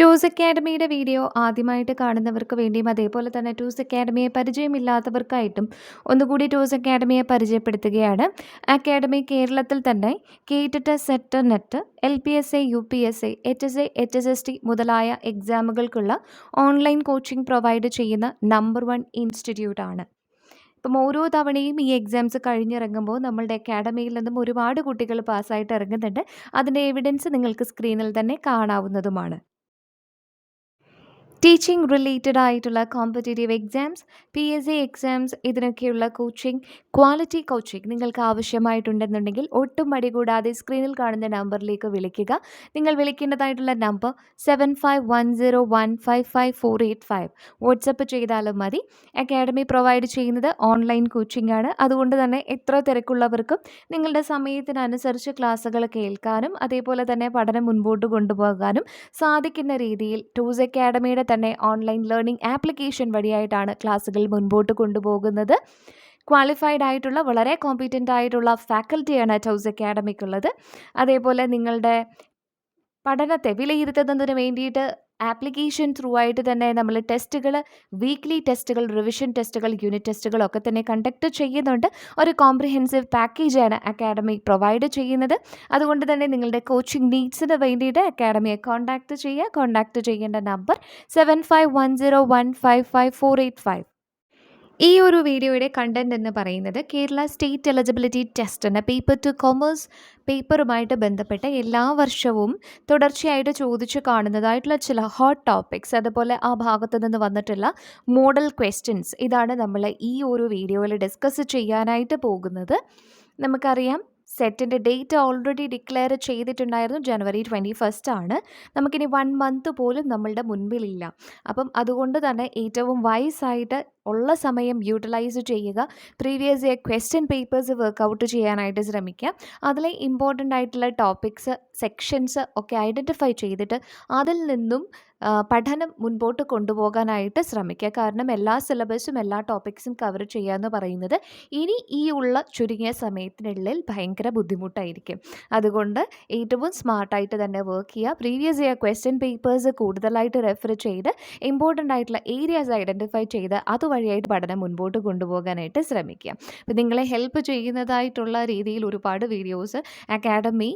Two's അക്കാഡമിയുടെ video ആദ്യമായിട്ട് കാണുന്നവർക്ക് വേണ്ടിയും അതേപോലെ തന്നെ ടൂസ് അക്കാഡമിയെ പരിചയമില്ലാത്തവർക്കായിട്ടും ഒന്നുകൂടി ടൂസ് അക്കാഡമിയെ പരിചയപ്പെടുത്തുകയാണ്. അക്കാഡമി കേരളത്തിൽ തന്നെ KTET, SET, NET, LPSA, UPSA, HSA, HSST മുതലായ എക്സാമുകൾക്കുള്ള ഓൺലൈൻ കോച്ചിങ് പ്രൊവൈഡ് ചെയ്യുന്ന നമ്പർ 1 ഇൻസ്റ്റിറ്റ്യൂട്ടാണ്. ഇപ്പം ഓരോ തവണയും ഈ എക്സാംസ് കഴിഞ്ഞിറങ്ങുമ്പോൾ നമ്മളുടെ അക്കാഡമിയിൽ നിന്നും ഒരുപാട് കുട്ടികൾ പാസ്സായിട്ട് ഇറങ്ങുന്നുണ്ട്. അതിൻ്റെ എവിഡൻസ് നിങ്ങൾക്ക് സ്ക്രീനിൽ തന്നെ കാണാവുന്നതുമാണ്. ടീച്ചിങ് റിലേറ്റഡ് ആയിട്ടുള്ള കോമ്പറ്റേറ്റീവ് എക്സാംസ്, PSA എക്സാംസ് ഇതിനൊക്കെയുള്ള കോച്ചിങ്, ക്വാളിറ്റി കോച്ചിങ് നിങ്ങൾക്ക് ആവശ്യമായിട്ടുണ്ടെന്നുണ്ടെങ്കിൽ ഒട്ടും മടി കൂടാതെ സ്ക്രീനിൽ കാണുന്ന നമ്പറിലേക്ക് വിളിക്കുക. നിങ്ങൾ വിളിക്കേണ്ടതായിട്ടുള്ള നമ്പർ 7510155485. വാട്സപ്പ് ചെയ്താലും മതി. അക്കാഡമി പ്രൊവൈഡ് ചെയ്യുന്നത് ഓൺലൈൻ കോച്ചിങ് ആണ്. അതുകൊണ്ട് തന്നെ എത്ര തിരക്കുള്ളവർക്കും നിങ്ങളുടെ സമയത്തിനനുസരിച്ച് ക്ലാസ്സുകൾ കേൾക്കാനും അതേപോലെ തന്നെ പഠനം മുൻപോട്ട് കൊണ്ടുപോകാനും സാധിക്കുന്ന രീതിയിൽ ടൂസ് അക്കാഡമിയുടെ തന്നെ ഓൺലൈൻ ലേണിംഗ് ആപ്ലിക്കേഷൻ വഴിയായിട്ടാണ് ക്ലാസ്സുകൾ മുൻപോട്ട് കൊണ്ടുപോകുന്നത്. ക്വാളിഫൈഡ് ആയിട്ടുള്ള വളരെ കോമ്പീറ്റൻ്റ് ആയിട്ടുള്ള ഫാക്കൽറ്റിയാണ് ടൂസ് അക്കാഡമിക്കുള്ളത്. അതേപോലെ നിങ്ങളുടെ പഠനത്തെ വിലയിരുത്തുന്നതിന് വേണ്ടിയിട്ട് ആപ്ലിക്കേഷൻ ത്രൂ ആയിട്ട് തന്നെ നമ്മൾ ടെസ്റ്റുകൾ, വീക്ക്ലി ടെസ്റ്റുകൾ, റിവിഷൻ ടെസ്റ്റുകൾ, യൂണിറ്റ് ടെസ്റ്റുകളൊക്കെ തന്നെ കണ്ടക്ട് ചെയ്യുന്നുണ്ട്. ഒരു കോംപ്രിഹെൻസീവ് പാക്കേജാണ് അക്കാഡമി പ്രൊവൈഡ് ചെയ്യുന്നത്. അതുകൊണ്ട് തന്നെ നിങ്ങളുടെ കോച്ചിങ് നീഡ്സിന് വേണ്ടിയിട്ട് അക്കാഡമിയെ കോൺടാക്റ്റ് ചെയ്യുക. കോൺടാക്റ്റ് ചെയ്യേണ്ട നമ്പർ 7510155485. ഈ ഒരു വീഡിയോയുടെ കണ്ടന്റ് എന്ന് പറയുന്നത് കേരള സ്റ്റേറ്റ് എലിജിബിലിറ്റി ടെസ്റ്റിന് പേപ്പർ 2 കൊമേഴ്സ് പേപ്പറുമായിട്ട് ബന്ധപ്പെട്ട എല്ലാ വർഷവും തുടർച്ചയായിട്ട് ചോദിച്ചു കാണുന്നതായിട്ടുള്ള ചില ഹോട്ട് ടോപ്പിക്സ്, അതുപോലെ ആ ഭാഗത്തു നിന്ന് വന്നിട്ടുള്ള മോഡൽ ക്വസ്റ്റ്യൻസ്, ഇതാണ് നമ്മൾ ഈ ഒരു വീഡിയോയിൽ ഡിസ്കസ് ചെയ്യാനായിട്ട് പോകുന്നത്. നമുക്കറിയാം, സെറ്റിൻ്റെ ഡേറ്റ് ഓൾറെഡി ഡിക്ലെയർ ചെയ്തിട്ടുണ്ടായിരുന്നു. ജനുവരി 21 ആണ്. നമുക്കിനി 1 മന്ത് പോലും നമ്മളുടെ മുൻപിലില്ല. അപ്പം അതുകൊണ്ട് തന്നെ ഏറ്റവും വൈസായിട്ട് ഉള്ള സമയം യൂട്ടിലൈസ് ചെയ്യുക. Previous year question papers work out ചെയ്യാനായിട്ട് ശ്രമിക്കുക. അതിലെ ഇമ്പോർട്ടൻ്റ് ആയിട്ടുള്ള ടോപ്പിക്സ്, സെക്ഷൻസ് ഒക്കെ ഐഡൻറ്റിഫൈ ചെയ്തിട്ട് അതിൽ നിന്നും പഠനം മുൻപോട്ട് കൊണ്ടുപോകാനായിട്ട് ശ്രമിക്കുക. കാരണം എല്ലാ സിലബസും എല്ലാ ടോപ്പിക്സും കവർ ചെയ്യുക എന്ന് പറയുന്നത് ഇനി ഈ ഉള്ള ചുരുങ്ങിയ സമയത്തിനുള്ളിൽ ഭയങ്കര ബുദ്ധിമുട്ടായിരിക്കും. അതുകൊണ്ട് ഏറ്റവും സ്മാർട്ടായിട്ട് തന്നെ വർക്ക് ചെയ്യുക. പ്രീവിയസ് ഇയർ ക്വസ്റ്റ്യൻ പേപ്പേഴ്സ് കൂടുതലായിട്ട് റെഫർ ചെയ്ത് ഇമ്പോർട്ടൻ്റ് ആയിട്ടുള്ള ഏരിയാസ് ഐഡൻറ്റിഫൈ ചെയ്ത് അതുവഴിയായിട്ട് പഠനം മുൻപോട്ട് കൊണ്ടുപോകാനായിട്ട് ശ്രമിക്കുക. അപ്പോൾ നിങ്ങളെ ഹെൽപ്പ് ചെയ്യുന്നതായിട്ടുള്ള രീതിയിൽ ഒരുപാട് വീഡിയോസ് അക്കാഡമി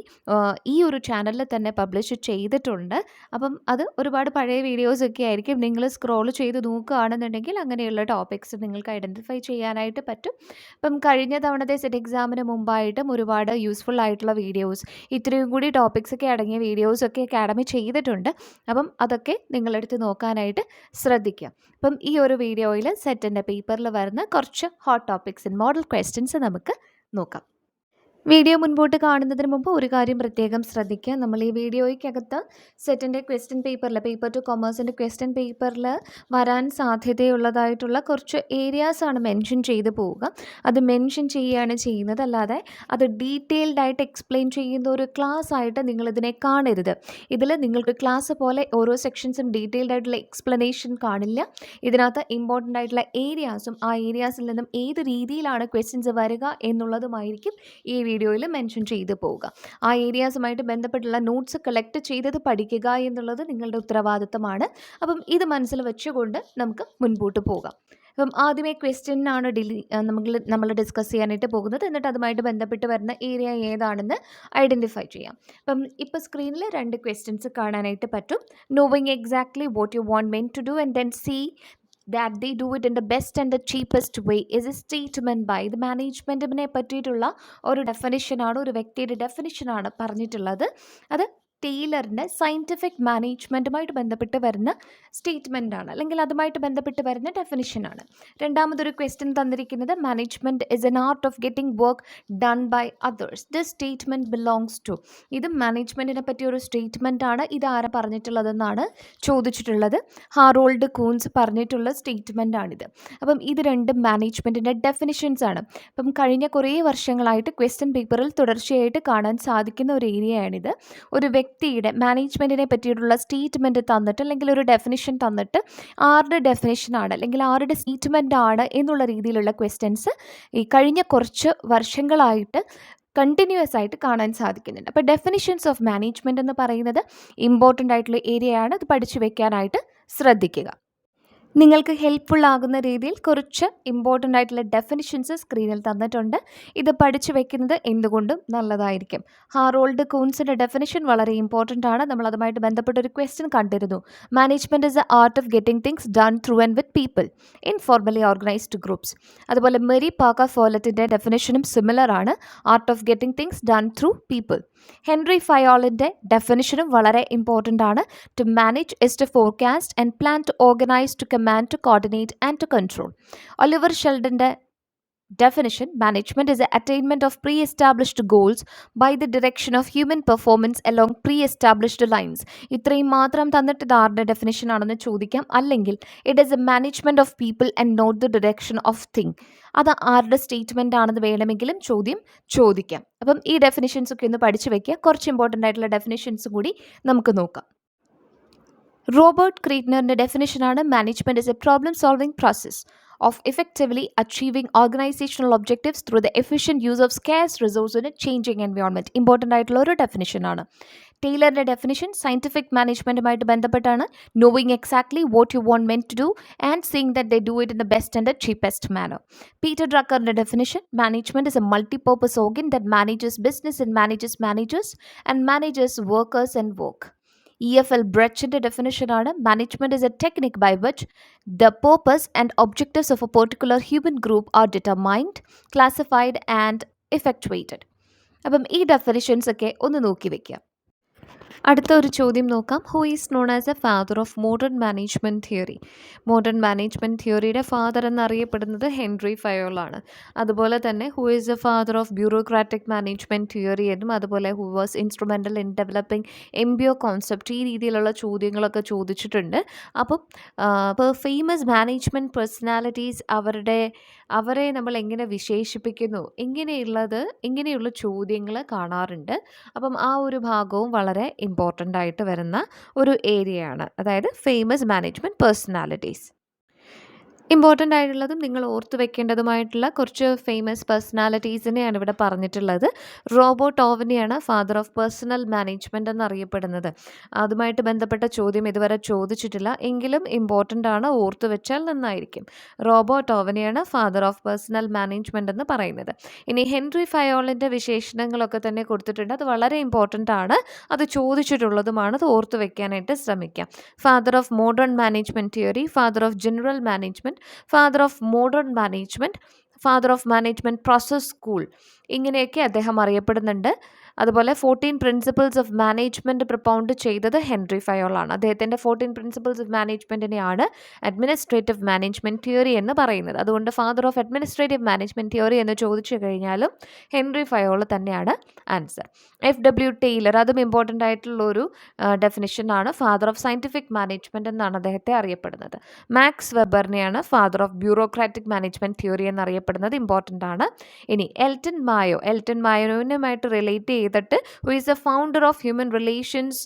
ഈ ഒരു ചാനലിൽ തന്നെ പബ്ലിഷ് ചെയ്തിട്ടുണ്ട്. അപ്പം അത് ഒരുപാട് പഴയ വീഡിയോസൊക്കെ ആയിരിക്കും. നിങ്ങൾ സ്ക്രോൾ ചെയ്ത് നോക്കുകയാണെന്നുണ്ടെങ്കിൽ അങ്ങനെയുള്ള ടോപ്പിക്സ് നിങ്ങൾക്ക് ഐഡൻറ്റിഫൈ ചെയ്യാനായിട്ട് പറ്റും. അപ്പം കഴിഞ്ഞ തവണത്തെ സെറ്റ് എക്സാമിന് മുമ്പായിട്ടും ഒരുപാട് യൂസ്ഫുൾ ആയിട്ടുള്ള വീഡിയോസ്, ഇത്രയും കൂടി ടോപ്പിക്സൊക്കെ അടങ്ങിയ വീഡിയോസൊക്കെ അക്കാഡമി ചെയ്തിട്ടുണ്ട്. അപ്പം അതൊക്കെ നിങ്ങളെടുത്ത് നോക്കാനായിട്ട് ശ്രദ്ധിക്കുക. അപ്പം ഈ ഒരു വീഡിയോയിൽ സെറ്റിൻ്റെ പേപ്പറിൽ വരുന്ന കുറച്ച് hot topics and model questions നമുക്ക് നോക്കാം. വീഡിയോ മുൻപോട്ട് കാണുന്നതിന് മുമ്പ് ഒരു കാര്യം പ്രത്യേകം ശ്രദ്ധിക്കുക. നമ്മൾ ഈ വീഡിയോയ്ക്കകത്ത് സെറ്റിൻ്റെ ക്വസ്റ്റ്യൻ പേപ്പറിൽ, പേപ്പർ 2 കൊമേഴ്സിൻ്റെ ക്വസ്റ്റ്യൻ പേപ്പറിൽ വരാൻ സാധ്യതയുള്ളതായിട്ടുള്ള കുറച്ച് ഏരിയാസാണ് മെൻഷൻ ചെയ്ത് പോവുക. അത് മെൻഷൻ ചെയ്യുകയാണ് ചെയ്യുന്നത്, അല്ലാതെ അത് ഡീറ്റെയിൽഡ് ആയിട്ട് എക്സ്പ്ലെയിൻ ചെയ്യുന്ന ഒരു ക്ലാസ് ആയിട്ട് നിങ്ങളിതിനെ കാണരുത്. ഇതിൽ നിങ്ങൾക്ക് ക്ലാസ് പോലെ ഓരോ സെക്ഷൻസും ഡീറ്റെയിൽഡ് ആയിട്ടുള്ള എക്സ്പ്ലനേഷൻ കാണില്ല. ഇതിനകത്ത് ഇമ്പോർട്ടൻ്റ് ആയിട്ടുള്ള ഏരിയാസും ആ ഏരിയാസിൽ നിന്നും ഏത് രീതിയിലാണ് ക്വസ്റ്റ്യൻസ് വരിക എന്നുള്ളതുമായിരിക്കും ഈ വീഡിയോയിൽ മെൻഷൻ ചെയ്ത് പോവുക. ആ ഏരിയാസുമായിട്ട് ബന്ധപ്പെട്ടുള്ള നോട്ട്സ് കളക്ട് ചെയ്തത് പഠിക്കുക എന്നുള്ളത് നിങ്ങളുടെ ഉത്തരവാദിത്തമാണ്. അപ്പം ഇത് മനസ്സിൽ വെച്ചുകൊണ്ട് നമുക്ക് മുൻപോട്ട് പോകാം. അപ്പം ആദ്യമേ ക്വസ്റ്റ്യനാണ് നമ്മൾ ഡിസ്കസ് ചെയ്യാനായിട്ട് പോകുന്നത്. എന്നിട്ട് അതുമായിട്ട് ബന്ധപ്പെട്ട് വരുന്ന ഏരിയ ഏതാണെന്ന് ഐഡൻറ്റിഫൈ ചെയ്യാം. അപ്പം ഇപ്പോൾ സ്ക്രീനിൽ 2 ക്വസ്റ്റ്യൻസ് കാണാനായിട്ട് പറ്റും. Knowing exactly what you want men to do and then see that they do it in the best and the cheapest way is a statement by the മാനേജ്മെൻറ്റിനെ പറ്റിയിട്ടുള്ള ഒരു ഡെഫിനിഷനാണ്, ഒരു വ്യക്തിയുടെ ഡെഫിനിഷനാണ് പറഞ്ഞിട്ടുള്ളത്. അത് ടൈലറിൻ്റെ സയൻറ്റിഫിക് മാനേജ്മെൻറ്റുമായിട്ട് ബന്ധപ്പെട്ട് വരുന്ന സ്റ്റേറ്റ്മെൻറ്റാണ്, അല്ലെങ്കിൽ അതുമായിട്ട് ബന്ധപ്പെട്ട് വരുന്ന ഡെഫിനിഷനാണ്. രണ്ടാമതൊരു ക്വസ്റ്റ്യൻ തന്നിരിക്കുന്നത് management is an art of getting work done by others. This statement belongs to. ഇത് മാനേജ്മെൻറ്റിനെ പറ്റിയ ഒരു സ്റ്റേറ്റ്മെൻറ്റാണ്. ഇതാരാ പറഞ്ഞിട്ടുള്ളതെന്നാണ് ചോദിച്ചിട്ടുള്ളത്. ഹാറോൾഡ് കൂൺസ് പറഞ്ഞിട്ടുള്ള സ്റ്റേറ്റ്മെൻറ്റാണിത്. അപ്പം ഇത് രണ്ടും മാനേജ്മെൻറ്റിൻ്റെ ഡെഫിനിഷൻസ് ആണ്. അപ്പം കഴിഞ്ഞ കുറേ വർഷങ്ങളായിട്ട് ക്വസ്റ്റ്യൻ പേപ്പറിൽ തുടർച്ചയായിട്ട് കാണാൻ സാധിക്കുന്ന ഒരു ഏരിയയാണിത്. ഒരു വ്യക്തിയുടെ മാനേജ്മെൻറ്റിനെ പറ്റിയിട്ടുള്ള സ്റ്റേറ്റ്മെൻറ്റ് തന്നിട്ട്, അല്ലെങ്കിൽ ഒരു ഡെഫിനിഷൻ തന്നിട്ട് ആരുടെ ഡെഫിനിഷനാണ് അല്ലെങ്കിൽ ആരുടെ സ്റ്റേറ്റ്മെൻറ്റാണ് എന്നുള്ള രീതിയിലുള്ള ക്വസ്റ്റ്യൻസ് ഈ കഴിഞ്ഞ കുറച്ച് വർഷങ്ങളായിട്ട് കണ്ടിന്യൂസ് ആയിട്ട് കാണാൻ സാധിക്കുന്നുണ്ട്. അപ്പോൾ ഡെഫിനിഷൻസ് ഓഫ് മാനേജ്മെൻറ്റ് എന്ന് പറയുന്നത് ഇമ്പോർട്ടൻ്റ് ആയിട്ടുള്ള ഏരിയയാണ്. അത് പഠിച്ചു വെക്കാനായിട്ട് ശ്രദ്ധിക്കുക. നിങ്ങൾക്ക് ഹെൽപ്ഫുൾ ആകുന്ന രീതിയിൽ കുറച്ച് ഇമ്പോർട്ടൻ്റ് ആയിട്ടുള്ള ഡെഫിനിഷൻസ് സ്ക്രീനിൽ തന്നിട്ടുണ്ട്. ഇത് പഠിച്ചു വെക്കുന്നത് എന്തുകൊണ്ടും നല്ലതായിരിക്കും. ഹാറോൾഡ് കൂൺസിൻ്റെ ഡെഫിനിഷൻ വളരെ ഇമ്പോർട്ടൻ്റ് ആണ്. നമ്മൾ അതുമായിട്ട് ബന്ധപ്പെട്ട ഒരു ക്വസ്റ്റ്യൻ കണ്ടിരുന്നു. Management is a art of getting things done through and with people in formally organised groups. അതുപോലെ മെറി പാക്കർ ഫോലറ്റിൻ്റെ ഡെഫിനിഷനും സിമിലർ ആണ്. Art of getting things done through people. Henry ഫയോളിൻ്റെ ഡെഫിനിഷനും വളരെ ഇമ്പോർട്ടൻ്റ് ആണ്. To manage is to forecast and plan to organise to command, to coordinate and to control. Oliver Sheldon's definition: management is the attainment of pre-established goals by the direction of human performance along pre-established lines. ഇത്രയും മാത്രം തന്നിട്ട് ഇത് ആരുടെ definition ആണെന്ന് ചോദിക്കാം. അല്ലെങ്കിൽ it is a management of people and not the direction of thing. അത് ആരുടെ സ്റ്റേറ്റ്മെൻ്റ് ആണെന്ന് വേണമെങ്കിലും ചോദിക്കാം. അപ്പം ഈ ഡെഫിനിഷൻസ് ഒക്കെ ഒന്ന് പഠിച്ചു വയ്ക്കുക. കുറച്ച് ഇമ്പോർട്ടൻ്റ് ആയിട്ടുള്ള ഡെഫിനിഷൻസ് കൂടി നമുക്ക് നോക്കാം. റോബർട്ട് ക്രീറ്റ്നറിൻ്റെ ഡെഫിനിഷനാണ്: management is a problem solving process of effectively achieving organizational objectives through the efficient use of scarce resources in a changing environment. Important ആയിട്ടുള്ള ഒരു ഡെഫിനിഷനാണ്. ടൈലറിൻ്റെ ഡെഫിനിഷൻ സയൻറ്റിഫിക് മാനേജ്മെൻറ്റുമായിട്ട് ബന്ധപ്പെട്ടാണ്: knowing exactly what you want men to do and seeing that they do it in the best and the cheapest manner. Peter ഡ്രക്കറിൻ്റെ definition: management is a multipurpose organ that manages business and managers and managers workers and work. E.F.L. Bretchൻ്റെ ഡെഫിനിഷനാണ്: management is a technique by which the purpose and objectives of a particular human group R determined, classified and effectuated. അപ്പം ഈ definitions ഒക്കെ ഒന്ന് നോക്കി വയ്ക്കുക. അടുത്ത ഒരു ചോദ്യം നോക്കാം. Who is known as a father of modern management theory? Modern management തിയറിയുടെ ഫാദർ എന്നറിയപ്പെടുന്നത് ഹെൻറി ഫയോളാണ്. അതുപോലെ തന്നെ who is a father of bureaucratic management theory എന്നും, അതുപോലെ who was instrumental in developing MBO concept, ഈ രീതിയിലുള്ള ചോദ്യങ്ങളൊക്കെ ചോദിച്ചിട്ടുണ്ട്. അപ്പം ഇപ്പോൾ ഫേമസ് മാനേജ്മെൻറ്റ് പേഴ്സണാലിറ്റീസ് അവരെ നമ്മൾ എങ്ങനെ വിശേഷിപ്പിക്കുന്നു, ഇങ്ങനെയുള്ള ചോദ്യങ്ങൾ കാണാറുണ്ട്. അപ്പം ആ ഒരു ഭാഗവും വളരെ ഇമ്പോർട്ടൻ്റ് ആയിട്ട് വരുന്ന ഒരു ഏരിയയാണ്. അതായത് ഫേമസ് മാനേജ്മെൻറ്റ് പേഴ്സണാലിറ്റീസ്. ഇമ്പോർട്ടൻ്റ് ആയിട്ടുള്ളതും നിങ്ങൾ ഓർത്ത് വെക്കേണ്ടതുമായിട്ടുള്ള കുറച്ച് ഫേമസ് പേഴ്സണാലിറ്റീസിനെയാണ് ഇവിടെ പറഞ്ഞിട്ടുള്ളത്. റോബർട്ട് ഓവനിയാണ് ഫാദർ ഓഫ് പേഴ്സണൽ മാനേജ്മെൻറ്റ് എന്നറിയപ്പെടുന്നത്. അതുമായിട്ട് ബന്ധപ്പെട്ട ചോദ്യം ഇതുവരെ ചോദിച്ചിട്ടില്ല, എങ്കിലും ഇമ്പോർട്ടൻ്റ് ആണ്, ഓർത്ത് വെച്ചാൽ നന്നായിരിക്കും. റോബർട്ട് ഓവനിയാണ് ഫാദർ ഓഫ് പേഴ്സണൽ മാനേജ്മെൻറ്റ് എന്ന് പറയുന്നത്. ഇനി ഹെൻറി ഫയോളിൻ്റെ വിശേഷണങ്ങളൊക്കെ തന്നെ കൊടുത്തിട്ടുണ്ട്. അത് വളരെ ഇമ്പോർട്ടൻ്റ് ആണ്, അത് ചോദിച്ചിട്ടുള്ളതുമാണ്, അത് ഓർത്ത് വെക്കാനായിട്ട് ശ്രമിക്കാം. Father of modern management theory, father of general management, father of modern management, father of management process school, ഇങ്ങനെയൊക്കെ അദ്ദേഹം അറിയപ്പെടുന്നുണ്ട്. അതുപോലെ 14 പ്രിൻസിപ്പിൾസ് ഓഫ് മാനേജ്മെൻറ്റ് പ്രൊപ്പൗണ്ട് ചെയ്തത് ഹെൻറി ഫയോളാണ്. അദ്ദേഹത്തിൻ്റെ 14 പ്രിൻസിപ്പിൾസ് ഓഫ് മാനേജ്മെൻറ്റിനെയാണ് അഡ്മിനിസ്ട്രേറ്റീവ് മാനേജ്മെൻറ്റ് തിയറി എന്ന് പറയുന്നത്. അതുകൊണ്ട് father of administrative management theory എന്ന് ചോദിച്ചു കഴിഞ്ഞാലും ഹെൻറി ഫയോള തന്നെയാണ് ആൻസർ. F.W. ടൈലർ, അതും ഇമ്പോർട്ടൻ്റ് ആയിട്ടുള്ളൊരു ഡെഫിനിഷനാണ്. ഫാദർ ഓഫ് സയൻറ്റിഫിക് മാനേജ്മെൻറ്റ് എന്നാണ് അദ്ദേഹത്തെ അറിയപ്പെടുന്നത്. മാക്സ് വെബറിനെയാണ് father of bureaucratic management theory എന്നറിയപ്പെടുന്നത്. ഇമ്പോർട്ടൻ്റ് ആണ്. ഇനി എൽട്ടൺ മായോനുമായിട്ട് റിലേറ്റ് ചെയ്തിട്ട് who is a founder of human relations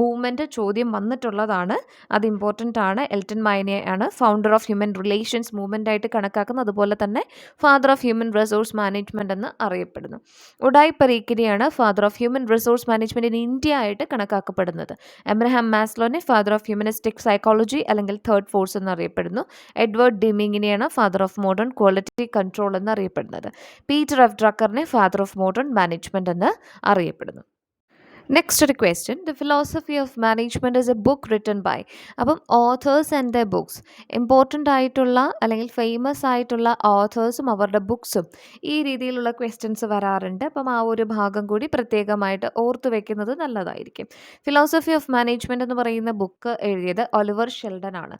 movement ചോദ്യം വന്നിട്ടുള്ളതാണ്. അത് ഇമ്പോർട്ടൻ്റ് ആണ്. എൽട്ടൺ മായോനെയാണ് founder of human relations movement ആയിട്ട് കണക്കാക്കുന്നത്. അതുപോലെ തന്നെ father of human resource management എന്ന് അറിയപ്പെടുന്നു. ഉഡായ് പരീക്കിനെയാണ് father of human resource management in India ആയിട്ട് കണക്കാക്കപ്പെടുന്നത്. Abraham മാസ്ലോനെ father of humanistic psychology അല്ലെങ്കിൽ തേർഡ് ഫോഴ്സ് എന്നറിയപ്പെടുന്നു. എഡ്വേർഡ് ഡീമിങ്ങിനെയാണ് father of modern quality control എന്നറിയപ്പെടുന്നത്. പീറ്റർ എഫ് ഡ്രക്കറിനെ ഫാദർ ഓഫ് മോഡേൺ മാനേജ്മെൻറ്റ് എന്ന് അറിയപ്പെടുന്നു. നെക്സ്റ്റ് ഒരു question: the philosophy of management is a book written by. അപ്പം authors and the books, important ആയിട്ടുള്ള അല്ലെങ്കിൽ ഫേമസ് ആയിട്ടുള്ള ഓഥേഴ്സും അവരുടെ ബുക്സും, ഈ രീതിയിലുള്ള ക്വസ്റ്റ്യൻസ് വരാറുണ്ട്. അപ്പം ആ ഒരു ഭാഗം കൂടി പ്രത്യേകമായിട്ട് ഓർത്ത് വെക്കുന്നത് നല്ലതായിരിക്കും. ഫിലോസഫി ഓഫ് മാനേജ്മെൻറ്റ് എന്ന് പറയുന്ന ബുക്ക് എഴുതിയത് ഒലിവർ ഷെൽഡൻ ആണ്.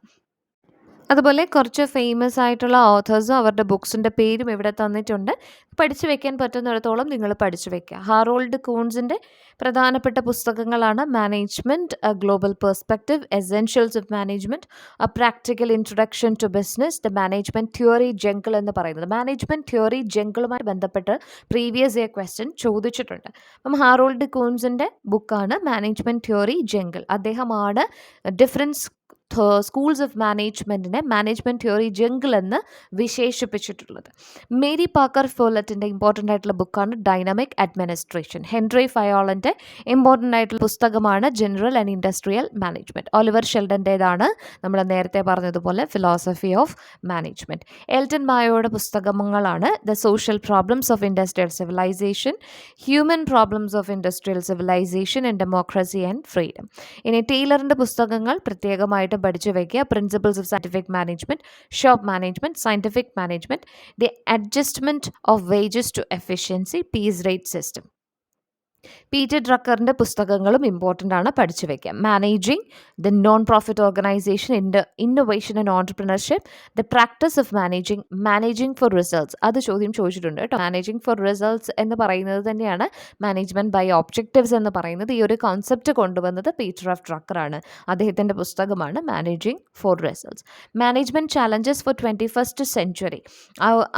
അതുപോലെ കുറച്ച് ഫേമസ് ആയിട്ടുള്ള ഓഥേഴ്സും അവരുടെ ബുക്സിൻ്റെ പേരും ഇവിടെ തന്നിട്ടുണ്ട്. പഠിച്ചു വെക്കാൻ പറ്റുന്നിടത്തോളം നിങ്ങൾ പഠിച്ചു വെക്കുക. ഹാറോൾഡ് കൂൺസിൻ്റെ പ്രധാനപ്പെട്ട പുസ്തകങ്ങളാണ് management, a global perspective, essentials of management, a practical introduction to business, the management theory jungle എന്ന് പറയുന്നത്. മാനേജ്മെൻറ്റ് തിയറി ജംഗിളുമായി ബന്ധപ്പെട്ട് പ്രീവിയസ് ഇയർ ക്വസ്റ്റ്യൻ ചോദിച്ചിട്ടുണ്ട്. അപ്പം ഹാറോൾഡ് കൂൺസിൻ്റെ ബുക്കാണ് മാനേജ്മെൻറ്റ് തിയറി ജംഗിൾ. അദ്ദേഹമാണ് ഡിഫറൻസ് സ്കൂൾസ് ഓഫ് മാനേജ്മെൻറ്റിനെ മാനേജ്മെൻറ്റ് തിയറി ജംഗിൾ എന്ന് വിശേഷിപ്പിച്ചിട്ടുള്ളത്. മേരി പാക്കർ ഫോലറ്റിൻ്റെ ഇമ്പോർട്ടൻ്റ് ആയിട്ടുള്ള ബുക്കാണ് ഡൈനാമിക് അഡ്മിനിസ്ട്രേഷൻ. ഹെൻറി ഫയോളിൻ്റെ ഇമ്പോർട്ടൻ്റ് ആയിട്ടുള്ള പുസ്തകമാണ് general and industrial management. Oliver ഷെൽഡൻ്റേതാണ് നമ്മൾ നേരത്തെ പറഞ്ഞതുപോലെ ഫിലോസഫി ഓഫ് മാനേജ്മെൻറ്റ്. എൽട്ടൺ മായോയുടെ പുസ്തകങ്ങളാണ് the social problems of industrial civilisation, human problems of industrial civilisation and democracy and freedom. ഇനി ടൈലറിൻ്റെ പുസ്തകങ്ങൾ പ്രത്യേകമായിട്ട് പഠിച്ചു വയ്ക്കുക. Principles of scientific management, shop management, scientific management, the adjustment of wages to efficiency, piece rate system. Peter ഡ്രക്കറിൻ്റെ പുസ്തകങ്ങളും important ആണ്, പഠിച്ചു വയ്ക്കുക. Managing the non profit organisation, innovation and entrepreneurship, the practice of managing for results. അത് ചോദ്യം ചോദിച്ചിട്ടുണ്ട് കേട്ടോ. Managing for results എന്ന് പറയുന്നത് തന്നെയാണ് മാനേജ്മെൻറ്റ് ബൈ ഒബ്ജക്റ്റീവ്സ് എന്ന് പറയുന്നത്. ഈ ഒരു കോൺസെപ്റ്റ് കൊണ്ടുവന്നത് പീറ്റർ എഫ് ഡ്രക്കറാണ്. അദ്ദേഹത്തിൻ്റെ പുസ്തകമാണ് managing for results. Management challenges for 21st century,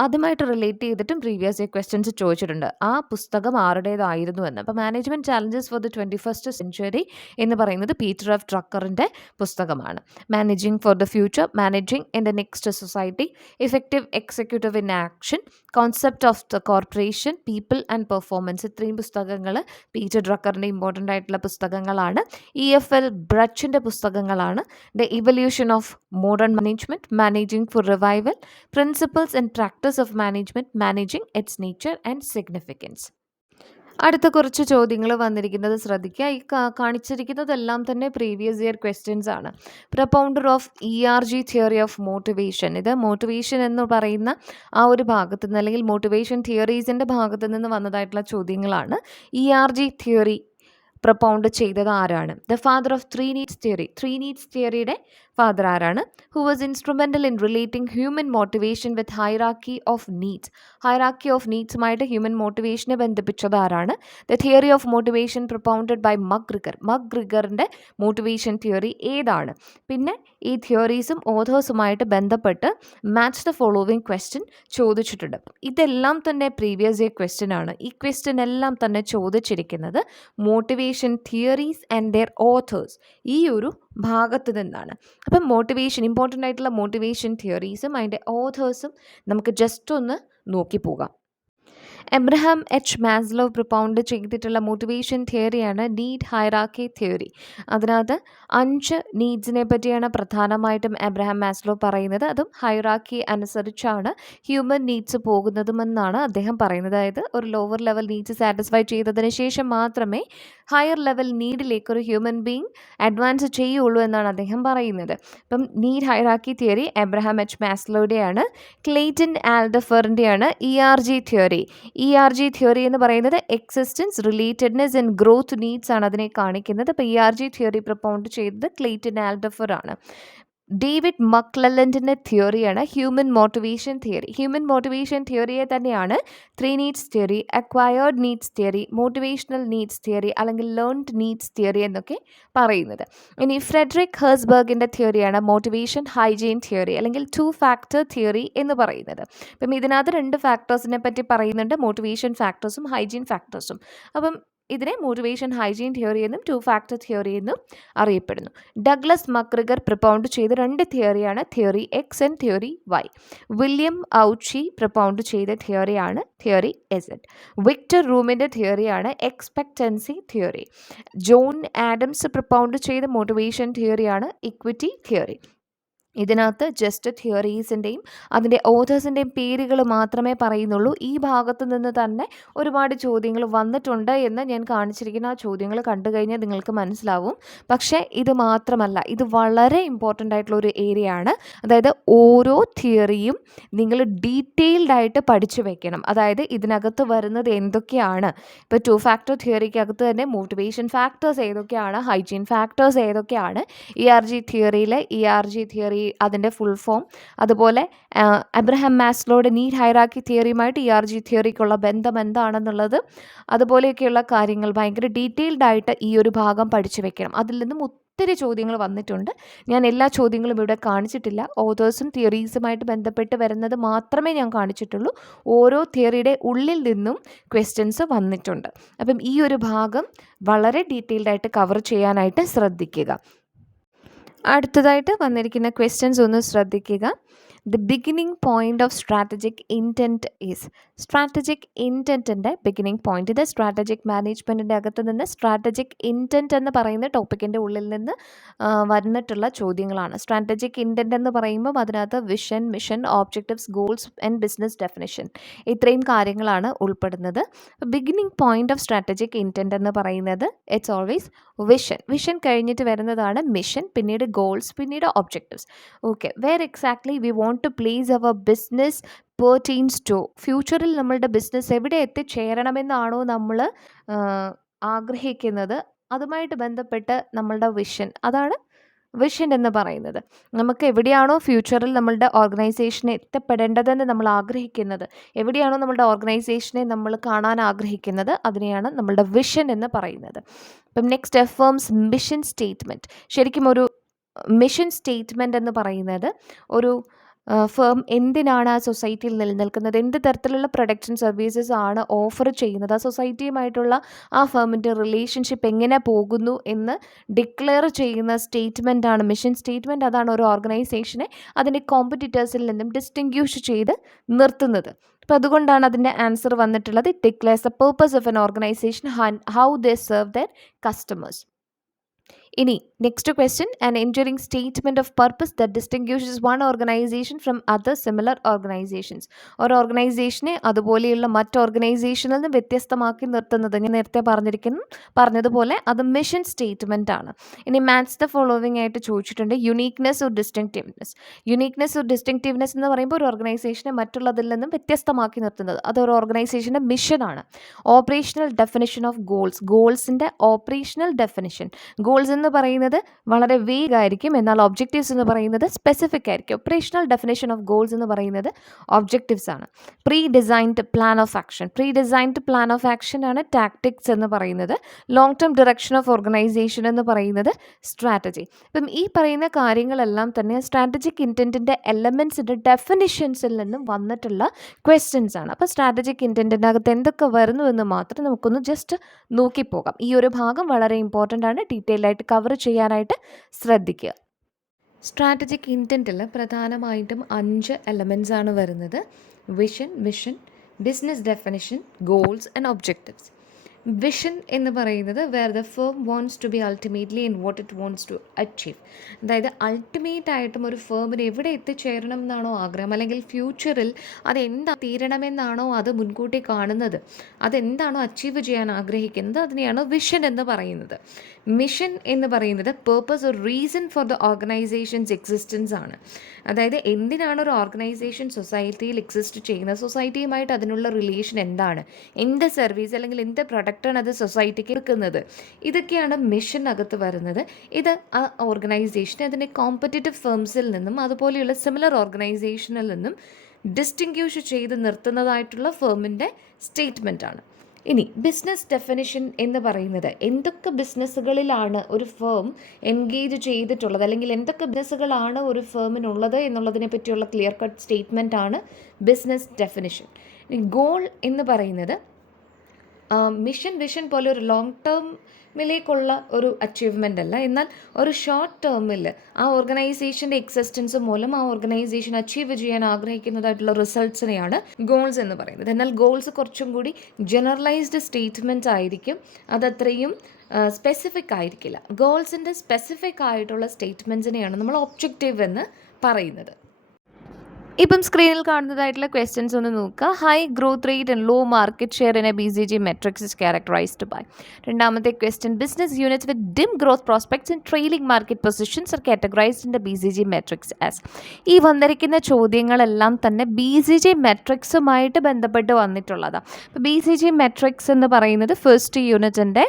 അതുമായിട്ട് റിലേറ്റ് ചെയ്തിട്ടും പ്രീവിയസ് ഇയർ ക്വസ്റ്റ്യൻസ് ചോദിച്ചിട്ടുണ്ട്. ആ പുസ്തകം ആരുടേതായിരുന്നു എന്ന്. അപ്പോൾ management challenges for the 21st century എന്ന് പറയുന്നത് പീറ്റർ എഫ് ഡ്രക്കറിൻ്റെ പുസ്തകമാണ്. Managing for the future, managing in the next society, effective executive in action, concept of the corporation, people and performance. ഇത്രയും പുസ്തകങ്ങൾ പീറ്റർ ഡ്രക്കറിൻ്റെ ഇമ്പോർട്ടൻ്റ് ആയിട്ടുള്ള പുസ്തകങ്ങളാണ്. EFL ബ്രച്ചിൻ്റെ പുസ്തകങ്ങളാണ്. The evolution of modern management, managing for revival, principles and practice of management, managing its nature and significance. അടുത്ത കുറച്ച് ചോദ്യങ്ങൾ വന്നിരിക്കുന്നത് ശ്രദ്ധിക്കുക. ഈ കാണിച്ചിരിക്കുന്നതെല്ലാം തന്നെ പ്രീവിയസ് ഇയർ ക്വസ്റ്റ്യൻസ് ആണ്. Propounder of ERG theory of motivation, ഇത് മോട്ടിവേഷൻ എന്ന് പറയുന്ന ആ ഒരു ഭാഗത്ത് നിന്ന് അല്ലെങ്കിൽ മോട്ടിവേഷൻ തിയറീസിൻ്റെ ഭാഗത്ത് നിന്ന് വന്നതായിട്ടുള്ള ചോദ്യങ്ങളാണ്. ERG തിയറി പ്രൊപ്പൗണ്ട് ചെയ്തത് ആരാണ്? The father of three needs തിയറിയുടെ ഫാദർ ആരാണ്? Who was instrumental in relating human motivation with hierarchy of നീഡ്സുമായിട്ട് ഹ്യൂമൻ മോട്ടിവേഷനെ ബന്ധിപ്പിച്ചത് ആരാണ്? The theory of motivation propounded by മക്ഗ്രിഗറിൻ്റെ മോട്ടിവേഷൻ തിയറി ഏതാണ്? പിന്നെ ഈ തിയറീസും ഓഥേഴ്സുമായിട്ട് ബന്ധപ്പെട്ട് മാച്ച് ദ ഫോളോവിങ് ക്വസ്റ്റ്യൻ ചോദിച്ചിട്ടുണ്ട്. ഇതെല്ലാം തന്നെ പ്രീവിയസ് ഇയർ ക്വസ്റ്റ്യൻ ആണ്. ഈ ക്വസ്റ്റ്യൻ എല്ലാം തന്നെ ചോദിച്ചിരിക്കുന്നത് motivation theories and their authors ഈ ഒരു ഭാഗത്ത് നിന്നാണ്. അപ്പം ഇമ്പോർട്ടൻ്റ് ആയിട്ടുള്ള മോട്ടിവേഷൻ തിയറീസും അതിൻ്റെ ഓഥേഴ്സും നമുക്ക് ജസ്റ്റ് ഒന്ന് നോക്കി പോകാം. എബ്രഹാം എച്ച് മാസ്ലോ പ്രൊപ്പൗണ്ട് ചെയ്തിട്ടുള്ള മോട്ടിവേഷൻ തിയറിയാണ് നീഡ് ഹൈറാർക്കി തിയറി. അതിനകത്ത് 5 നീഡ്സിനെ പറ്റിയാണ് പ്രധാനമായിട്ടും എബ്രഹാം മാസ്ലോ പറയുന്നത്. അതും ഹൈറാർക്കി അനുസരിച്ചാണ് ഹ്യൂമൻ നീഡ്സ് പോകുന്നതുമെന്നാണ് അദ്ദേഹം പറയുന്നത്. അതായത് ഒരു ലോവർ ലെവൽ നീഡ്സ് സാറ്റിസ്ഫൈ ചെയ്തതിന് ശേഷം മാത്രമേ ഹയർ ലെവൽ നീഡിലേക്ക് ഒരു ഹ്യൂമൻ ബീങ് അഡ്വാൻസ് ചെയ്യുള്ളൂ എന്നാണ് അദ്ദേഹം പറയുന്നത്. ഇപ്പം need hierarchy theory Abraham H മാസ്ലോയുടെയാണ്. ക്ലെയ്റ്റൺ ആൽഡഫറിൻ്റെയാണ് ERG തിയറി. ERG തിയറി എന്ന് പറയുന്നത് existence, relatedness and growth needs ആണ് അതിനെ കാണിക്കുന്നത്. അപ്പോൾ ERG തിയറി പ്രൊപ്പൗണ്ട് ചെയ്തത് ക്ലെയ്റ്റൺ ആൽഡഫർ ആണ്. ഡേവിഡ് മക്ലെലൻഡിൻ്റെ തിയറിയാണ് ഹ്യൂമൻ മോട്ടിവേഷൻ തിയറിയെ തന്നെയാണ് 3 needs theory, acquired needs theory, motivational needs theory അല്ലെങ്കിൽ ലേൺഡ് നീഡ്സ് തിയറി എന്നൊക്കെ പറയുന്നത്. ഇനി ഫ്രെഡറിക് ഹെർസ്ബർഗിൻ്റെ തിയറിയാണ് മോട്ടിവേഷൻ ഹൈജീൻ തിയറി അല്ലെങ്കിൽ 2 ഫാക്ടർ തിയറി എന്ന് പറയുന്നത്. അപ്പം ഇതിനകത്ത് 2 ഫാക്ടേഴ്സിനെ പറ്റി പറയുന്നുണ്ട്, മോട്ടിവേഷൻ ഫാക്ടേഴ്സും ഹൈജീൻ ഫാക്ടേഴ്സും. അപ്പം ഇതിനെ മോട്ടിവേഷൻ ഹൈജീൻ തിയറി എന്നും 2 ഫാക്ടർ തിയറി എന്നും അറിയപ്പെടുന്നു. ഡഗ്ലസ് മക്ഗ്രിഗർ പ്രൊപ്പൗണ്ട് ചെയ്ത 2 തിയറിയാണ് theory X and theory Y. William Ouchi propound ചെയ്ത തിയറിയാണ് തിയറി Z. വിക്ടർ റൂമിൻ്റെ തിയറിയാണ് expectancy theory. John Adams propound ചെയ്ത മോട്ടിവേഷൻ തിയറിയാണ് ഇക്വിറ്റി തിയറി. ഇതിനകത്ത് ജസ്റ്റ് തിയറീസിൻ്റെയും അതിൻ്റെ ഓഥേഴ്സിൻ്റെയും പേരുകൾ മാത്രമേ പറയുന്നുള്ളൂ. ഈ ഭാഗത്ത് നിന്ന് തന്നെ ഒരുപാട് ചോദ്യങ്ങൾ വന്നിട്ടുണ്ട് എന്ന് ഞാൻ കാണിച്ചിരിക്കുന്ന ആ ചോദ്യങ്ങൾ കണ്ടു കഴിഞ്ഞാൽ നിങ്ങൾക്ക് മനസ്സിലാവും. പക്ഷേ ഇത് മാത്രമല്ല, ഇത് വളരെ ഇമ്പോർട്ടൻ്റ് ആയിട്ടുള്ള ഒരു ഏരിയ ആണ്. അതായത് ഓരോ തിയറിയും നിങ്ങൾ ഡീറ്റെയിൽഡ് ആയിട്ട് പഠിച്ചു വെക്കണം. അതായത് ഇതിനകത്ത് വരുന്നത് എന്തൊക്കെയാണ്. ഇപ്പോൾ 2 ഫാക്ടർ തിയറിക്കകത്ത് തന്നെ മോട്ടിവേഷൻ ഫാക്ടേഴ്സ് ഏതൊക്കെയാണ്, ഹൈജീൻ ഫാക്ടേഴ്സ് ഏതൊക്കെയാണ്, ERG തിയറി അതിൻ്റെ ഫുൾ ഫോം, അതുപോലെ എബ്രഹാം മാസ്ലോയുടെ നീഡ് ഹൈറാർക്കി തിയറിയുമായിട്ട് ERG തിയറിക്കുള്ള ബന്ധം എന്താണെന്നുള്ളത്, അതുപോലെയൊക്കെയുള്ള കാര്യങ്ങൾ ഭയങ്കര ഡീറ്റെയിൽഡ് ആയിട്ട് ഈ ഒരു ഭാഗം പഠിച്ചു വെക്കണം. അതിൽ നിന്നും ഒത്തിരി ചോദ്യങ്ങൾ വന്നിട്ടുണ്ട്. ഞാൻ എല്ലാ ചോദ്യങ്ങളും ഇവിടെ കാണിച്ചിട്ടില്ല. ഓഥേഴ്സും തിയറീസുമായിട്ട് ബന്ധപ്പെട്ട് വരുന്നത് മാത്രമേ ഞാൻ കാണിച്ചിട്ടുള്ളൂ. ഓരോ തിയറിയുടെ ഉള്ളിൽ നിന്നും ക്വസ്റ്റ്യൻസ് വന്നിട്ടുണ്ട്. അപ്പം ഈ ഒരു ഭാഗം വളരെ ഡീറ്റെയിൽഡ് ആയിട്ട് കവർ ചെയ്യാനായിട്ട് ശ്രദ്ധിക്കുക. അടുത്തതായിട്ട് വന്നിരിക്കുന്ന ക്വസ്റ്റ്യൻസ് ഒന്ന് ശ്രദ്ധിക്കുക. The beginning point of strategic intent is. Strategic ഇൻറ്റൻറ്റിൻ്റെ ബിഗിനിങ് പോയിന്റ്, ഇത് സ്ട്രാറ്റജിക് മാനേജ്മെൻറ്റിൻ്റെ അകത്ത് നിന്ന് സ്ട്രാറ്റജിക് ഇൻറ്റൻറ്റ് എന്ന് പറയുന്ന ടോപ്പിക്കിൻ്റെ ഉള്ളിൽ നിന്ന് വന്നിട്ടുള്ള ചോദ്യങ്ങളാണ്. സ്ട്രാറ്റജിക് ഇൻറ്റൻറ്റ് എന്ന് പറയുമ്പോൾ അതിനകത്ത് vision, mission, objectives, goals and business definition, ഇത്രയും കാര്യങ്ങളാണ് ഉൾപ്പെടുന്നത്. Beginning point of strategic intent എന്ന് പറയുന്നത് ഇറ്റ്സ് ഓൾവേസ് വിഷൻ. വിഷൻ കഴിഞ്ഞിട്ട് വരുന്നതാണ് മിഷൻ, പിന്നീട് ഗോൾസ്, പിന്നീട് objectives. Okay, where exactly we want to place our business pertains to. ഫ്യൂച്ചറിൽ നമ്മളുടെ ബിസിനസ് എവിടെ എത്തിച്ചേരണമെന്നാണോ നമ്മൾ ആഗ്രഹിക്കുന്നത്, അതുമായിട്ട് ബന്ധപ്പെട്ട് നമ്മളുടെ വിഷൻ, അതാണ് വിഷൻ എന്ന് പറയുന്നത്. നമുക്ക് എവിടെയാണോ ഫ്യൂച്ചറിൽ നമ്മളുടെ ഓർഗനൈസേഷനെ എത്തപ്പെടേണ്ടതെന്ന് നമ്മൾ ആഗ്രഹിക്കുന്നത്, എവിടെയാണോ നമ്മളുടെ ഓർഗനൈസേഷനെ നമ്മൾ കാണാൻ ആഗ്രഹിക്കുന്നത്, അതിനെയാണ് നമ്മളുടെ വിഷൻ എന്ന് പറയുന്നത്. അപ്പം നെക്സ്റ്റ്, ഫേംസ് മിഷൻ സ്റ്റേറ്റ്മെൻറ്റ്. ശരിക്കും ഒരു മിഷൻ സ്റ്റേറ്റ്മെൻറ്റ് എന്ന് പറയുന്നത് ഒരു ഫേം എന്തിനാണ് ആ സൊസൈറ്റിയിൽ നിലനിൽക്കുന്നത്, എന്ത് തരത്തിലുള്ള പ്രൊഡക്ട്സ് ആൻഡ് സർവീസസ് ആണ് ഓഫർ ചെയ്യുന്നത്, ആ സൊസൈറ്റിയുമായിട്ടുള്ള ആ ഫേമിൻ്റെ റിലേഷൻഷിപ്പ് എങ്ങനെ പോകുന്നു എന്ന് ഡിക്ലെയർ ചെയ്യുന്ന സ്റ്റേറ്റ്മെൻറ്റാണ് മിഷൻ സ്റ്റേറ്റ്മെൻറ്റ്. അതാണ് ഒരു ഓർഗനൈസേഷനെ അതിൻ്റെ കോമ്പറ്റീറ്റേഴ്സിൽ നിന്നും ഡിസ്റ്റിങ്ക്യൂഷ് ചെയ്ത് നിർത്തുന്നത്. അപ്പോൾ അതുകൊണ്ടാണ് അതിൻ്റെ ആൻസർ വന്നിട്ടുള്ളത്. It declares the purpose of an organisation, how they serve their customers. ഇനി next question, an enduring statement of purpose that distinguishes one organisation from other similar organisations. ഒരു ഓർഗനൈസേഷനെ അതുപോലെയുള്ള മറ്റ് ഓർഗനൈസേഷനിൽ നിന്ന് വ്യത്യസ്തമാക്കി നിർത്തുന്നത്, ഞാൻ നേരത്തെ പറഞ്ഞതുപോലെ അത് മിഷൻ സ്റ്റേറ്റ്മെൻ്റ് ആണ്. ഇനി മാച്ച് ദ ഫോളോവിങ് ആയിട്ട് ചോദിച്ചിട്ടുണ്ട്. Uniqueness or distinctiveness. Uniqueness or distinctiveness എന്ന് പറയുമ്പോൾ ഒരു ഓർഗനൈസേഷനെ മറ്റുള്ളതിൽ നിന്നും വ്യത്യസ്തമാക്കി നിർത്തുന്നത്, അതൊരു ഓർഗനൈസേഷൻ്റെ മിഷനാണ്. Operational definition of goals. ഗോൾസിൻ്റെ ഓപ്പറേഷണൽ ഡെഫിനിഷൻ. ഗോൾസ് എന്ന് പറയുന്നത് വളരെ വേഗ് ആയിരിക്കും, എന്നാൽ ഒബ്ജക്റ്റീവ്സ് എന്ന് പറയുന്നത് സ്പെസിഫിക് ആയിരിക്കും. ഓപ്പറേഷണൽ ഡെഫിനേഷൻ ഓഫ് ഗോൾസ് എന്ന് പറയുന്നത് ഒബ്ജക്റ്റീവ്സ് ആണ്. Pre designed plan of action. Pre designed plan of action ആണ് ടാക്ടിക്സ് എന്ന് പറയുന്നത്. Long term direction of organisation എന്ന് പറയുന്നത് സ്ട്രാറ്റജി. അപ്പം ഈ പറയുന്ന കാര്യങ്ങളെല്ലാം തന്നെ സ്ട്രാറ്റജിക് ഇൻറ്റൻറ്റിൻ്റെ എലമെൻസിൻ്റെ ഡെഫിനിഷൻസിൽ നിന്നും വന്നിട്ടുള്ള ക്വസ്റ്റ്യൻസ് ആണ്. അപ്പോൾ സ്ട്രാറ്റജിക് ഇൻറ്റൻറ്റിൻ്റെ അകത്ത് എന്തൊക്കെ വരുന്നു എന്ന് മാത്രം നമുക്കൊന്ന് ജസ്റ്റ് നോക്കിപ്പോകാം. ഈ ഒരു ഭാഗം വളരെ ഇമ്പോർട്ടൻ്റ് ആണ്, ഡീറ്റെയിൽ ആയിട്ട് കവർ ചെയ്യാനായിട്ട് ശ്രദ്ധിക്കുക. സ്ട്രാറ്റജിക് ഇൻറ്റൻറ്റിൽ പ്രധാനമായിട്ടും 5 എലമെൻറ്റ്സ് ആണ് വരുന്നത്. Vision, mission, business definition, goals and objectives. Vision എന്ന് പറയുന്നത് where the firm wants to be ultimately in what it wants to achieve. അതായത് അൾട്ടിമേറ്റ് ആയിട്ടും ഒരു ഫേമിന് എവിടെ എത്തിച്ചേരണം എന്നാണോ ആഗ്രഹം, അല്ലെങ്കിൽ ഫ്യൂച്ചറിൽ അതെന്താ തീരണമെന്നാണോ അത് മുൻകൂട്ടി കാണുന്നത്, അതെന്താണോ അച്ചീവ് ചെയ്യാൻ ആഗ്രഹിക്കുന്നത്, അതിനെയാണ് വിഷൻ എന്ന് പറയുന്നത്. മിഷൻ എന്ന് പറയുന്നത് purpose or reason for the organisations existence ആണ്. അതായത് എന്തിനാണ് ഒരു ഓർഗനൈസേഷൻ സൊസൈറ്റിയിൽ എക്സിസ്റ്റ് ചെയ്യുന്നത്, സൊസൈറ്റിയുമായിട്ട് അതിനുള്ള റിലേഷൻ എന്താണ്, എന്ത് സർവീസ് അല്ലെങ്കിൽ എന്ത് പ്രൊഡക്റ്റാണ് അത് സൊസൈറ്റിക്ക് എടുക്കുന്നത്, ഇതൊക്കെയാണ് മിഷനകത്ത് വരുന്നത്. ഇത് ആ ഓർഗനൈസേഷനെ അതിൻ്റെ കോമ്പറ്റീറ്റീവ് ഫേംസിൽ നിന്നും അതുപോലെയുള്ള സിമിലർ ഓർഗനൈസേഷനിൽ നിന്നും ഡിസ്റ്റിങ്ക്യൂഷ് ചെയ്ത് നിർത്തുന്നതായിട്ടുള്ള ഫേമിൻ്റെ സ്റ്റേറ്റ്മെൻ്റ് ആണ്. ഇനി ബിസിനസ് ഡെഫിനിഷൻ എന്ന് പറയുന്നത് എന്തൊക്കെ ബിസിനസ്സുകളിലാണ് ഒരു ഫേം എൻഗേജ് ചെയ്തിട്ടുള്ളത്, അല്ലെങ്കിൽ എന്തൊക്കെ ബിസിനസ്സുകളാണ് ഒരു ഫേമിനുള്ളത് എന്നുള്ളതിനെ പറ്റിയുള്ള ക്ലിയർ കട്ട് സ്റ്റേറ്റ്മെൻ്റ് ആണ് ബിസിനസ് ഡെഫിനിഷൻ. ഗോൾ എന്ന് പറയുന്നത് മിഷൻ, വിഷൻ പോലെ ഒരു ലോങ് ടേമിലേക്കുള്ള ഒരു അച്ചീവ്മെൻ്റ് അല്ല, എന്നാൽ ഒരു ഷോർട്ട് ടേമിൽ ആ ഓർഗനൈസേഷൻ്റെ എക്സിസ്റ്റൻസ് മൂലം ആ ഓർഗനൈസേഷൻ അച്ചീവ് ചെയ്യാൻ ആഗ്രഹിക്കുന്നതായിട്ടുള്ള റിസൾട്ട്സിനെയാണ് ഗോൾസ് എന്ന് പറയുന്നത്. എന്നാൽ ഗോൾസ് കുറച്ചും കൂടി ജനറലൈസ്ഡ് സ്റ്റേറ്റ്മെൻറ്റ്സ് ആയിരിക്കും, അതത്രയും സ്പെസിഫിക് ആയിരിക്കില്ല. ഗോൾസിൻ്റെ സ്പെസിഫിക് ആയിട്ടുള്ള സ്റ്റേറ്റ്മെൻറ്റ്സിനെയാണ് നമ്മൾ ഒബ്ജക്റ്റീവ് എന്ന് പറയുന്നത്. ഇപ്പം സ്ക്രീനിൽ കാണുന്നതായിട്ടുള്ള ക്വസ്റ്റ്യൻസ് ഒന്ന് നോക്കുക. High growth rate and low market share in a BCG matrix is characterised by. രണ്ടാമത്തെ question, business units with dim growth prospects and trailing market positions are categorised in the BCG matrix as. ഈ വന്നിരിക്കുന്ന ചോദ്യങ്ങളെല്ലാം തന്നെ BCG മെട്രിക്സുമായിട്ട് ബന്ധപ്പെട്ട് വന്നിട്ടുള്ളതാണ്. അപ്പോൾ BCG matrix എന്ന് പറയുന്നത് first യൂണിറ്റിൻ്റെ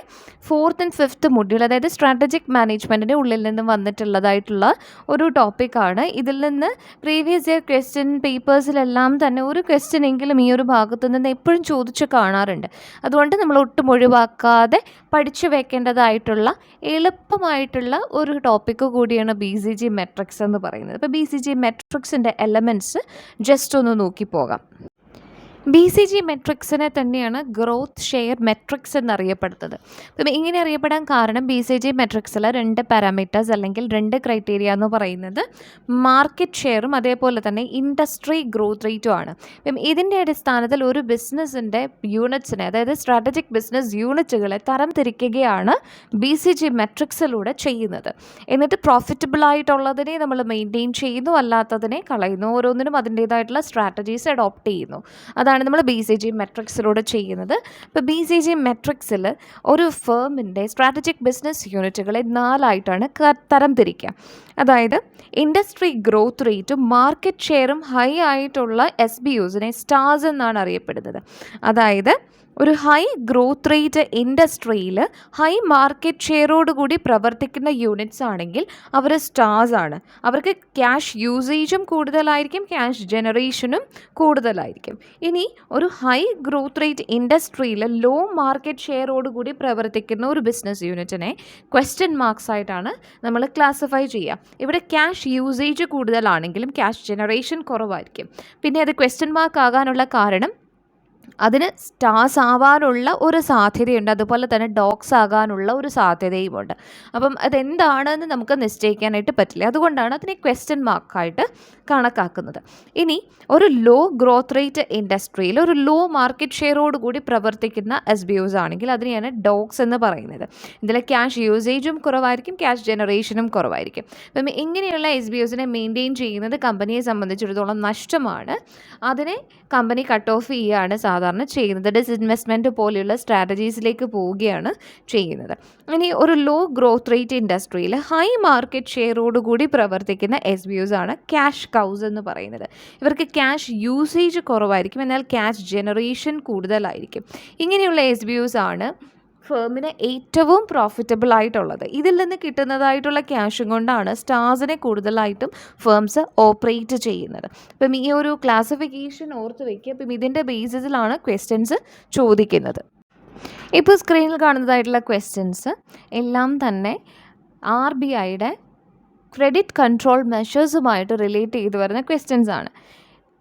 4th and 5th മൊഡ്യൂൾ, അതായത് സ്ട്രാറ്റജിക് മാനേജ്മെൻറ്റിൻ്റെ ഉള്ളിൽ നിന്ന് വന്നിട്ടുള്ളതായിട്ടുള്ള ഒരു ടോപ്പിക്കാണ്. ഇതിൽ നിന്ന് പ്രീവിയസ് ഇയർ ക്വസ്റ്റ്യൻ പേപ്പേഴ്സിലെല്ലാം തന്നെ ഒരു ക്വസ്റ്റ്യൻ എങ്കിലും ഈ ഒരു ഭാഗത്തു നിന്ന് എപ്പോഴും ചോദിച്ച് കാണാറുണ്ട്. അതുകൊണ്ട് നമ്മൾ ഒട്ടും ഒഴിവാക്കാതെ പഠിച്ചു വെക്കേണ്ടതായിട്ടുള്ള എളുപ്പമായിട്ടുള്ള ഒരു ടോപ്പിക്ക് കൂടിയാണ് BCG മെട്രിക്സ് എന്ന് പറയുന്നത്. അപ്പോൾ BCG മെട്രിക്സിൻ്റെ എലമെൻറ്റ്സ് ജസ്റ്റ് ഒന്ന് നോക്കി പോകാം. BCG മെട്രിക്സിനെ തന്നെയാണ് ഗ്രോത്ത് ഷെയർ മെട്രിക്സ് എന്നറിയപ്പെടുന്നത്. അപ്പം ഇങ്ങനെ അറിയപ്പെടാൻ കാരണം BCG മെട്രിക്സിൽ 2 പാരാമീറ്റേഴ്സ് അല്ലെങ്കിൽ 2 ക്രൈറ്റീരിയ എന്ന് പറയുന്നത് മാർക്കറ്റ് ഷെയറും അതേപോലെ തന്നെ ഇൻഡസ്ട്രി ഗ്രോത്ത് റേറ്റും ആണ്. അപ്പം ഇതിൻ്റെ അടിസ്ഥാനത്തിൽ ഒരു ബിസിനസ്സിൻ്റെ യൂണിറ്റ്സിനെ, അതായത് സ്ട്രാറ്റജിക് ബിസിനസ് യൂണിറ്റുകളെ തരം തിരിക്കുകയാണ് BCG മെട്രിക്സിലൂടെ ചെയ്യുന്നത്. എന്നിട്ട് പ്രോഫിറ്റബിളായിട്ടുള്ളതിനെ നമ്മൾ മെയിൻറ്റെയിൻ ചെയ്യുന്നു, അല്ലാത്തതിനെ കളയുന്നു. ഓരോന്നിനും അതിൻ്റേതായിട്ടുള്ള സ്ട്രാറ്റജീസ് അഡോപ്റ്റ് ചെയ്യുന്നു. അതാണ് നമ്മൾ BCG മെട്രിക്സിലൂടെ ചെയ്യുന്നത്. ഇപ്പോൾ BCG മെട്രിക്സിൽ ഒരു ഫേമിൻ്റെ സ്ട്രാറ്റജിക് ബിസിനസ് യൂണിറ്റുകളെ 4ആയിട്ടാണ് തരം തിരിക്കുക. അതായത് ഇൻഡസ്ട്രി ഗ്രോത്ത് റേറ്റും മാർക്കറ്റ് ഷെയറും ഹൈ ആയിട്ടുള്ള SBUസിനെ സ്റ്റാർസ് എന്നാണ് അറിയപ്പെടുന്നത്. അതായത് ഒരു ഹൈ ഗ്രോത്ത് റേറ്റ് ഇൻഡസ്ട്രിയിൽ ഹൈ മാർക്കറ്റ് ഷെയറോടുകൂടി പ്രവർത്തിക്കുന്ന യൂണിറ്റ്സ് ആണെങ്കിൽ അവർ സ്റ്റാർസ് ആണ്. അവർക്ക് ക്യാഷ് യൂസേജും കൂടുതലായിരിക്കും, ക്യാഷ് ജനറേഷനും കൂടുതലായിരിക്കും. ഇനി ഒരു ഹൈ ഗ്രോത്ത് റേറ്റ് ഇൻഡസ്ട്രിയിൽ ലോ മാർക്കറ്റ് ഷെയറോടുകൂടി പ്രവർത്തിക്കുന്ന ഒരു ബിസിനസ് യൂണിറ്റിനെ ക്വസ്റ്റ്യൻ മാർക്സ് ആയിട്ടാണ് നമ്മൾ ക്ലാസിഫൈ ചെയ്യുക. ഇവിടെ ക്യാഷ് യൂസേജ് കൂടുതലാണെങ്കിലും ക്യാഷ് ജനറേഷൻ കുറവായിരിക്കും. പിന്നെ അത് ക്വസ്റ്റ്യൻ മാർക്ക് ആകാനുള്ള കാരണം അതിന് സ്റ്റാർസ് ആവാനുള്ള ഒരു സാധ്യതയുണ്ട്, അതുപോലെ തന്നെ ഡോഗ്സ് ആകാനുള്ള ഒരു സാധ്യതയുമുണ്ട്. അപ്പം അതെന്താണെന്ന് നമുക്ക് നിശ്ചയിക്കാനായിട്ട് പറ്റില്ല. അതുകൊണ്ടാണ് അതിനെ ക്വസ്റ്റ്യൻ മാർക്കായിട്ട് കണക്കാക്കുന്നത്. ഇനി ഒരു ലോ ഗ്രോത്ത് റേറ്റ് ഇൻഡസ്ട്രിയിൽ ഒരു ലോ മാർക്കറ്റ് ഷെയറോട് കൂടി പ്രവർത്തിക്കുന്ന SBUs ആണെങ്കിൽ അതിനെയാണ് ഡോഗ്സ് എന്ന് പറയുന്നത്. ഇതിൽ ക്യാഷ് യൂസേജും കുറവായിരിക്കും, ക്യാഷ് ജനറേഷനും കുറവായിരിക്കും. അപ്പം ഇങ്ങനെയുള്ള SBUസിനെ മെയിൻറ്റെയിൻ ചെയ്യുന്നത് കമ്പനിയെ സംബന്ധിച്ചിടത്തോളം നഷ്ടമാണ്. അതിനെ കമ്പനി കട്ട് ഓഫ് ചെയ്യുകയാണ് സാധാരണ ചെയ്യുന്നത്. ഡിസ്ഇൻവെസ്റ്റ്മെൻറ്റ് പോലെയുള്ള സ്ട്രാറ്റജീസിലേക്ക് പോവുകയാണ് ചെയ്യുന്നത്. ഇനി ഒരു ലോ ഗ്രോത്ത് റേറ്റ് ഇൻഡസ്ട്രിയിൽ ഹൈ മാർക്കറ്റ് ഷെയറോടുകൂടി പ്രവർത്തിക്കുന്ന SBUs ആണ് ക്യാഷ് കൗസ് എന്ന് പറയുന്നത്. ഇവർക്ക് ക്യാഷ് യൂസേജ് കുറവായിരിക്കും, എന്നാൽ ക്യാഷ് ജനറേഷൻ കൂടുതലായിരിക്കും. ഇങ്ങനെയുള്ള SBUs ആണ് ഫേമിന് ഏറ്റവും പ്രോഫിറ്റബിൾ ആയിട്ടുള്ളത്. ഇതിൽ നിന്ന് കിട്ടുന്നതായിട്ടുള്ള ക്യാഷും കൊണ്ടാണ് സ്റ്റാർസിനെ കൂടുതലായിട്ടും ഫേംസ് ഓപ്പറേറ്റ് ചെയ്യുന്നത്. അപ്പം ഈ ഒരു ക്ലാസിഫിക്കേഷൻ ഓർത്ത് വയ്ക്കുക. അപ്പം ഇതിൻ്റെ ബേസിസിലാണ് ക്വസ്റ്റ്യൻസ് ചോദിക്കുന്നത്. ഇപ്പോൾ സ്ക്രീനിൽ കാണുന്നതായിട്ടുള്ള ക്വസ്റ്റ്യൻസ് എല്ലാം തന്നെ RBIയുടെ ക്രെഡിറ്റ് കൺട്രോൾ മെഷേഴ്സുമായിട്ട് റിലേറ്റ് ചെയ്ത് വരുന്ന ക്വസ്റ്റ്യൻസ് ആണ്.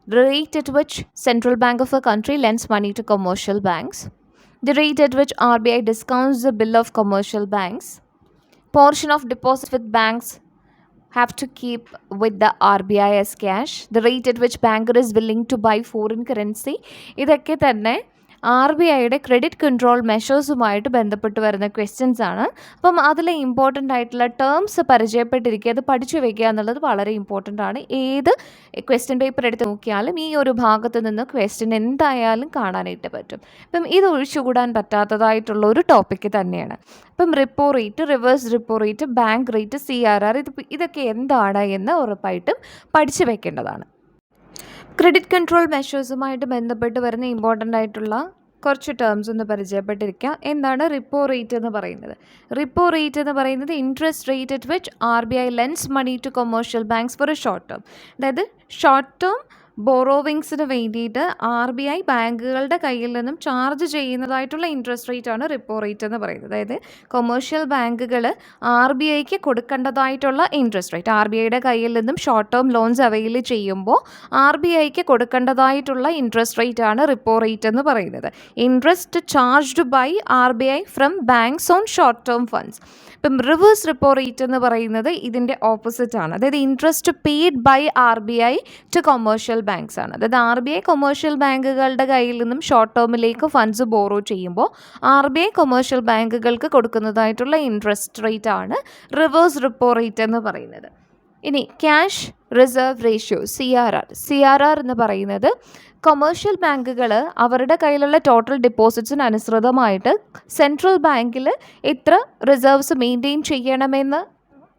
The rate at which Central Bank of a country lends money to commercial banks. The rate at which RBI discounts the bill of commercial banks. Portion of deposits with banks have to keep with the RBI as cash. The rate at which banker is willing to buy foreign currency. ഇതൊക്കെ തന്നെ RBIയുടെ credit control മെഷേഴ്സുമായിട്ട് ബന്ധപ്പെട്ട് വരുന്ന questions ആണ്. അപ്പം അതിലെ important ആയിട്ടുള്ള terms പരിചയപ്പെട്ടിരിക്കുക, അത് പഠിച്ചു വയ്ക്കുക എന്നുള്ളത് വളരെ ഇമ്പോർട്ടൻ്റ് ആണ്. ഏത് ക്വസ്റ്റ്യൻ പേപ്പർ എടുത്ത് നോക്കിയാലും ഈ ഒരു ഭാഗത്ത് നിന്ന് ക്വസ്റ്റ്യൻ എന്തായാലും കാണാനായിട്ട് പറ്റും. അപ്പം ഇത് ഒഴിച്ചുകൂടാൻ പറ്റാത്തതായിട്ടുള്ള ഒരു ടോപ്പിക്ക് തന്നെയാണ്. അപ്പം repo rate, reverse repo rate, bank rate, CRR ഇതൊക്കെ എന്താണ് എന്ന് ഉറപ്പായിട്ടും പഠിച്ചു വയ്ക്കേണ്ടതാണ്. ക്രെഡിറ്റ് കൺട്രോൾ മെഷേഴ്സുമായിട്ട് ബന്ധപ്പെട്ട് വരുന്ന ഇമ്പോർട്ടൻ്റ് ആയിട്ടുള്ള കുറച്ച് ടേംസ് ഒന്ന് പരിചയപ്പെട്ടിരിക്കുക. എന്താണ് റിപ്പോ റേറ്റ് എന്ന് പറയുന്നത്? റിപ്പോ റേറ്റ് എന്ന് പറയുന്നത് interest rate at which RBI lends money to commercial banks for a short term. അതായത് ഷോർട്ട് ടേം ബോറോവിങ്സിന് വേണ്ടിയിട്ട് RBI ബാങ്കുകളുടെ കയ്യിൽ നിന്നും ചാർജ് ചെയ്യുന്നതായിട്ടുള്ള ഇൻട്രസ്റ്റ് റേറ്റ് ആണ് റിപ്പോ റേറ്റ് എന്ന് പറയുന്നത്. അതായത് കൊമേഴ്ഷ്യൽ ബാങ്കുകൾ RBIക്ക് കൊടുക്കേണ്ടതായിട്ടുള്ള ഇൻട്രസ്റ്റ് റേറ്റ്, RBIയുടെ കയ്യിൽ നിന്നും ഷോർട്ട് ടേം ലോൺസ് അവൈൽ ചെയ്യുമ്പോൾ RBIക്ക് കൊടുക്കേണ്ടതായിട്ടുള്ള ഇൻട്രസ്റ്റ് റേറ്റ് ആണ് റിപ്പോ റേറ്റ് എന്ന് പറയുന്നത്. Interest charged by RBI from banks on short term funds. ഇപ്പം റിവേഴ്സ് റിപ്പോ റേറ്റ് എന്ന് പറയുന്നത് ഇതിൻ്റെ ഓപ്പോസിറ്റ് ആണ്. അതായത് interest paid by RBI to commercial banks ആണ്. അതായത് RBI കൊമേഴ്ഷ്യൽ ബാങ്കുകളുടെ കയ്യിൽ നിന്നും ഷോർട്ട് ടേമിലേക്ക് ഫണ്ട്സ് ബോറോ ചെയ്യുമ്പോൾ RBI കൊമേഴ്ഷ്യൽ ബാങ്കുകൾക്ക് കൊടുക്കുന്നതായിട്ടുള്ള ഇൻട്രസ്റ്റ് റേറ്റ് ആണ് റിവേഴ്സ് റിപ്പോ റേറ്റ് എന്ന് പറയുന്നത്. ഇനി ക്യാഷ് റിസർവ് റേഷ്യോ CRR എന്ന് പറയുന്നത് കൊമേഴ്ഷ്യൽ ബാങ്കുകൾ അവരുടെ കയ്യിലുള്ള ടോട്ടൽ ഡിപ്പോസിറ്റ്സിന് അനുസൃതമായിട്ട് സെൻട്രൽ ബാങ്കിൽ എത്ര റിസർവ്സ് മെയിൻറ്റെയിൻ ചെയ്യണമെന്ന്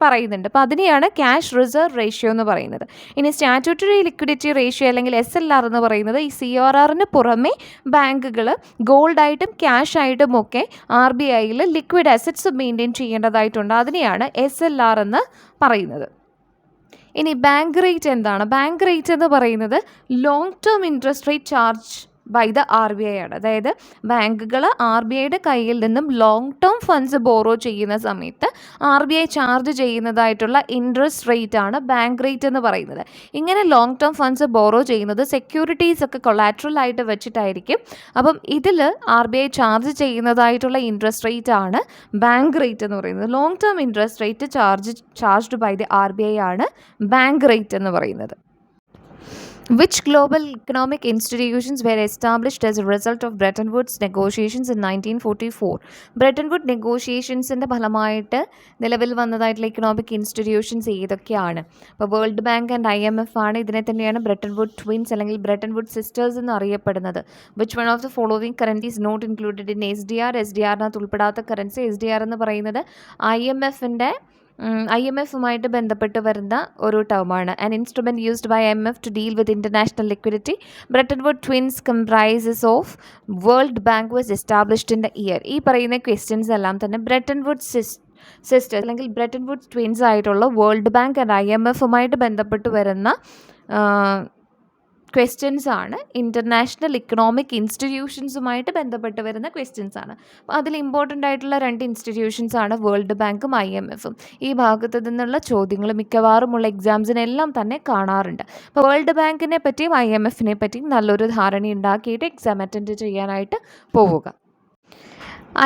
പറയുന്നുണ്ട്. അപ്പോൾ അതിനെയാണ് ക്യാഷ് റിസർവ് റേഷ്യോ എന്ന് പറയുന്നത്. ഇനി സ്റ്റാറ്റ്യൂട്ടറി ലിക്വിഡിറ്റി റേഷ്യോ അല്ലെങ്കിൽ SLR എന്ന് പറയുന്നത് ഈ CRRന് പുറമെ ബാങ്കുകൾ ഗോൾഡായിട്ടും ക്യാഷ് ആയിട്ടും ഒക്കെ RBIയിൽ ലിക്വിഡ് അസറ്റ്സ് മെയിൻറ്റെയിൻ ചെയ്യേണ്ടതായിട്ടുണ്ട്. അതിനെയാണ് SLR എന്ന് പറയുന്നത്. ഇനി ബാങ്ക് റേറ്റ് എന്താണ്? ബാങ്ക് റേറ്റ് എന്ന് പറയുന്നത് long term interest rate charge by the RBI ആണ്. അതായത് ബാങ്കുകൾ RBIയുടെ കയ്യിൽ നിന്നും ലോങ് ടേം ഫണ്ട്സ് ബോറോ ചെയ്യുന്ന സമയത്ത് RBI ചാർജ് ചെയ്യുന്നതായിട്ടുള്ള ഇൻട്രസ്റ്റ് റേറ്റ് ആണ് ബാങ്ക് റേറ്റ് എന്ന് പറയുന്നത്. ഇങ്ങനെ ലോങ് ടേം ഫണ്ട്സ് ബോറോ ചെയ്യുന്നത് സെക്യൂരിറ്റീസ് ഒക്കെ കൊളാട്രൽ ആയിട്ട് വെച്ചിട്ടായിരിക്കും. അപ്പം ഇതിൽ RBI ചാർജ് ചെയ്യുന്നതായിട്ടുള്ള ഇൻട്രസ്റ്റ് റേറ്റ് ആണ് ബാങ്ക് റേറ്റ് എന്ന് പറയുന്നത്. Long term interest rate charged by the RBI ആണ് ബാങ്ക് റേറ്റ് എന്ന് പറയുന്നത്. Which global economic institutions were established as a result of Bretton Woods negotiations in 1944? Bretton Wood നെഗോഷിയേഷൻസിൻ്റെ ഫലമായിട്ട് നിലവിൽ വന്നതായിട്ടുള്ള ഇക്കണോമിക് ഇൻസ്റ്റിറ്റ്യൂഷൻസ് ഏതൊക്കെയാണ്? അപ്പോൾ വേൾഡ് ബാങ്ക് ആൻഡ് IMF ആണ്. ഇതിനെ തന്നെയാണ് ബ്രെട്ടൺ വുഡ് ട്വിൻസ് അല്ലെങ്കിൽ ബ്രെട്ടൺ വുഡ് സിസ്റ്റേഴ്സ് എന്ന് അറിയപ്പെടുന്നത്. Which one of the following currencies not included in SDR ഉൾപ്പെടാത്ത കറൻസി SDR എന്ന് പറയുന്നത് IMFുമായിട്ട് ബന്ധപ്പെട്ട് വരുന്ന ഒരു ടേമാണ്. An instrument used by IMF to deal with international liquidity. Bretton Wood twins comprises of World Bank was established in the year. ഈ പറയുന്ന ക്വസ്റ്റ്യൻസ് എല്ലാം തന്നെ ബ്രെട്ടൺ വുഡ് സിസ്റ്റേഴ്സ് അല്ലെങ്കിൽ ബ്രെട്ടൺ വുഡ് ട്വിൻസ് ആയിട്ടുള്ള വേൾഡ് ബാങ്ക് ആൻഡ് IMFുമായിട്ട് ബന്ധപ്പെട്ട് വരുന്ന questions ആണ്. International economic ഇൻസ്റ്റിറ്റ്യൂഷൻസുമായിട്ട് ബന്ധപ്പെട്ട് വരുന്ന ക്വസ്റ്റ്യൻസ് ആണ്. അപ്പോൾ അതിൽ ഇമ്പോർട്ടൻ്റ് ആയിട്ടുള്ള 2 ഇൻസ്റ്റിറ്റ്യൂഷൻസ് ആണ് വേൾഡ് ബാങ്കും IMFും. ഈ ഭാഗത്ത് നിന്നുള്ള ചോദ്യങ്ങൾ മിക്കവാറുമുള്ള എക്സാംസിനെല്ലാം തന്നെ കാണാറുണ്ട്. അപ്പോൾ വേൾഡ് ബാങ്കിനെ പറ്റിയും IMFിനെ പറ്റിയും നല്ലൊരു ധാരണ ഉണ്ടാക്കിയിട്ട് എക്സാം അറ്റൻഡ് ചെയ്യാനായിട്ട് പോവുക.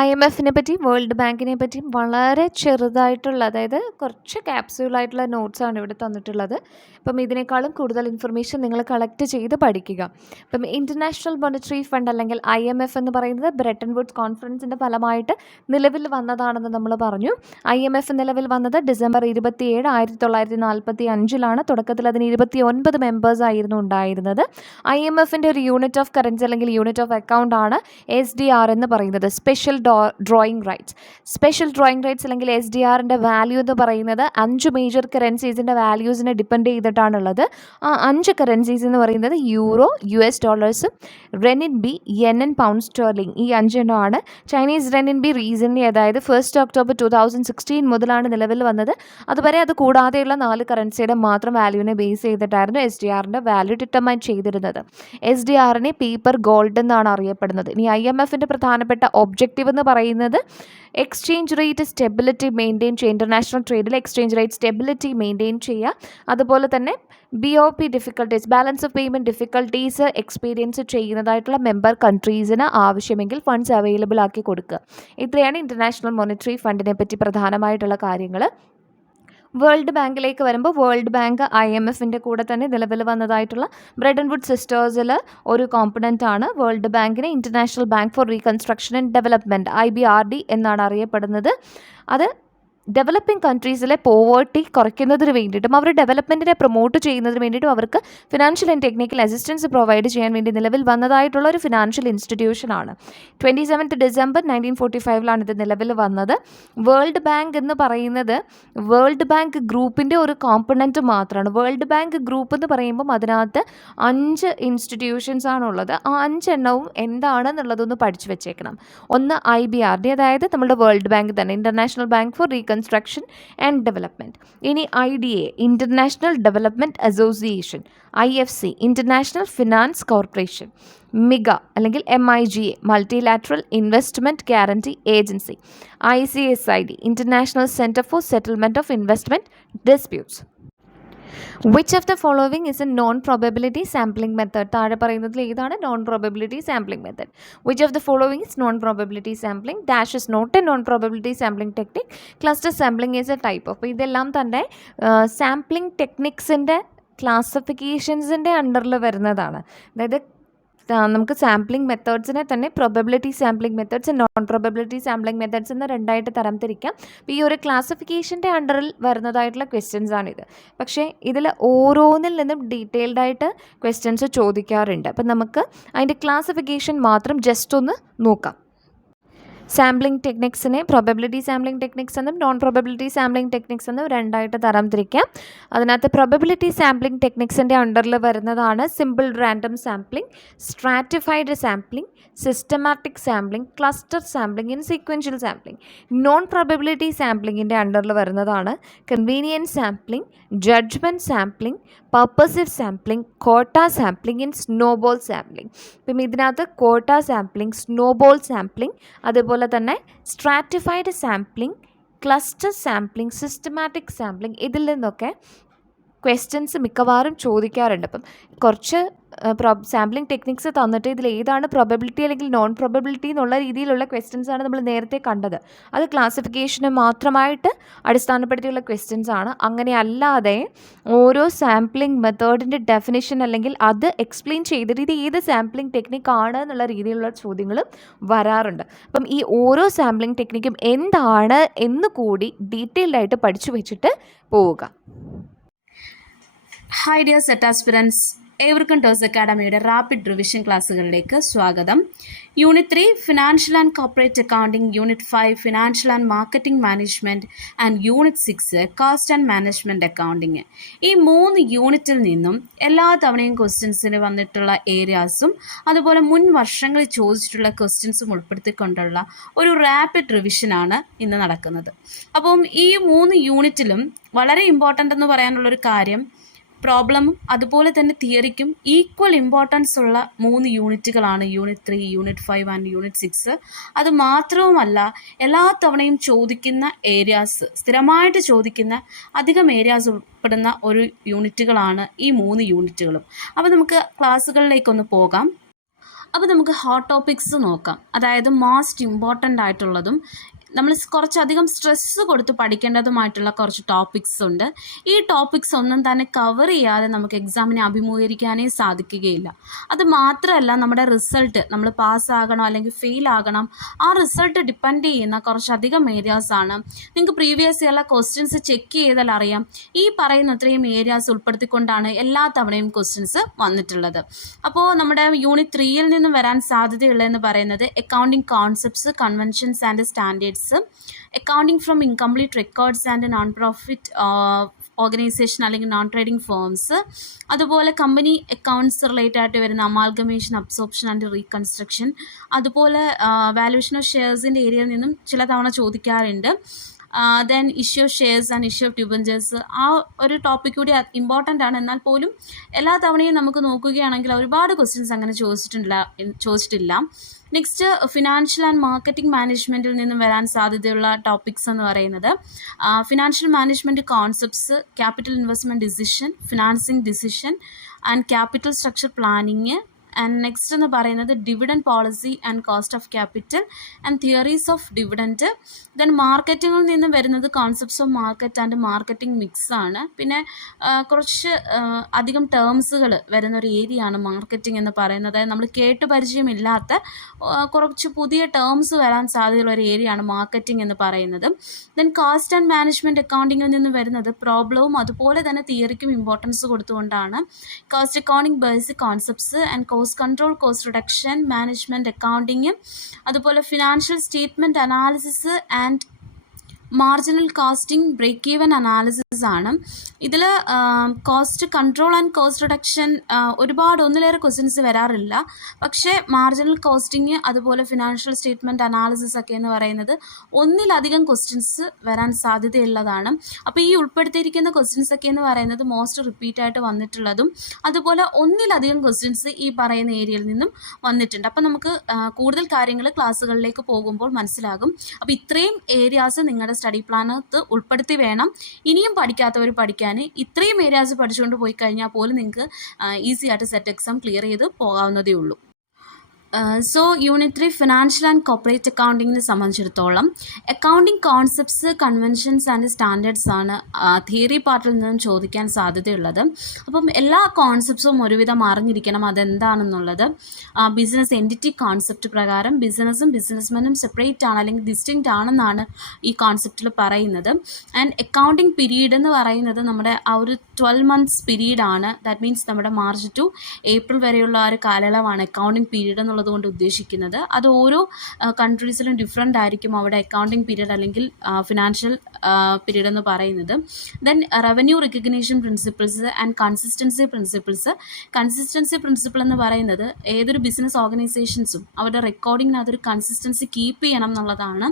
IMFിനെ പറ്റിയും വേൾഡ് ബാങ്കിനെ പറ്റിയും വളരെ ചെറുതായിട്ടുള്ള, അതായത് കുറച്ച് ക്യാപ്സ്യൂളായിട്ടുള്ള നോട്ട്സാണ് ഇവിടെ തന്നിട്ടുള്ളത്. അപ്പം ഇതിനേക്കാളും കൂടുതൽ ഇൻഫർമേഷൻ നിങ്ങൾ കളക്ട് ചെയ്ത് പഠിക്കുക. അപ്പം ഇൻ്റർനാഷണൽ മോണിറ്ററി ഫണ്ട് അല്ലെങ്കിൽ IMF എന്ന് പറയുന്നത് ബ്രെട്ടൺ വുഡ്സ് കോൺഫറൻസിൻ്റെ ഫലമായിട്ട് നിലവിൽ വന്നതാണെന്ന് നമ്മൾ പറഞ്ഞു. IMF നിലവിൽ വന്നത് ഡിസംബർ 27, 1945 തുടക്കത്തിൽ അതിന് 29 മെമ്പേഴ്സ് ആയിരുന്നു ഉണ്ടായിരുന്നത്. IMFിൻ്റെ ഒരു യൂണിറ്റ് ഓഫ് കറൻസി അല്ലെങ്കിൽ യൂണിറ്റ് ഓഫ് അക്കൗണ്ട് ആണ് SDR എന്ന് പറയുന്നത്, സ്പെഷ്യൽ ഡ്രോയിങ് റൈറ്റ്സ് അല്ലെങ്കിൽ SDRൻ്റെ വാല്യൂ എന്ന് പറയുന്നത് 5 മേജർ കറൻസീസിൻ്റെ വാല്യൂസിനെ ഡിപ്പെൻഡ് ചെയ്തിട്ടാണുള്ളത്. ആ 5 കറൻസീസ് എന്ന് പറയുന്നത് യൂറോ, US ഡോളേഴ്സും, റെനിൻബി, യെൻ, പൗണ്ട് സ്റ്റെർലിംഗ്, ഈ 5 എണ്ണമാണ്. ചൈനീസ് റെനിൻബി റീസെൻ്റ്ലി, അതായത് 1 ഒക്ടോബർ 2016 മുതലാണ് നിലവിൽ വന്നത്. അതുവരെ അത് കൂടാതെയുള്ള 4 കറൻസിയുടെ മാത്രം വാല്യൂവിനെ ബേസ് ചെയ്തിട്ടായിരുന്നു SDRൻ്റെ വാല്യൂ ഡിറ്റർമൈൻ ചെയ്തിരുന്നത്. SDRനെ പേപ്പർ ഗോൾഡ് എന്നാണ് അറിയപ്പെടുന്നത്. ഇനി IMFിൻ്റെ പ്രധാനപ്പെട്ട ഒബ്ജക്റ്റീവ് എന്ന് പറയുന്നത് എക്സ്ചേഞ്ച് റേറ്റ് സ്റ്റെബിലിറ്റി മെയിൻറ്റെയിൻ ചെയ്യുക, ഇൻ്റർനാഷണൽ ട്രേഡിൽ എക്സ്ചേഞ്ച് റേറ്റ് സ്റ്റെബിലിറ്റി മെയിൻറ്റെയിൻ ചെയ്യുക. അതുപോലെ തന്നെ BOP difficulties, balance of payment difficulties experience ചെയ്യുന്നതായിട്ടുള്ള മെമ്പർ കൺട്രീസിന് ആവശ്യമെങ്കിൽ ഫണ്ട്സ് അവൈലബിൾ ആക്കി കൊടുക്കുക. ഇത്രയാണ് ഇൻ്റർനാഷണൽ മോണിറ്ററി ഫണ്ടിനെ പറ്റി പ്രധാനമായിട്ടുള്ള കാര്യങ്ങൾ. വേൾഡ് ബാങ്കിലേക്ക് വരുമ്പോൾ വേൾഡ് ബാങ്ക് IMFിൻ്റെ കൂടെ തന്നെ നിലവിൽ വന്നതായിട്ടുള്ള ബ്രെട്ടൺ വുഡ് സിസ്റ്റേഴ്സിൽ ഒരു കോമ്പണൻ്റ് ആണ്. വേൾഡ് ബാങ്കിനെ international bank for reconstruction and development IBRD എന്നാണ് അറിയപ്പെടുന്നത്. അത് ഡെവലപ്പിംഗ് കൺട്രീസിലെ പോവേർട്ടി കുറയ്ക്കുന്നതിന് വേണ്ടിയിട്ടും അവർ ഡെവലപ്മെൻറ്റിനെ പ്രൊമോട്ട് ചെയ്യുന്നതിന് വേണ്ടിയിട്ടും അവർക്ക് financial and technical assistance provide ചെയ്യാൻ വേണ്ടി നിലവിൽ വന്നതായിട്ടുള്ള ഒരു ഫിനാൻഷ്യൽ ഇൻസ്റ്റിറ്റ്യൂഷനാണ്. 27 ഡിസംബർ 1945 ഇത് നിലവിൽ വന്നത്. വേൾഡ് ബാങ്ക് എന്ന് പറയുന്നത് വേൾഡ് ബാങ്ക് ഗ്രൂപ്പിൻ്റെ ഒരു കോമ്പണൻറ്റ് മാത്രമാണ്. വേൾഡ് ബാങ്ക് ഗ്രൂപ്പ് എന്ന് പറയുമ്പം അതിനകത്ത് 5 ഇൻസ്റ്റിറ്റ്യൂഷൻസ് ആണുള്ളത്. ആ 5 എണ്ണവും എന്താണെന്നുള്ളതൊന്ന് പഠിച്ചു വെച്ചേക്കണം. ഒന്ന് IBRD, അതായത് നമ്മുടെ വേൾഡ് ബാങ്ക് തന്നെ, international bank for reconstruction and development. ഇനി IDA, international development association. IFC, international finance corporation. MIGA അല്ലെങ്കിൽ MIGA, multilateral investment guarantee agency. ICSID, international centre for settlement of investment disputes. Which of the following is a non-probability sampling method? താഴെ പറയുന്നതിൽ ഏതാണ് non-probability sampling method? Which of the following is non-probability sampling? Dash is not a non-probability sampling technique. Cluster sampling is a type of. ഇതെല്ലാം തന്നെ sampling ടെക്നിക്സിൻ്റെ ക്ലാസിഫിക്കേഷൻസിൻ്റെ അണ്ടറിൽ വരുന്നതാണ്. അതായത് നമുക്ക് sampling മെത്തേഡ്സിനെ തന്നെ probability sampling methods, non probability sampling methods എന്ന് 2 തരംതിരിക്കാം. അപ്പോൾ ഈ ഒരു ക്ലാസിഫിക്കേഷൻ്റെ അണ്ടറിൽ വരുന്നതായിട്ടുള്ള ക്വസ്റ്റ്യൻസ് ആണിത്. പക്ഷേ ഇതിൽ ഓരോന്നിൽ നിന്നും ഡീറ്റെയിൽഡായിട്ട് ക്വസ്റ്റ്യൻസ് ചോദിക്കാറുണ്ട്. അപ്പം നമുക്ക് അതിൻ്റെ ക്ലാസിഫിക്കേഷൻ മാത്രം ജസ്റ്റ് ഒന്ന് നോക്കാം. സാമ്പിളിംഗ് ടെക്നിക്സിനെ പ്രോബബിലിറ്റി സാമ്പിളിംഗ് ടെക്നിക്സ് എന്നും നോൺ പ്രോബബിലിറ്റി സാമ്പിളിംഗ് ടെക്നിക്സ് എന്നും 2 തരംതിരിക്കാം. അതിനകത്ത് പ്രോബബിലിറ്റി സാമ്പിളിംഗ് ടെക്നിക്സിൻ്റെ അണ്ടറിൽ വരുന്നതാണ് simple random sampling, stratified sampling, systematic sampling, cluster sampling, in sequential sampling. Non probability സാമ്പിളിങ്ങിൻ്റെ അണ്ടറിൽ വരുന്നതാണ് convenience sampling, judgement sampling, purposive sampling, quota sampling and snowball sampling. ഇപ്പം ഇതിനകത്ത് കോട്ട സാമ്പിളിംഗ്, സ്നോബോൾ സാമ്പിളിംഗ്, അതുപോലെ തന്നെ stratified sampling, cluster sampling, systematic sampling, ഇതിൽ നിന്നൊക്കെ questions മിക്കവാറും ചോദിക്കാറുണ്ട്. അപ്പം കുറച്ച് സാമ്പിളിംഗ് ടെക്നിക്സ് തന്നിട്ട് ഇതിൽ ഏതാണ് പ്രോബബിലിറ്റി അല്ലെങ്കിൽ നോൺ പ്രോബബിലിറ്റി എന്നുള്ള രീതിയിലുള്ള ക്വസ്റ്റ്യൻസാണ് നമ്മൾ നേരത്തെ കണ്ടത്. അത് ക്ലാസിഫിക്കേഷന് മാത്രമായിട്ട് അടിസ്ഥാനപ്പെടുത്തിയുള്ള ക്വസ്റ്റ്യൻസ് ആണ്. അങ്ങനെ അല്ലാതെ ഓരോ സാമ്പിളിംഗ് മെത്തേഡിൻ്റെ ഡെഫിനിഷൻ അല്ലെങ്കിൽ അത് എക്സ്പ്ലെയിൻ ചെയ്തിട്ട് ഇത് ഏത് സാമ്പിളിംഗ് ടെക്നിക്കാണ് എന്നുള്ള രീതിയിലുള്ള ചോദ്യങ്ങൾ വരാറുണ്ട്. അപ്പം ഈ ഓരോ സാമ്പിളിംഗ് ടെക്നിക്കും എന്താണ് എന്ന് കൂടി ഡീറ്റെയിൽഡായിട്ട് പഠിച്ചു വെച്ചിട്ട് പോവുക. ഹായ് ഡിയർ സെറ്റ് ആസ്പിറൻസ്, ഏവർക്കും ടോസ് അക്കാഡമിയുടെ റാപ്പിഡ് റിവിഷൻ ക്ലാസ്സുകളിലേക്ക് സ്വാഗതം. Unit 3 financial and corporate accounting, unit 5 financial and marketing management and unit 6 cost and management accounting. ഈ 3 യൂണിറ്റിൽ നിന്നും എല്ലാ തവണയും ക്വസ്റ്റ്യൻസിന് വന്നിട്ടുള്ള ഏരിയാസും അതുപോലെ മുൻ വർഷങ്ങളിൽ ചോദിച്ചിട്ടുള്ള ക്വസ്റ്റ്യൻസും ഉൾപ്പെടുത്തിക്കൊണ്ടുള്ള ഒരു റാപ്പിഡ് റിവിഷനാണ് ഇന്ന് നടക്കുന്നത്. അപ്പം ഈ 3 യൂണിറ്റിലും വളരെ ഇമ്പോർട്ടൻ്റ് എന്ന് പറയാനുള്ളൊരു കാര്യം, പ്രോബ്ലമും അതുപോലെ തന്നെ തിയറിക്കും ഈക്വൽ ഇമ്പോർട്ടൻസ് ഉള്ള 3 യൂണിറ്റുകളാണ് യൂണിറ്റ് 3, യൂണിറ്റ് 5 ആൻഡ് യൂണിറ്റ് 6. അത് മാത്രവുമല്ല, എല്ലാ തവണയും ചോദിക്കുന്ന ഏരിയാസ്, സ്ഥിരമായിട്ട് ചോദിക്കുന്ന അധികം ഏരിയാസ് ഉൾപ്പെടുന്ന ഒരു യൂണിറ്റുകളാണ് ഈ 3 യൂണിറ്റുകളും. അപ്പോൾ നമുക്ക് ക്ലാസ്സുകളിലേക്കൊന്ന് പോകാം. അപ്പോൾ നമുക്ക് ഹോട്ട് ടോപ്പിക്സ് നോക്കാം. അതായത് മോസ്റ്റ് ഇമ്പോർട്ടൻ്റ് ആയിട്ടുള്ളതും നമ്മൾ കുറച്ചധികം സ്ട്രെസ്സ് കൊടുത്ത് പഠിക്കേണ്ടതുമായിട്ടുള്ള കുറച്ച് ടോപ്പിക്സ് ഉണ്ട്. ഈ ടോപ്പിക്സ് ഒന്നും തന്നെ കവർ ചെയ്യാതെ നമുക്ക് എക്സാമിനെ അഭിമുഖീകരിക്കാനേ സാധിക്കുകയില്ല. അത് മാത്രമല്ല, നമ്മുടെ റിസൾട്ട്, നമ്മൾ പാസ്സാകണോ അല്ലെങ്കിൽ ഫെയിൽ ആകണം, ആ റിസൾട്ട് ഡിപ്പെൻഡ് ചെയ്യുന്ന കുറച്ചധികം ഏരിയാസാണ്. നിങ്ങൾക്ക് പ്രീവിയസ് ഇയറിലെ ക്വസ്റ്റ്യൻസ് ചെക്ക് ചെയ്താൽ അറിയാം, ഈ പറയുന്ന ഇത്രയും ഏരിയാസ് ഉൾപ്പെടുത്തിക്കൊണ്ടാണ് എല്ലാ തവണയും ക്വസ്റ്റ്യൻസ് വന്നിട്ടുള്ളത്. അപ്പോൾ നമ്മുടെ യൂണിറ്റ് 3യിൽ നിന്നും വരാൻ സാധ്യതയുള്ളതെന്ന് പറയുന്നത് accounting concepts, conventions and standards, accounting from incomplete records and non profit organisation അല്ലെങ്കിൽ നോൺ ട്രേഡിംഗ് ഫേംസ്, അതുപോലെ കമ്പനി അക്കൗണ്ട്സ് റിലേറ്റഡ് ആയിട്ട് വരുന്ന അമാൽഗമേഷൻ, അബ്സോർപ്ഷൻ ആൻഡ് റീകൺസ്ട്രക്ഷൻ, അതുപോലെ വാല്യൂഷൻ ഓഫ് ഷെയർസിൻ്റെ ഏരിയയിൽ നിന്നും ചില തവണ ചോദിക്കാറുണ്ട്. Then issue of shares and issue of debentures, ആ ഒരു ടോപ്പിക് കൂടി ഇമ്പോർട്ടൻ്റ് ആണ്. എന്നാൽ പോലും എല്ലാ തവണയും നമുക്ക് നോക്കുകയാണെങ്കിൽ ഒരുപാട് ക്വസ്റ്റ്യൻസ് അങ്ങനെ ചോദിച്ചിട്ടില്ല. നെക്സ്റ്റ് ഫിനാൻഷ്യൽ ആൻഡ് മാർക്കറ്റിംഗ് മാനേജ്മെൻറ്റിൽ നിന്നും വരാൻ സാധ്യതയുള്ള ടോപ്പിക്സ് എന്ന് പറയുന്നത് financial management concepts, capital investment decision, financing decision and capital structure planning. And next എന്ന് പറയുന്നത് dividend policy and cost of capital and theories of dividend. Then മാർക്കറ്റിങ്ങിൽ നിന്നും വരുന്നത് concepts of market and marketing mix ആണ്. പിന്നെ കുറച്ച് അധികം ടേംസുകൾ വരുന്ന ഒരു ഏരിയ ആണ് മാർക്കറ്റിംഗ് എന്ന് പറയുന്നത്. നമ്മൾ കേട്ട് പരിചയമില്ലാത്ത കുറച്ച് പുതിയ ടേംസ് വരാൻ സാധ്യതയുള്ള ഒരു ഏരിയ ആണ് മാർക്കറ്റിംഗ് എന്ന് പറയുന്നത്. ദെൻ കോസ്റ്റ് ആൻഡ് മാനേജ്മെൻറ്റ് അക്കൗണ്ടിങ്ങിൽ നിന്ന് വരുന്നത് പ്രോബ്ലവും അതുപോലെ തന്നെ തിയറിക്കും ഇമ്പോർട്ടൻസ് കൊടുത്തുകൊണ്ടാണ്. Cost accounting basic concepts and cost control, cost reduction, management accounting, അതുപോലെ financial statement analysis and marginal costing, break even analysis ആണ്. ഇതിൽ cost control and cost reduction ഒന്നിലേറെ ക്വസ്റ്റ്യൻസ് വരാറില്ല. പക്ഷേ മാർജിനൽ കോസ്റ്റിംഗ് അതുപോലെ ഫിനാൻഷ്യൽ സ്റ്റേറ്റ്മെൻറ്റ് അനാലിസിസ് ഒക്കെ എന്ന് പറയുന്നത് ഒന്നിലധികം ക്വസ്റ്റ്യൻസ് വരാൻ സാധ്യതയുള്ളതാണ്. അപ്പോൾ ഈ ഉൾപ്പെടുത്തിയിരിക്കുന്ന ക്വസ്റ്റ്യൻസ് ഒക്കെ എന്ന് പറയുന്നത് മോസ്റ്റ് റിപ്പീറ്റായിട്ട് വന്നിട്ടുള്ളതും അതുപോലെ ഒന്നിലധികം ക്വസ്റ്റ്യൻസ് ഈ പറയുന്ന ഏരിയയിൽ നിന്നും വന്നിട്ടുണ്ട്. അപ്പോൾ നമുക്ക് കൂടുതൽ കാര്യങ്ങൾ ക്ലാസ്സുകളിലേക്ക് പോകുമ്പോൾ മനസ്സിലാകും. അപ്പോൾ ഇത്രയും ഏരിയാസ് നിങ്ങളുടെ സ്റ്റഡി പ്ലാനകത്ത് ഉൾപ്പെടുത്തി വേണം ഇനിയും പഠിക്കാത്തവർ പഠിക്കാൻ. ഇത്രയും ഏരിയാസ് പഠിച്ചുകൊണ്ട് പോയി കഴിഞ്ഞാൽ പോലും നിങ്ങൾക്ക് ഈസി ആയിട്ട് സെറ്റ് എക്സാം ക്ലിയർ ചെയ്ത് പോകാവുന്നതേ ഉള്ളൂ. So unit 3 financial and corporate അക്കൗണ്ടിങ്ങിനെ സംബന്ധിച്ചിടത്തോളം accounting concepts, conventions and standards ആണ് തിയറി പാർട്ടിൽ നിന്നും ചോദിക്കാൻ സാധ്യതയുള്ളത്. അപ്പം എല്ലാ കോൺസെപ്റ്റ്സും ഒരുവിധം അറിഞ്ഞിരിക്കണം അതെന്താണെന്നുള്ളത്. ബിസിനസ് എൻറ്റിറ്റി കോൺസെപ്റ്റ് പ്രകാരം ബിസിനസ്സും ബിസിനസ്മെനും സെപ്പറേറ്റ് ആണ് അല്ലെങ്കിൽ ഡിസ്റ്റിങ്ക്റ്റ് ആണെന്നാണ് ഈ കോൺസെപ്റ്റിൽ പറയുന്നത്. ആൻഡ് അക്കൗണ്ടിങ് പീരീഡ് എന്ന് പറയുന്നത് നമ്മുടെ ആ ഒരു 12 months പീരീഡാണ്. ദാറ്റ് മീൻസ് നമ്മുടെ മാർച്ച് ടു ഏപ്രിൽ വരെയുള്ള ആ ഒരു കാലയളവാണ് അക്കൗണ്ടിങ് പീരീഡ് എന്നുള്ള എന്നുള്ളത് കൊണ്ട് ഉദ്ദേശിക്കുന്നത്. അത് ഓരോ കൺട്രീസിലും ഡിഫറെൻ്റ് ആയിരിക്കും അവിടെ അക്കൗണ്ടിങ് പീരീഡ് അല്ലെങ്കിൽ ഫിനാൻഷ്യൽ പീരീഡ് എന്ന് പറയുന്നത്. Then revenue recognition principles and consistency principles. Consistency principle എന്ന് പറയുന്നത് ഏതൊരു ബിസിനസ് ഓർഗനൈസേഷൻസും അവരുടെ റെക്കോർഡിങ്ങിനകത്തൊരു കൺസിസ്റ്റൻസി കീപ്പ് ചെയ്യണം എന്നുള്ളതാണ്.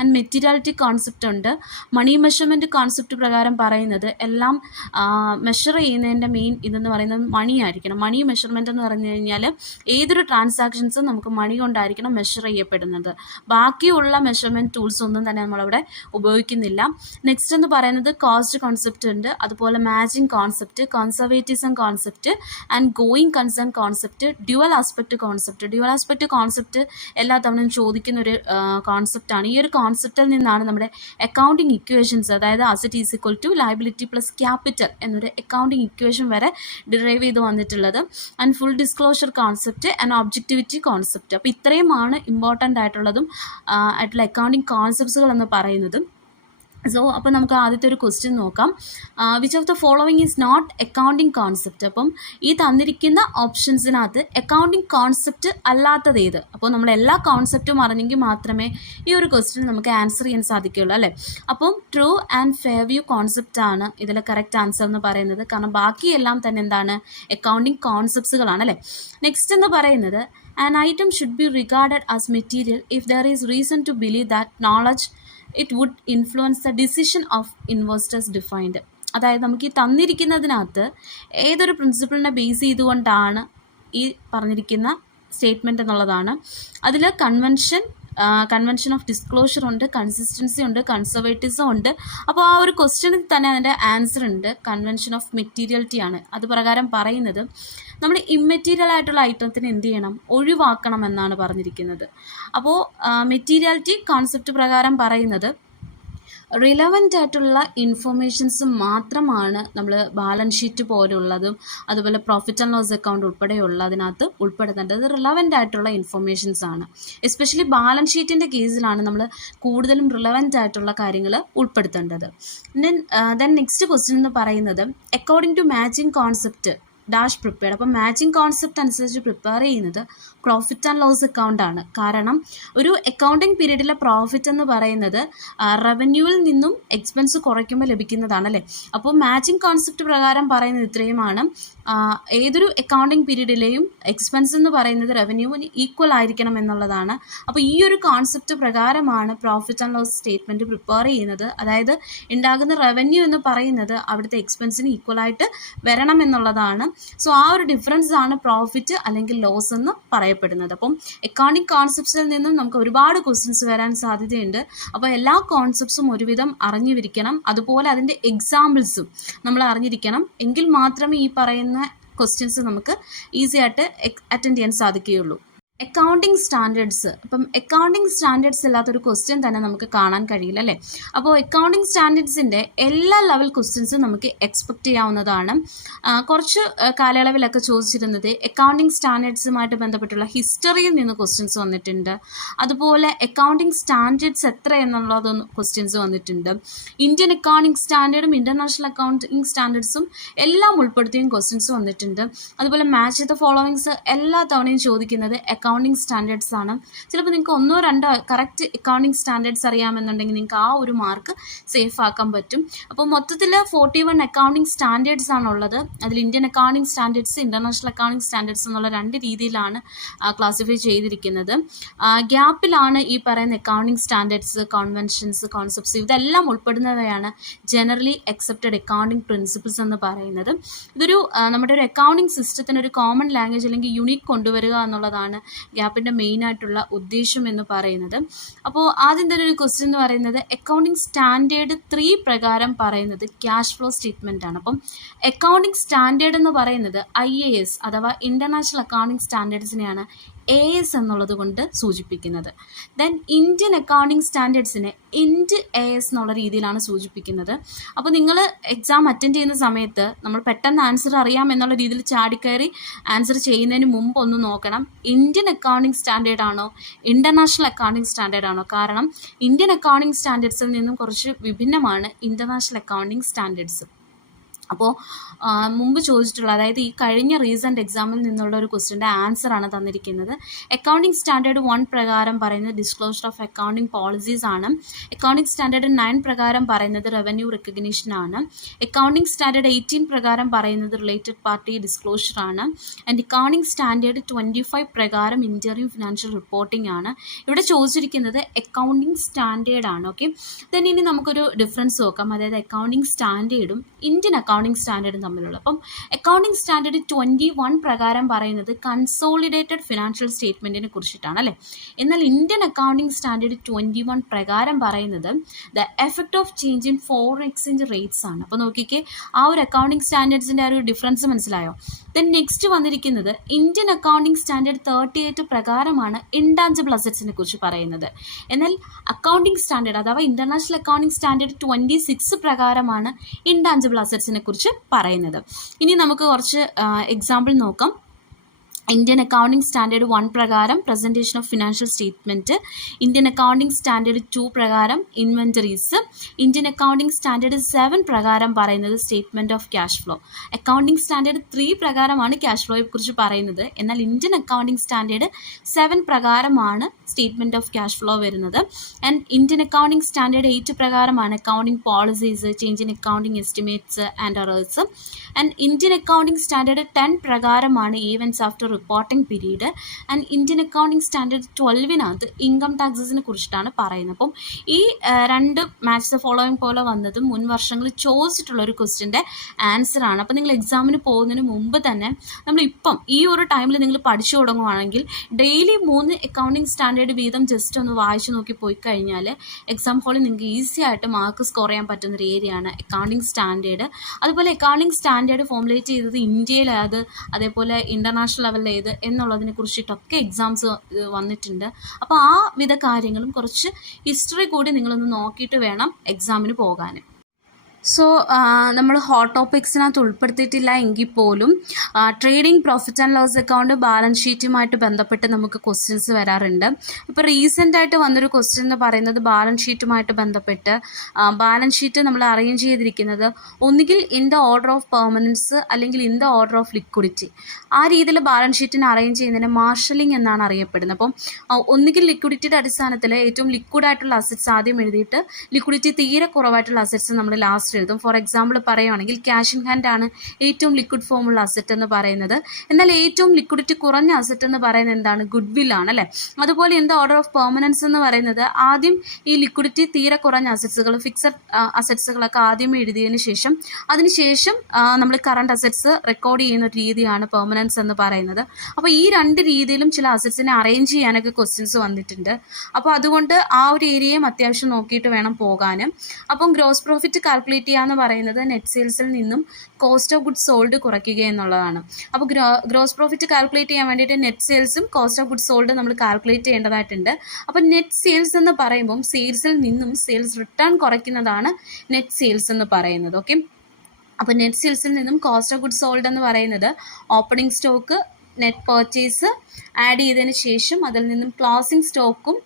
ആൻഡ് മെറ്റീരിയാലിറ്റി കോൺസെപ്റ്റ് ഉണ്ട്. മണി മെഷർമെൻറ്റ് കോൺസെപ്റ്റ് പ്രകാരം പറയുന്നത് എല്ലാം മെഷർ ചെയ്യുന്നതിൻ്റെ മെയിൻ ഇതെന്ന് പറയുന്നത് മണി ആയിരിക്കണം. മണി മെഷർമെൻറ്റ് എന്ന് പറഞ്ഞു കഴിഞ്ഞാൽ ഏതൊരു ട്രാൻസാക്ഷൻസും നമുക്ക് മണി കൊണ്ടായിരിക്കണം മെഷർ ചെയ്യപ്പെടുന്നത്. ബാക്കിയുള്ള മെഷർമെൻറ്റ് ടൂൾസ് ഒന്നും തന്നെ നമ്മളവിടെ ഉപയോഗിക്കുന്നില്ല. നെക്സ്റ്റ് എന്ന് പറയുന്നത് കോസ്റ്റ് കോൺസെപ്റ്റ് ഉണ്ട്, അതുപോലെ matching concept, conservatism concept and going concern concept, dual aspect concept. Dual aspect concept എല്ലാ തവണയും ചോദിക്കുന്ന ഒരു കോൺസെപ്റ്റാണ്. ഈ ഒരു കോൺസെപ്റ്റിൽ നിന്നാണ് നമ്മുടെ അക്കൗണ്ടിങ് ഇക്വേഷൻസ്, അതായത് asset is equal to liability plus capital എന്നൊരു അക്കൗണ്ടിങ് ഇക്വേഷൻ വരെ ഡിറൈവ് ചെയ്ത് വന്നിട്ടുള്ളത്. And full disclosure concept and objectivity concept. അപ്പോൾ ഇത്രയുമാണ് ഇമ്പോർട്ടൻ്റ് ആയിട്ടുള്ള അക്കൗണ്ടിങ് കോൺസെപ്റ്റ്സുകൾ എന്ന് പറയുന്നത്. അപ്പോൾ നമുക്ക് ആദ്യത്തെ ഒരു ക്വസ്റ്റ്യൻ നോക്കാം. Which of the following is not accounting concept. അപ്പം ഈ തന്നിരിക്കുന്ന ഓപ്ഷൻസിനകത്ത് അക്കൗണ്ടിങ് കോൺസെപ്റ്റ് അല്ലാത്തത് ഏത്? അപ്പോൾ നമ്മൾ എല്ലാ കോൺസെപ്റ്റും അറിഞ്ഞെങ്കിൽ മാത്രമേ ഈ ഒരു ക്വസ്റ്റ്യൻ നമുക്ക് ആൻസർ ചെയ്യാൻ സാധിക്കുകയുള്ളൂ അല്ലേ. അപ്പം true and fair view concept ആണ് ഇതിലെ കറക്റ്റ് ആൻസർ എന്ന് പറയുന്നത്. കാരണം ബാക്കിയെല്ലാം തന്നെ എന്താണ്, അക്കൗണ്ടിങ് കോൺസെപ്റ്റ്സുകളാണ് അല്ലേ. നെക്സ്റ്റ് എന്ന് പറയുന്നത് an item should be regarded as material if there is reason to believe that knowledge it would influence the decision of investors defined. അതായത് നമുക്ക് ഈ തന്നിരിക്കുന്നതിനകത്ത് ഏതൊരു പ്രിൻസിപ്പിളിനെ ബേസ് ചെയ്തുകൊണ്ടാണ് ഈ പറഞ്ഞിരിക്കുന്ന സ്റ്റേറ്റ്മെൻറ്റ് എന്നുള്ളതാണ്. അതിൽ കൺവെൻഷൻ ഓഫ് ഡിസ്ക്ലോഷർ ഉണ്ട്, കൺസിസ്റ്റൻസി ഉണ്ട്, കൺസർവേറ്റിസം ഉണ്ട്. അപ്പോൾ ആ ഒരു ക്വസ്റ്റ്യനിൽ തന്നെ അതിൻ്റെ ആൻസർ ഉണ്ട്. കൺവെൻഷൻ ഓഫ് മെറ്റീരിയലിറ്റി ആണ്. അത് പ്രകാരം പറയുന്നത് നമ്മൾ ഇമ്മെറ്റീരിയൽ ആയിട്ടുള്ള ഐറ്റത്തിന് എന്ത് ചെയ്യണം, ഒഴിവാക്കണം എന്നാണ് പറഞ്ഞിരിക്കുന്നത്. അപ്പോൾ മെറ്റീരിയാലിറ്റി കോൺസെപ്റ്റ് പ്രകാരം പറയുന്നത് റിലവൻ്റ് ആയിട്ടുള്ള ഇൻഫർമേഷൻസ് മാത്രമാണ് നമ്മൾ ബാലൻസ് ഷീറ്റ് പോലുള്ളതും അതുപോലെ പ്രോഫിറ്റ് ആൻഡ് ലോസ് അക്കൗണ്ട് ഉൾപ്പെടെയുള്ളതിനകത്ത് ഉൾപ്പെടുത്തേണ്ടത് റിലവൻ്റ് ആയിട്ടുള്ള ഇൻഫർമേഷൻസ് ആണ്. എസ്പെഷ്യലി ബാലൻസ് ഷീറ്റിൻ്റെ കേസിലാണ് നമ്മൾ കൂടുതലും റിലവൻ്റ് ആയിട്ടുള്ള കാര്യങ്ങൾ ഉൾപ്പെടുത്തേണ്ടത്. ദെൻ നെക്സ്റ്റ് ക്വസ്റ്റ്യൻ എന്ന് പറയുന്നത് according to matching concept dash prepared. അപ്പം മാച്ചിങ് കോൺസെപ്റ്റ് അനുസരിച്ച് പ്രിപ്പയർ ചെയ്യുന്നത് പ്രോഫിറ്റ് ആൻഡ് ലോസ് അക്കൗണ്ട് ആണ്. കാരണം ഒരു അക്കൗണ്ടിങ് പീരീഡിലെ പ്രോഫിറ്റ് എന്ന് പറയുന്നത് റവന്യൂവിൽ നിന്നും എക്സ്പെൻസ് കുറയ്ക്കുമ്പോൾ ലഭിക്കുന്നതാണ് അല്ലേ. അപ്പോൾ മാച്ചിങ് കോൺസെപ്റ്റ് പ്രകാരം പറയുന്നത് ഇത്രയുമാണ്. ഏതൊരു അക്കൗണ്ടിങ് പീരീഡിലെയും എക്സ്പെൻസ് എന്ന് പറയുന്നത് റവന്യൂവിന് ഈക്വൽ ആയിരിക്കണം എന്നുള്ളതാണ്. അപ്പോൾ ഈ ഒരു കോൺസെപ്റ്റ് പ്രകാരമാണ് profit and loss statement prepare ചെയ്യുന്നത്. അതായത് ഉണ്ടാകുന്ന റവന്യൂ എന്ന് പറയുന്നത് അവിടുത്തെ എക്സ്പെൻസിന് ഈക്വലായിട്ട് വരണം എന്നുള്ളതാണ്. സോ ആ ഒരു ഡിഫറൻസ് ആണ് പ്രോഫിറ്റ് അല്ലെങ്കിൽ ലോസ് എന്ന് പറയപ്പെടുന്നത്. അപ്പം അക്കൗണ്ടിങ് കോൺസെപ്റ്റ്സിൽ നിന്നും നമുക്ക് ഒരുപാട് ക്വസ്റ്റ്യൻസ് വരാൻ സാധ്യതയുണ്ട്. അപ്പോൾ എല്ലാ കോൺസെപ്റ്റ്സും ഒരുവിധം അറിഞ്ഞിരിക്കണം. അതുപോലെ അതിൻ്റെ എക്സാമ്പിൾസും നമ്മൾ അറിഞ്ഞിരിക്കണം. എങ്കിൽ മാത്രമേ ഈ പറയുന്ന ക്വസ്റ്റ്യൻസ് നമുക്ക് ഈസി ആയിട്ട് അറ്റൻഡ് ചെയ്യാൻ സാധിക്കുകയുള്ളൂ. Accounting standards. അപ്പം അക്കൗണ്ടിങ് സ്റ്റാൻഡേർഡ്സ് ഇല്ലാത്തൊരു ക്വസ്റ്റ്യൻ തന്നെ നമുക്ക് കാണാൻ കഴിയില്ല അല്ലേ. അപ്പോൾ അക്കൗണ്ടിങ് സ്റ്റാൻഡേർഡ്സിൻ്റെ എല്ലാ ലെവൽ ക്വസ്റ്റ്യൻസും നമുക്ക് എക്സ്പെക്റ്റ് ചെയ്യാവുന്നതാണ്. കുറച്ച് കാലയളവിലൊക്കെ ചോദിച്ചിരുന്നത് അക്കൗണ്ടിങ് സ്റ്റാൻഡേർഡ്സുമായിട്ട് ബന്ധപ്പെട്ടുള്ള ഹിസ്റ്ററിയിൽ നിന്ന് ക്വസ്റ്റ്യൻസ് വന്നിട്ടുണ്ട്. അതുപോലെ അക്കൗണ്ടിങ് സ്റ്റാൻഡേർഡ്സ് എത്ര എന്നുള്ളതൊന്ന് ക്വസ്റ്റ്യൻസ് വന്നിട്ടുണ്ട്. ഇന്ത്യൻ അക്കൗണ്ടിങ് സ്റ്റാൻഡേർഡും ഇൻ്റർനാഷണൽ അക്കൗണ്ടിങ് സ്റ്റാൻഡേർഡ്സും എല്ലാം ഉൾപ്പെടുത്തിയും ക്വസ്റ്റ്യൻസ് വന്നിട്ടുണ്ട്. അതുപോലെ മാച്ച് ദ ഫോളോവിങ്സ് എല്ലാ തവണയും ചോദിക്കുന്നത് അക്കൗണ്ടിങ് സ്റ്റാൻഡേർഡ്സ് ആണ്. ചിലപ്പോൾ നിങ്ങൾക്ക് ഒന്നോ രണ്ടോ കറക്റ്റ് അക്കൗണ്ടിങ് സ്റ്റാൻഡേർഡ്സ് അറിയാമെന്നുണ്ടെങ്കിൽ നിങ്ങൾക്ക് ആ ഒരു മാർക്ക് സേഫ് ആക്കാൻ പറ്റും. അപ്പോൾ മൊത്തത്തിൽ 41 അക്കൗണ്ടിങ് സ്റ്റാൻഡേർഡ്സ് ആണുള്ളത്. അതിൽ Indian accounting standards, international accounting standards എന്നുള്ള 2 രീതിയിലാണ് ക്ലാസിഫൈ ചെയ്തിരിക്കുന്നത്. ഗ്യാപ്പിലാണ് ഈ പറയുന്ന അക്കൗണ്ടിങ് സ്റ്റാൻഡേർഡ്സ്, കൺവെൻഷൻസ്, കോൺസെപ്റ്റ്സ് ഇതെല്ലാം ഉൾപ്പെടുന്നവയാണ് ജനറലി അക്സെപ്റ്റഡ് അക്കൗണ്ടിങ് പ്രിൻസിപ്പിൾസ് എന്ന് പറയുന്നത്. ഇതൊരു നമ്മുടെ ഒരു അക്കൗണ്ടിങ് സിസ്റ്റത്തിന് ഒരു കോമൺ ലാംഗ്വേജ് അല്ലെങ്കിൽ യുണീക്ക് കൊണ്ടുവരിക എന്നുള്ളതാണ് ഗ്യാപ്പിൻ്റെ മെയിനായിട്ടുള്ള ഉദ്ദേശം എന്ന് പറയുന്നത്. അപ്പോൾ ആദ്യം തന്നെ ഒരു ക്വസ്റ്റ്യൻ എന്ന് പറയുന്നത് അക്കൗണ്ടിങ് സ്റ്റാൻഡേർഡ് 3 പ്രകാരം പറയുന്നത് ക്യാഷ് ഫ്ലോ സ്റ്റേറ്റ്മെൻ്റ് ആണ്. അപ്പം അക്കൗണ്ടിങ് സ്റ്റാൻഡേർഡ് എന്ന് പറയുന്നത് IAS അഥവാ ഇൻ്റർനാഷണൽ അക്കൗണ്ടിങ് സ്റ്റാൻഡേർഡ്സിനെയാണ് AS എന്നുള്ളത് കൊണ്ട് സൂചിപ്പിക്കുന്നത്. ദെൻ ഇന്ത്യൻ അക്കൗണ്ടിങ് സ്റ്റാൻഡേർഡ്സിനെ AS എന്നുള്ള രീതിയിലാണ് സൂചിപ്പിക്കുന്നത്. അപ്പോൾ നിങ്ങൾ എക്സാം അറ്റൻഡ് ചെയ്യുന്ന സമയത്ത് നമ്മൾ പെട്ടെന്ന് ആൻസർ അറിയാം എന്നുള്ള രീതിയിൽ ചാടിക്കയറി ആൻസർ ചെയ്യുന്നതിന് മുമ്പ് ഒന്ന് നോക്കണം, ഇന്ത്യൻ അക്കൗണ്ടിങ് സ്റ്റാൻഡേർഡ് ആണോ ഇൻ്റർനാഷണൽ അക്കൗണ്ടിങ് സ്റ്റാൻഡേർഡ് ആണോ. കാരണം ഇന്ത്യൻ അക്കൗണ്ടിങ് സ്റ്റാൻഡേർഡ്സിൽ നിന്നും കുറച്ച് വിഭിന്നമാണ് ഇൻ്റർനാഷണൽ അക്കൗണ്ടിങ് സ്റ്റാൻഡേർഡ്സ്. അപ്പോൾ മുമ്പ് ചോദിച്ചിട്ടുള്ള, അതായത് ഈ കഴിഞ്ഞ റീസെൻ്റ് എക്സാമിൽ നിന്നുള്ള ഒരു ക്വസ്റ്റ്യൻ്റെ ആൻസറാണ് തന്നിരിക്കുന്നത്. അക്കൗണ്ടിങ് സ്റ്റാൻഡേർഡ് 1 പ്രകാരം പറയുന്നത് ഡിസ്ക്ലോഷർ ഓഫ് അക്കൗണ്ടിങ് പോളിസീസ് ആണ്. അക്കൗണ്ടിങ് സ്റ്റാൻഡേർഡ് 9 പ്രകാരം പറയുന്നത് റവന്യൂ റെക്കഗ്നീഷൻ ആണ്. അക്കൗണ്ടിങ് സ്റ്റാൻഡേർഡ് 18 പ്രകാരം പറയുന്നത് റിലേറ്റഡ് പാർട്ടി ഡിസ്ക്ലോഷർ ആണ്. ആൻഡ് അക്കൗണ്ടിങ് സ്റ്റാൻഡേർഡ് 25 പ്രകാരം ഇൻ്ററിം ഫിനാൻഷ്യൽ റിപ്പോർട്ടിംഗ് ആണ്. ഇവിടെ ചോദിച്ചിരിക്കുന്നത് അക്കൗണ്ടിങ് സ്റ്റാൻഡേർഡ് ആണ്. ഓക്കെ, ദെൻ ഇനി നമുക്കൊരു ഡിഫറൻസ് നോക്കാം, അതായത് അക്കൗണ്ടിങ് സ്റ്റാൻഡേർഡും ഇന്ത്യൻ അക്കൗണ്ടിങ് സ്റ്റാൻഡേർഡും തമ്മിലുള്ള. അപ്പം അക്കൗണ്ടിങ് സ്റ്റാൻഡേർഡ് 21 പ്രകാരം പറയുന്നത് കൺസോളിഡേറ്റഡ് ഫിനാൻഷ്യൽ സ്റ്റേറ്റ്മെൻറ്റിനെ കുറിച്ചിട്ടാണ് അല്ലേ. എന്നാൽ ഇന്ത്യൻ അക്കൗണ്ടിങ് സ്റ്റാൻഡേർഡ് 21 പ്രകാരം പറയുന്നത് the effect of change in foreign exchange rates ആണ്. അപ്പോൾ നോക്കിക്കേ, ആ ഒരു അക്കൗണ്ടിങ് സ്റ്റാൻഡേർഡ്സിൻ്റെ ആ ഒരു ഡിഫറൻസ് മനസ്സിലായോ? ദെൻ നെക്സ്റ്റ് വന്നിരിക്കുന്നത് ഇന്ത്യൻ അക്കൗണ്ടിങ് സ്റ്റാൻഡേർഡ് 38 പ്രകാരമാണ് ഇൻടാഞ്ചിബിൾ അസറ്റ്സിനെ കുറിച്ച് പറയുന്നത്. എന്നാൽ അക്കൗണ്ടിങ് സ്റ്റാൻഡേർഡ് അഥവാ ഇന്റർനാഷണൽ അക്കൗണ്ടിങ് സ്റ്റാൻഡേർഡ് 26 പ്രകാരമാണ് ഇൻടാഞ്ചിബിൾ അസറ്റ്സിനെ കുറിച്ച് പറയുന്നത്. ഇനി നമുക്ക് കുറച്ച് എക്സാമ്പിൾ നോക്കാം. ഇന്ത്യൻ അക്കൗണ്ടിങ് സ്റ്റാൻഡേർഡ് 1 പ്രകാരം presentation of financial statement, Indian accounting standard 2 പ്രകാരം ഇൻവെൻറ്ററീസ്, ഇന്ത്യൻ അക്കൗണ്ടിങ് സ്റ്റാൻഡേർഡ് 7 പ്രകാരം പറയുന്നത് statement of cash flow. Accounting standard 3 പ്രകാരമാണ് ക്യാഷ് ഫ്ലോയെ കുറിച്ച് പറയുന്നത്. എന്നാൽ ഇന്ത്യൻ അക്കൗണ്ടിങ് സ്റ്റാൻഡേർഡ് 7 പ്രകാരമാണ് സ്റ്റേറ്റ്മെൻറ്റ് ഓഫ് ക്യാഷ് ഫ്ലോ വരുന്നത്. ആൻഡ് ഇന്ത്യൻ അക്കൗണ്ടിങ് സ്റ്റാൻഡേർഡ് 8 പ്രകാരമാണ് accounting policies, change in accounting estimates and errors. And Indian accounting standard 10 പ്രകാരമാണ് events after reporting period. And Indian accounting standard 12 income ടാക്സസിനെ കുറിച്ചിട്ടാണ് പറയുന്നത്. അപ്പം ഈ രണ്ട് മാച്ച് ദ ഫോളോയിങ് പോലെ വന്നതും മുൻ വർഷങ്ങളിൽ ചോദിച്ചിട്ടുള്ള ഒരു ക്വസ്റ്റ്യൻ്റെ ആൻസറാണ്. അപ്പോൾ നിങ്ങൾ എക്സാമിന് പോകുന്നതിന് മുമ്പ് തന്നെ നമ്മളിപ്പം ഈ ഒരു ടൈമിൽ നിങ്ങൾ പഠിച്ചു തുടങ്ങുവാണെങ്കിൽ ഡെയിലി 3 അക്കൗണ്ടിങ് സ്റ്റാൻഡേർഡ് വീതം ജസ്റ്റ് ഒന്ന് വായിച്ചു നോക്കി പോയി കഴിഞ്ഞാൽ എക്സാം ഹോളിൽ നിങ്ങൾക്ക് ഈസി ആയിട്ട് മാർക്ക് സ്കോർ ചെയ്യാൻ പറ്റുന്നൊരു ഏരിയയാണ് അക്കൗണ്ടിങ് സ്റ്റാൻഡേർഡ്. അതുപോലെ അക്കൗണ്ടിങ് സ്റ്റാൻഡേർഡ് ഫോമുലേറ്റ് ചെയ്തത് ഇന്ത്യയിലേത്, അതേപോലെ ഇൻ്റർനാഷണൽ ലെവലിൽ ഏത് എന്നുള്ളതിനെ കുറിച്ചിട്ടൊക്കെ എക്സാംസ് വന്നിട്ടുണ്ട്. അപ്പോൾ ആ വിധ കാര്യങ്ങളും കുറച്ച് ഹിസ്റ്ററി കൂടി നിങ്ങളൊന്ന് നോക്കിയിട്ട് വേണം എക്സാമിന് പോകാൻ. സോ നമ്മൾ ഹോട്ട് ടോപ്പിക്സിനകത്ത് ഉൾപ്പെടുത്തിയിട്ടില്ല എങ്കിൽ പോലും trading profit and loss account balance ഷീറ്റുമായിട്ട് ബന്ധപ്പെട്ട് നമുക്ക് ക്വസ്റ്റ്യൻസ് വരാറുണ്ട്. ഇപ്പോൾ റീസെൻ്റായിട്ട് വന്നൊരു ക്വസ്റ്റ്യൻ എന്ന് പറയുന്നത് ബാലൻസ് ഷീറ്റുമായിട്ട് ബന്ധപ്പെട്ട് ബാലൻസ് ഷീറ്റ് നമ്മൾ അറേഞ്ച് ചെയ്തിരിക്കുന്നത് ഒന്നുകിൽ in the order of permanence അല്ലെങ്കിൽ in the order of liquidity. ആ രീതിയിൽ ബാലൻസ് ഷീറ്റിനെ അറേഞ്ച് ചെയ്യുന്നതിന് മാർഷലിംഗ് എന്നാണ് അറിയപ്പെടുന്നത്. അപ്പം ഒന്നുകിൽ ലിക്വിഡിറ്റിയുടെ അടിസ്ഥാനത്തിൽ ഏറ്റവും ലിക്വിഡായിട്ടുള്ള അസറ്റ്സ് ആദ്യം എഴുതിയിട്ട് ലിക്വിഡിറ്റി തീരെ കുറവായിട്ടുള്ള അസറ്റ്സ് നമ്മൾ ലാസ്റ്റ് എഴുതും. ഫോർ എക്സാമ്പിൾ പറയുകയാണെങ്കിൽ ക്യാഷ് ഇൻ ഹാൻഡ് ആണ് ഏറ്റവും ലിക്വിഡ് ഫോമുള്ള അസറ്റ് എന്ന് പറയുന്നത്. എന്നാൽ ഏറ്റവും ലിക്വിഡിറ്റി കുറഞ്ഞ അസറ്റ് എന്ന് പറയുന്നത് എന്താണ്? ഗുഡ് വിൽ ആണ് അല്ലേ. അതുപോലെ in the order of permanence എന്ന് പറയുന്നത് ആദ്യം ഈ ലിക്വിഡിറ്റി തീരെ കുറഞ്ഞ അസറ്റ്സുകൾ, ഫിക്സഡ് അസറ്റ്സുകളൊക്കെ ആദ്യം എഴുതിയതിന് ശേഷം അതിനുശേഷം നമ്മൾ കറണ്ട് അസറ്റ്സ് റെക്കോർഡ് ചെയ്യുന്ന ഒരു രീതിയാണ് പെർമനൻസ് എന്ന് പറയുന്നത്. അപ്പോൾ ഈ രണ്ട് രീതിയിലും ചില അസറ്റ്സിനെ അറേഞ്ച് ചെയ്യാനൊക്കെ ക്വസ്റ്റ്യൻസ് വന്നിട്ടുണ്ട്. അപ്പോൾ അതുകൊണ്ട് ആ ഒരു ഏരിയയും അത്യാവശ്യം നോക്കിയിട്ട് വേണം പോകാനും. അപ്പം ഗ്രോസ് പ്രോഫിറ്റ് കാൽക്കുലേറ്റ് എന്ന് പറയുന്നത് നെറ്റ് സെയിൽസിൽ നിന്നും കോസ്റ്റ് ഓഫ് ഗുഡ്സ് സോൾഡ് കുറയ്ക്കുക എന്നുള്ളതാണ്. അപ്പോൾ ഗ്രോസ് പ്രോഫിറ്റ് കാൽക്കുലേറ്റ് ചെയ്യാൻ വേണ്ടിയിട്ട് നെറ്റ് സെയിൽസും കോസ്റ്റ് ഓഫ് ഗുഡ്സ് സോൾഡ് നമ്മൾ കാൽക്കുലേറ്റ് ചെയ്യേണ്ടതായിട്ടുണ്ട്. അപ്പോൾ നെറ്റ് സെയിൽസ് എന്ന് പറയുമ്പം സെയിൽസിൽ നിന്നും സെയിൽസ് റിട്ടേൺ കുറയ്ക്കുന്നതാണ് നെറ്റ് സെയിൽസ് എന്ന് പറയുന്നത്. ഓക്കെ, അപ്പോൾ നെറ്റ് സെയിൽസിൽ നിന്നും കോസ്റ്റ് ഓഫ് ഗുഡ്സ് സോൾഡ് എന്ന് പറയുന്നത് opening stock, net purchase add ചെയ്തതിന് ശേഷം അതിൽ നിന്നും ക്ലോസിംഗ് സ്റ്റോക്കും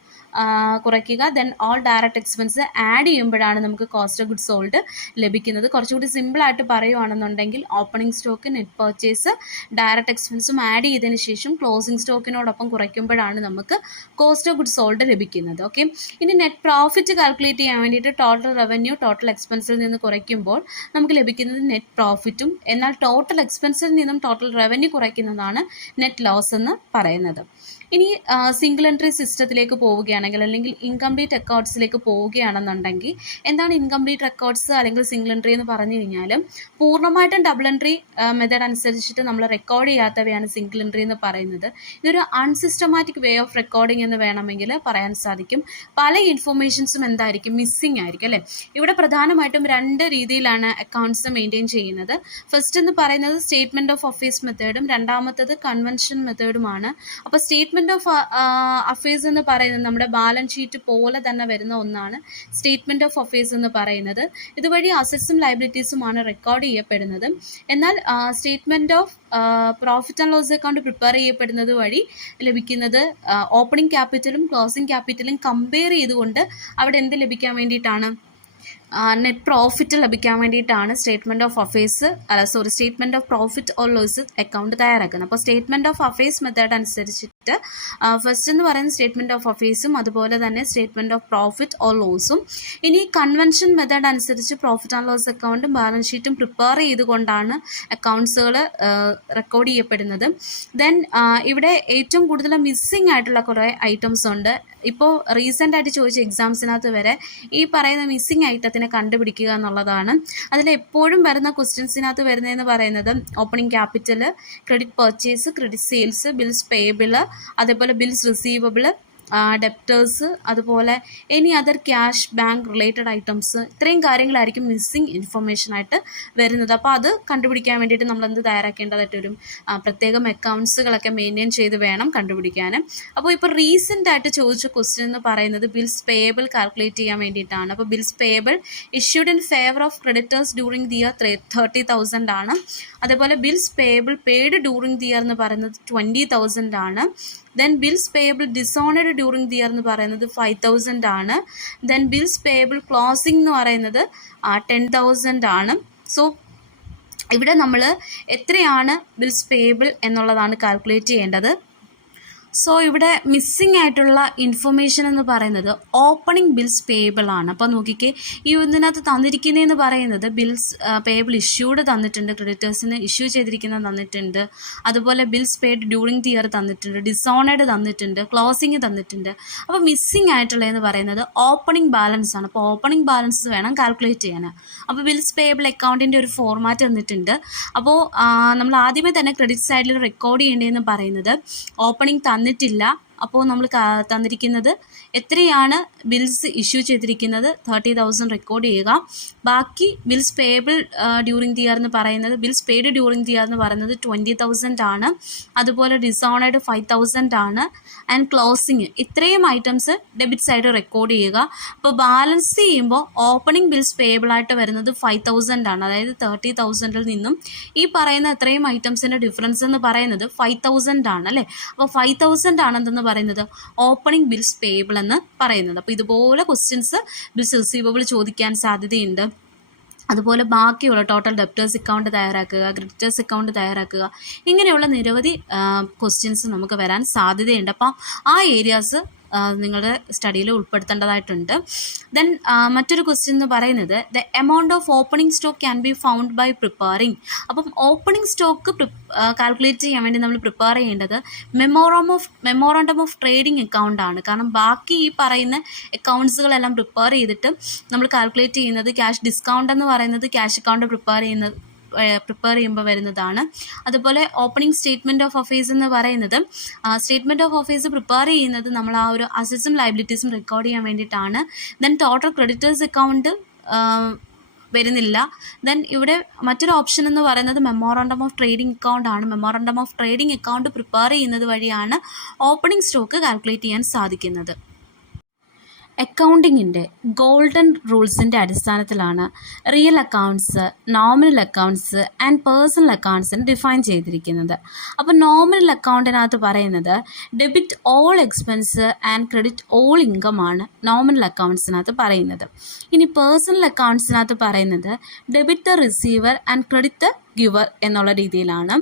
കുറയ്ക്കുക. Then all direct expense add ചെയ്യുമ്പോഴാണ് നമുക്ക് കോസ്റ്റ് ഓഫ് ഗുഡ്സ് സോൾഡ് ലഭിക്കുന്നത്. കുറച്ചുകൂടി സിമ്പിളായിട്ട് പറയുകയാണെന്നുണ്ടെങ്കിൽ opening stock, net purchase, direct എക്സ്പെൻസും ആഡ് ചെയ്തതിന് ശേഷം ക്ലോസിംഗ് സ്റ്റോക്കിനോടൊപ്പം കുറയ്ക്കുമ്പോഴാണ് നമുക്ക് കോസ്റ്റ് ഓഫ് ഗുഡ്സ് സോൾഡ് ലഭിക്കുന്നത്. ഓക്കെ, ഇനി നെറ്റ് പ്രോഫിറ്റ് കാൽക്കുലേറ്റ് ചെയ്യാൻ വേണ്ടിയിട്ട് ടോട്ടൽ റവന്യൂ ടോട്ടൽ എക്സ്പെൻസിൽ നിന്ന് കുറയ്ക്കുമ്പോൾ നമുക്ക് ലഭിക്കുന്നത് നെറ്റ് പ്രോഫിറ്റും. എന്നാൽ ടോട്ടൽ എക്സ്പെൻസിൽ നിന്നും ടോട്ടൽ റവന്യൂ കുറയ്ക്കുന്നതാണ് നെറ്റ് ലോസ് എന്ന് പറയുന്നത്. ഇനി സിംഗിൾ എൻട്രി സിസ്റ്റത്തിലേക്ക് പോവുകയാണെങ്കിൽ അല്ലെങ്കിൽ ഇൻകംപ്ലീറ്റ് റെക്കോർഡ്സിലേക്ക് പോവുകയാണെന്നുണ്ടെങ്കിൽ എന്താണ് ഇൻകംപ്ലീറ്റ് റെക്കോർഡ്സ് അല്ലെങ്കിൽ സിംഗിൾ എൻട്രി എന്ന് പറഞ്ഞു കഴിഞ്ഞാൽ പൂർണ്ണമായിട്ടും ഡബിൾ എൻട്രി മെത്തേഡ് അനുസരിച്ചിട്ട് നമ്മൾ റെക്കോർഡ് ചെയ്യാത്തവയാണ് സിംഗിൾ എൻട്രി എന്ന് പറയുന്നത്. ഇതൊരു അൺസിസ്റ്റമാറ്റിക് വേ ഓഫ് റെക്കോർഡിംഗ് എന്ന് വേണമെങ്കിൽ പറയാൻ സാധിക്കും. പല ഇൻഫോർമേഷൻസും എന്തായിരിക്കും? മിസ്സിംഗ് ആയിരിക്കും അല്ലേ. ഇവിടെ പ്രധാനമായിട്ടും രണ്ട് രീതിയിലാണ് അക്കൗണ്ട്സ് മെയിൻറ്റെയിൻ ചെയ്യുന്നത്. ഫസ്റ്റ് എന്ന് പറയുന്നത് സ്റ്റേറ്റ്മെൻറ്റ് ഓഫ് അഫയേഴ്സ് മെത്തേഡും രണ്ടാമത്തത് കൺവെൻഷൻ മെത്തേഡുമാണ്. അപ്പോൾ സ്റ്റേറ്റ്മെൻറ്റ് ഓഫ് അഫയേഴ്സ് എന്ന് പറയുന്നത് നമ്മുടെ ബാലൻസ് ഷീറ്റ് പോലെ തന്നെ വരുന്ന ഒന്നാണ് സ്റ്റേറ്റ്മെൻറ്റ് ഓഫ് അഫയേഴ്സ് എന്ന് പറയുന്നത്. ഇതുവഴി അസറ്റ്സും ലയബിലിറ്റീസുമാണ് റെക്കോർഡ് ചെയ്യപ്പെടുന്നത്. എന്നാൽ statement of profit and loss account prepare ചെയ്യപ്പെടുന്നത് വഴി ലഭിക്കുന്നത് ഓപ്പണിംഗ് ക്യാപിറ്റലും ക്ലോസിംഗ് ക്യാപിറ്റലും കമ്പയർ ചെയ്തുകൊണ്ട് അവിടെ എന്ത് ലഭിക്കാൻ വേണ്ടിയിട്ടാണ്? നെറ്റ് പ്രോഫിറ്റ് ലഭിക്കാൻ വേണ്ടിയിട്ടാണ് statement of profit or loss account തയ്യാറാക്കുന്നത്. അപ്പോൾ സ്റ്റേറ്റ്മെൻറ്റ് ഓഫ് അഫയേഴ്സ് മെത്തേഡ് അനുസരിച്ചിട്ട് ഫസ്റ്റ് എന്ന് പറയുന്നത് സ്റ്റേറ്റ്മെൻറ്റ് ഓഫ് അഫയേഴ്സും അതുപോലെ തന്നെ സ്റ്റേറ്റ്മെൻറ്റ് ഓഫ് പ്രോഫിറ്റ് ഓർ ലോസും. ഇനി കൺവെൻഷൻ മെത്തേഡ് അനുസരിച്ച് പ്രോഫിറ്റ് ആൻഡ് ലോസ് അക്കൗണ്ടും ബാലൻസ് ഷീറ്റും പ്രിപ്പയർ ചെയ്തുകൊണ്ടാണ് അക്കൗണ്ട്സുകൾ റെക്കോർഡ് ചെയ്യപ്പെടുന്നത്. ദെൻ ഇവിടെ ഏറ്റവും കൂടുതൽ മിസ്സിംഗ് ആയിട്ടുള്ള കുറേ ഐറ്റംസ് ഉണ്ട്. ഇപ്പോൾ റീസെൻ്റ് ആയിട്ട് ചോദിച്ച എക്സാംസിനകത്ത് വരെ ഈ പറയുന്ന മിസ്സിംഗ് ഐറ്റത്തിനെ കണ്ടുപിടിക്കുക എന്നുള്ളതാണ്. അതിൽ എപ്പോഴും വരുന്ന ക്വസ്റ്റ്യൻസിനകത്ത് വരുന്നതെന്ന് പറയുന്നത് opening capital, credit purchase, credit sales, bills payable, അതേപോലെ ബിൽസ് റിസീവബിൾ, ഡെപ്റ്റേഴ്സ്, അതുപോലെ any other cash bank related items, ഇത്രയും കാര്യങ്ങളായിരിക്കും മിസ്സിങ് ഇൻഫർമേഷനായിട്ട് വരുന്നത്. അപ്പോൾ അത് കണ്ടുപിടിക്കാൻ വേണ്ടിയിട്ട് നമ്മളെന്ത് തയ്യാറാക്കേണ്ടതായിട്ട് വരും? പ്രത്യേകം അക്കൗണ്ട്സുകളൊക്കെ മെയിൻറ്റെയിൻ ചെയ്ത് വേണം കണ്ടുപിടിക്കാൻ. അപ്പോൾ ഇപ്പോൾ റീസെൻ്റ് ആയിട്ട് ചോദിച്ച ക്വസ്റ്റ്യൻ എന്ന് പറയുന്നത് ബിൽസ് പേയബിൾ കാൽക്കുലേറ്റ് ചെയ്യാൻ വേണ്ടിയിട്ടാണ്. അപ്പോൾ bills payable issued in favour of creditors during the year 30,000 ആണ്. അതേപോലെ bills payable paid during the year എന്ന് പറയുന്നത് 20,000 ആണ്. Then bills payable dishonoured during the year എന്ന് പറയുന്നത് 5,000 ആണ്. ദെൻ ബിൽസ് പേയബിൾ ക്ലോസിംഗ് എന്ന് പറയുന്നത് 10,000 ആണ്. സോ ഇവിടെ നമ്മൾ എത്രയാണ് ബിൽസ് പേയബിൾ എന്നുള്ളതാണ് കാൽക്കുലേറ്റ് ചെയ്യേണ്ടത്. സോ ഇവിടെ മിസ്സിംഗ് ആയിട്ടുള്ള ഇൻഫർമേഷൻ എന്ന് പറയുന്നത് ഓപ്പണിംഗ് ബിൽസ് പേയബിൾ ആണ്. അപ്പോൾ നോക്കിക്കേ, ഈ ഇതിനകത്ത് തന്നിരിക്കുന്നതെന്ന് പറയുന്നത് ബിൽസ് പേയബിൾ ഇഷ്യൂഡ് തന്നിട്ടുണ്ട്, ക്രെഡിറ്റേഴ്സിന് ഇഷ്യൂ ചെയ്തിരിക്കുന്നത് തന്നിട്ടുണ്ട്, അതുപോലെ bills paid during the year തന്നിട്ടുണ്ട്, ഡിസോണേഡ് തന്നിട്ടുണ്ട്, ക്ലോസിംഗ് തന്നിട്ടുണ്ട്. അപ്പോൾ മിസ്സിംഗ് ആയിട്ടുള്ളതെന്ന് പറയുന്നത് ഓപ്പണിംഗ് ബാലൻസ് ആണ്. അപ്പോൾ ഓപ്പണിംഗ് ബാലൻസ് വേണം കാൽക്കുലേറ്റ് ചെയ്യാൻ. അപ്പോൾ ബിൽസ് പേയബിൾ അക്കൗണ്ടിൻ്റെ ഒരു ഫോർമാറ്റ് തന്നിട്ടുണ്ട്. അപ്പോൾ നമ്മൾ ആദ്യമേ തന്നെ ക്രെഡിറ്റ് സൈഡിൽ റെക്കോർഡ് ചെയ്യേണ്ടതെന്ന് പറയുന്നത് ഓപ്പണിംഗ് തന്നിട്ടില്ല. അപ്പോൾ നമ്മൾ തന്നിരിക്കുന്നത് എത്രയാണ് ബിൽസ് ഇഷ്യൂ ചെയ്തിരിക്കുന്നത് 30,000 റെക്കോർഡ് ചെയ്യുക. ബാക്കി bills payable during the year എന്ന് പറയുന്നത് bills paid during the year എന്ന് പറയുന്നത് 20,000 ആണ്. അതുപോലെ ഡിസോണേഡ് 5,000 ആണ്. ആൻഡ് ക്ലോസിങ് ഇത്രയും ഐറ്റംസ് ഡെബിറ്റ് സൈഡ് റെക്കോർഡ് ചെയ്യുക. അപ്പോൾ ബാലൻസ് ചെയ്യുമ്പോൾ ഓപ്പണിംഗ് ബിൽസ് പേയബിൾ ആയിട്ട് വരുന്നത് 5,000 ആണ്. അതായത് 30,000 നിന്നും ഈ പറയുന്ന ഇത്രയും ഐറ്റംസിൻ്റെ ഡിഫറൻസ് എന്ന് പറയുന്നത് 5,000 ആണ് അല്ലേ. അപ്പോൾ 5,000 ആണെന്തെന്ന് പറയുന്നത് ഓപ്പണിംഗ് ബിൽസ് പേയബിൾ എന്ന് പറയുന്നത്. അപ്പോൾ ഇതുപോലെ ക്വസ്റ്റ്യൻസ് ബിൽസ് റിസീവബിൾ ചോദിക്കാൻ സാധ്യതയുണ്ട്. അതുപോലെ ബാക്കിയുള്ള ടോട്ടൽ ഡെപ്റ്റേഴ്സ് അക്കൗണ്ട് തയ്യാറാക്കുക, ക്രെഡിറ്റേഴ്സ് അക്കൗണ്ട് തയ്യാറാക്കുക, ഇങ്ങനെയുള്ള നിരവധി ക്വസ്റ്റ്യൻസ് നമുക്ക് വരാൻ സാധ്യതയുണ്ട്. അപ്പം ആ ഏരിയാസ് നിങ്ങളുടെ സ്റ്റഡിയിൽ ഉൾപ്പെടുത്തേണ്ടതായിട്ടുണ്ട്. ദെൻ മറ്റൊരു ക്വസ്റ്റ്യൻ എന്ന് പറയുന്നത് the amount of opening stock can be found by preparing. അപ്പം ഓപ്പണിംഗ് സ്റ്റോക്ക് കാൽക്കുലേറ്റ് ചെയ്യാൻ വേണ്ടി നമ്മൾ പ്രിപ്പയർ ചെയ്യേണ്ടത് മെമ്മോറാണ്ടം ഓഫ് ട്രേഡിംഗ് അക്കൗണ്ട് ആണ്. കാരണം ബാക്കി ഈ പറയുന്ന അക്കൗണ്ട്സുകളെല്ലാം പ്രിപ്പയർ ചെയ്തിട്ട് നമ്മൾ കാൽക്കുലേറ്റ് ചെയ്യുന്നത് ക്യാഷ് ഡിസ്കൗണ്ട് എന്ന് പറയുന്നത് ക്യാഷ് അക്കൗണ്ട് പ്രിപ്പയർ ചെയ്യുമ്പോൾ വരുന്നതാണ്. അതുപോലെ ഓപ്പണിംഗ് സ്റ്റേറ്റ്മെൻറ്റ് ഓഫ് അഫയേഴ്സ് എന്ന് പറയുന്നത് സ്റ്റേറ്റ്മെൻറ്റ് ഓഫ് അഫയേഴ്സ് പ്രിപ്പയർ ചെയ്യുന്നത് നമ്മൾ ആ ഒരു അസറ്റ്സും ലയബിലിറ്റീസും റെക്കോർഡ് ചെയ്യാൻ വേണ്ടിയിട്ടാണ്. ദെൻ ടോട്ടൽ ക്രെഡിറ്റേഴ്സ് അക്കൗണ്ട് വരുന്നില്ല. ദെൻ ഇവിടെ മറ്റൊരു ഓപ്ഷൻ എന്ന് പറയുന്നത് മെമ്മോറാണ്ടം ഓഫ് ട്രേഡിംഗ് അക്കൗണ്ട് ആണ്. Memorandum of trading account prepare ചെയ്യുന്നത് വഴിയാണ് ഓപ്പണിംഗ് സ്റ്റോക്ക് കാൽക്കുലേറ്റ് ചെയ്യാൻ സാധിക്കുന്നത്. അക്കൗണ്ടിങ്ങിൻ്റെ ഗോൾഡൻ റൂൾസിൻ്റെ അടിസ്ഥാനത്തിലാണ് real accounts, nominal accounts and personal അക്കൗണ്ട്സിന് ഡിഫൈൻ ചെയ്തിരിക്കുന്നത്. അപ്പോൾ നോമിനൽ അക്കൗണ്ടിനകത്ത് പറയുന്നത് debit all expense and credit all income ആണ് നോമിനൽ അക്കൗണ്ട്സിനകത്ത് പറയുന്നത്. ഇനി പേഴ്സണൽ അക്കൗണ്ട്സിനകത്ത് പറയുന്നത് debit the receiver and credit the giver എന്നുള്ള രീതിയിലാണ്.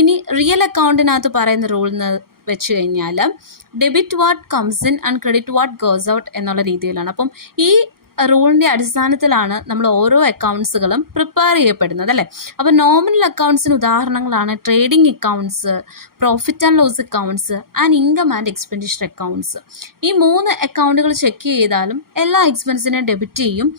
ഇനി റിയൽ അക്കൗണ്ടിനകത്ത് പറയുന്ന റൂൾ വെച്ച് കഴിഞ്ഞാൽ debit what comes in and credit what goes out എന്നുള്ള രീതിയിലാണ്. അപ്പം ഈ റൂളിൻ്റെ അടിസ്ഥാനത്തിലാണ് നമ്മൾ ഓരോ അക്കൗണ്ട്സുകളും പ്രിപ്പയർ ചെയ്യപ്പെടുന്നത് അല്ലേ. അപ്പോൾ നോമിനൽ അക്കൗണ്ട്സിന് ഉദാഹരണങ്ങളാണ് trading accounts, profit and loss accounts and income and expenditure accounts. ഈ 3 അക്കൗണ്ടുകൾ ചെക്ക് ചെയ്താലും എല്ലാ എക്സ്പെൻസിനെയും ഡെബിറ്റ് ചെയ്യും,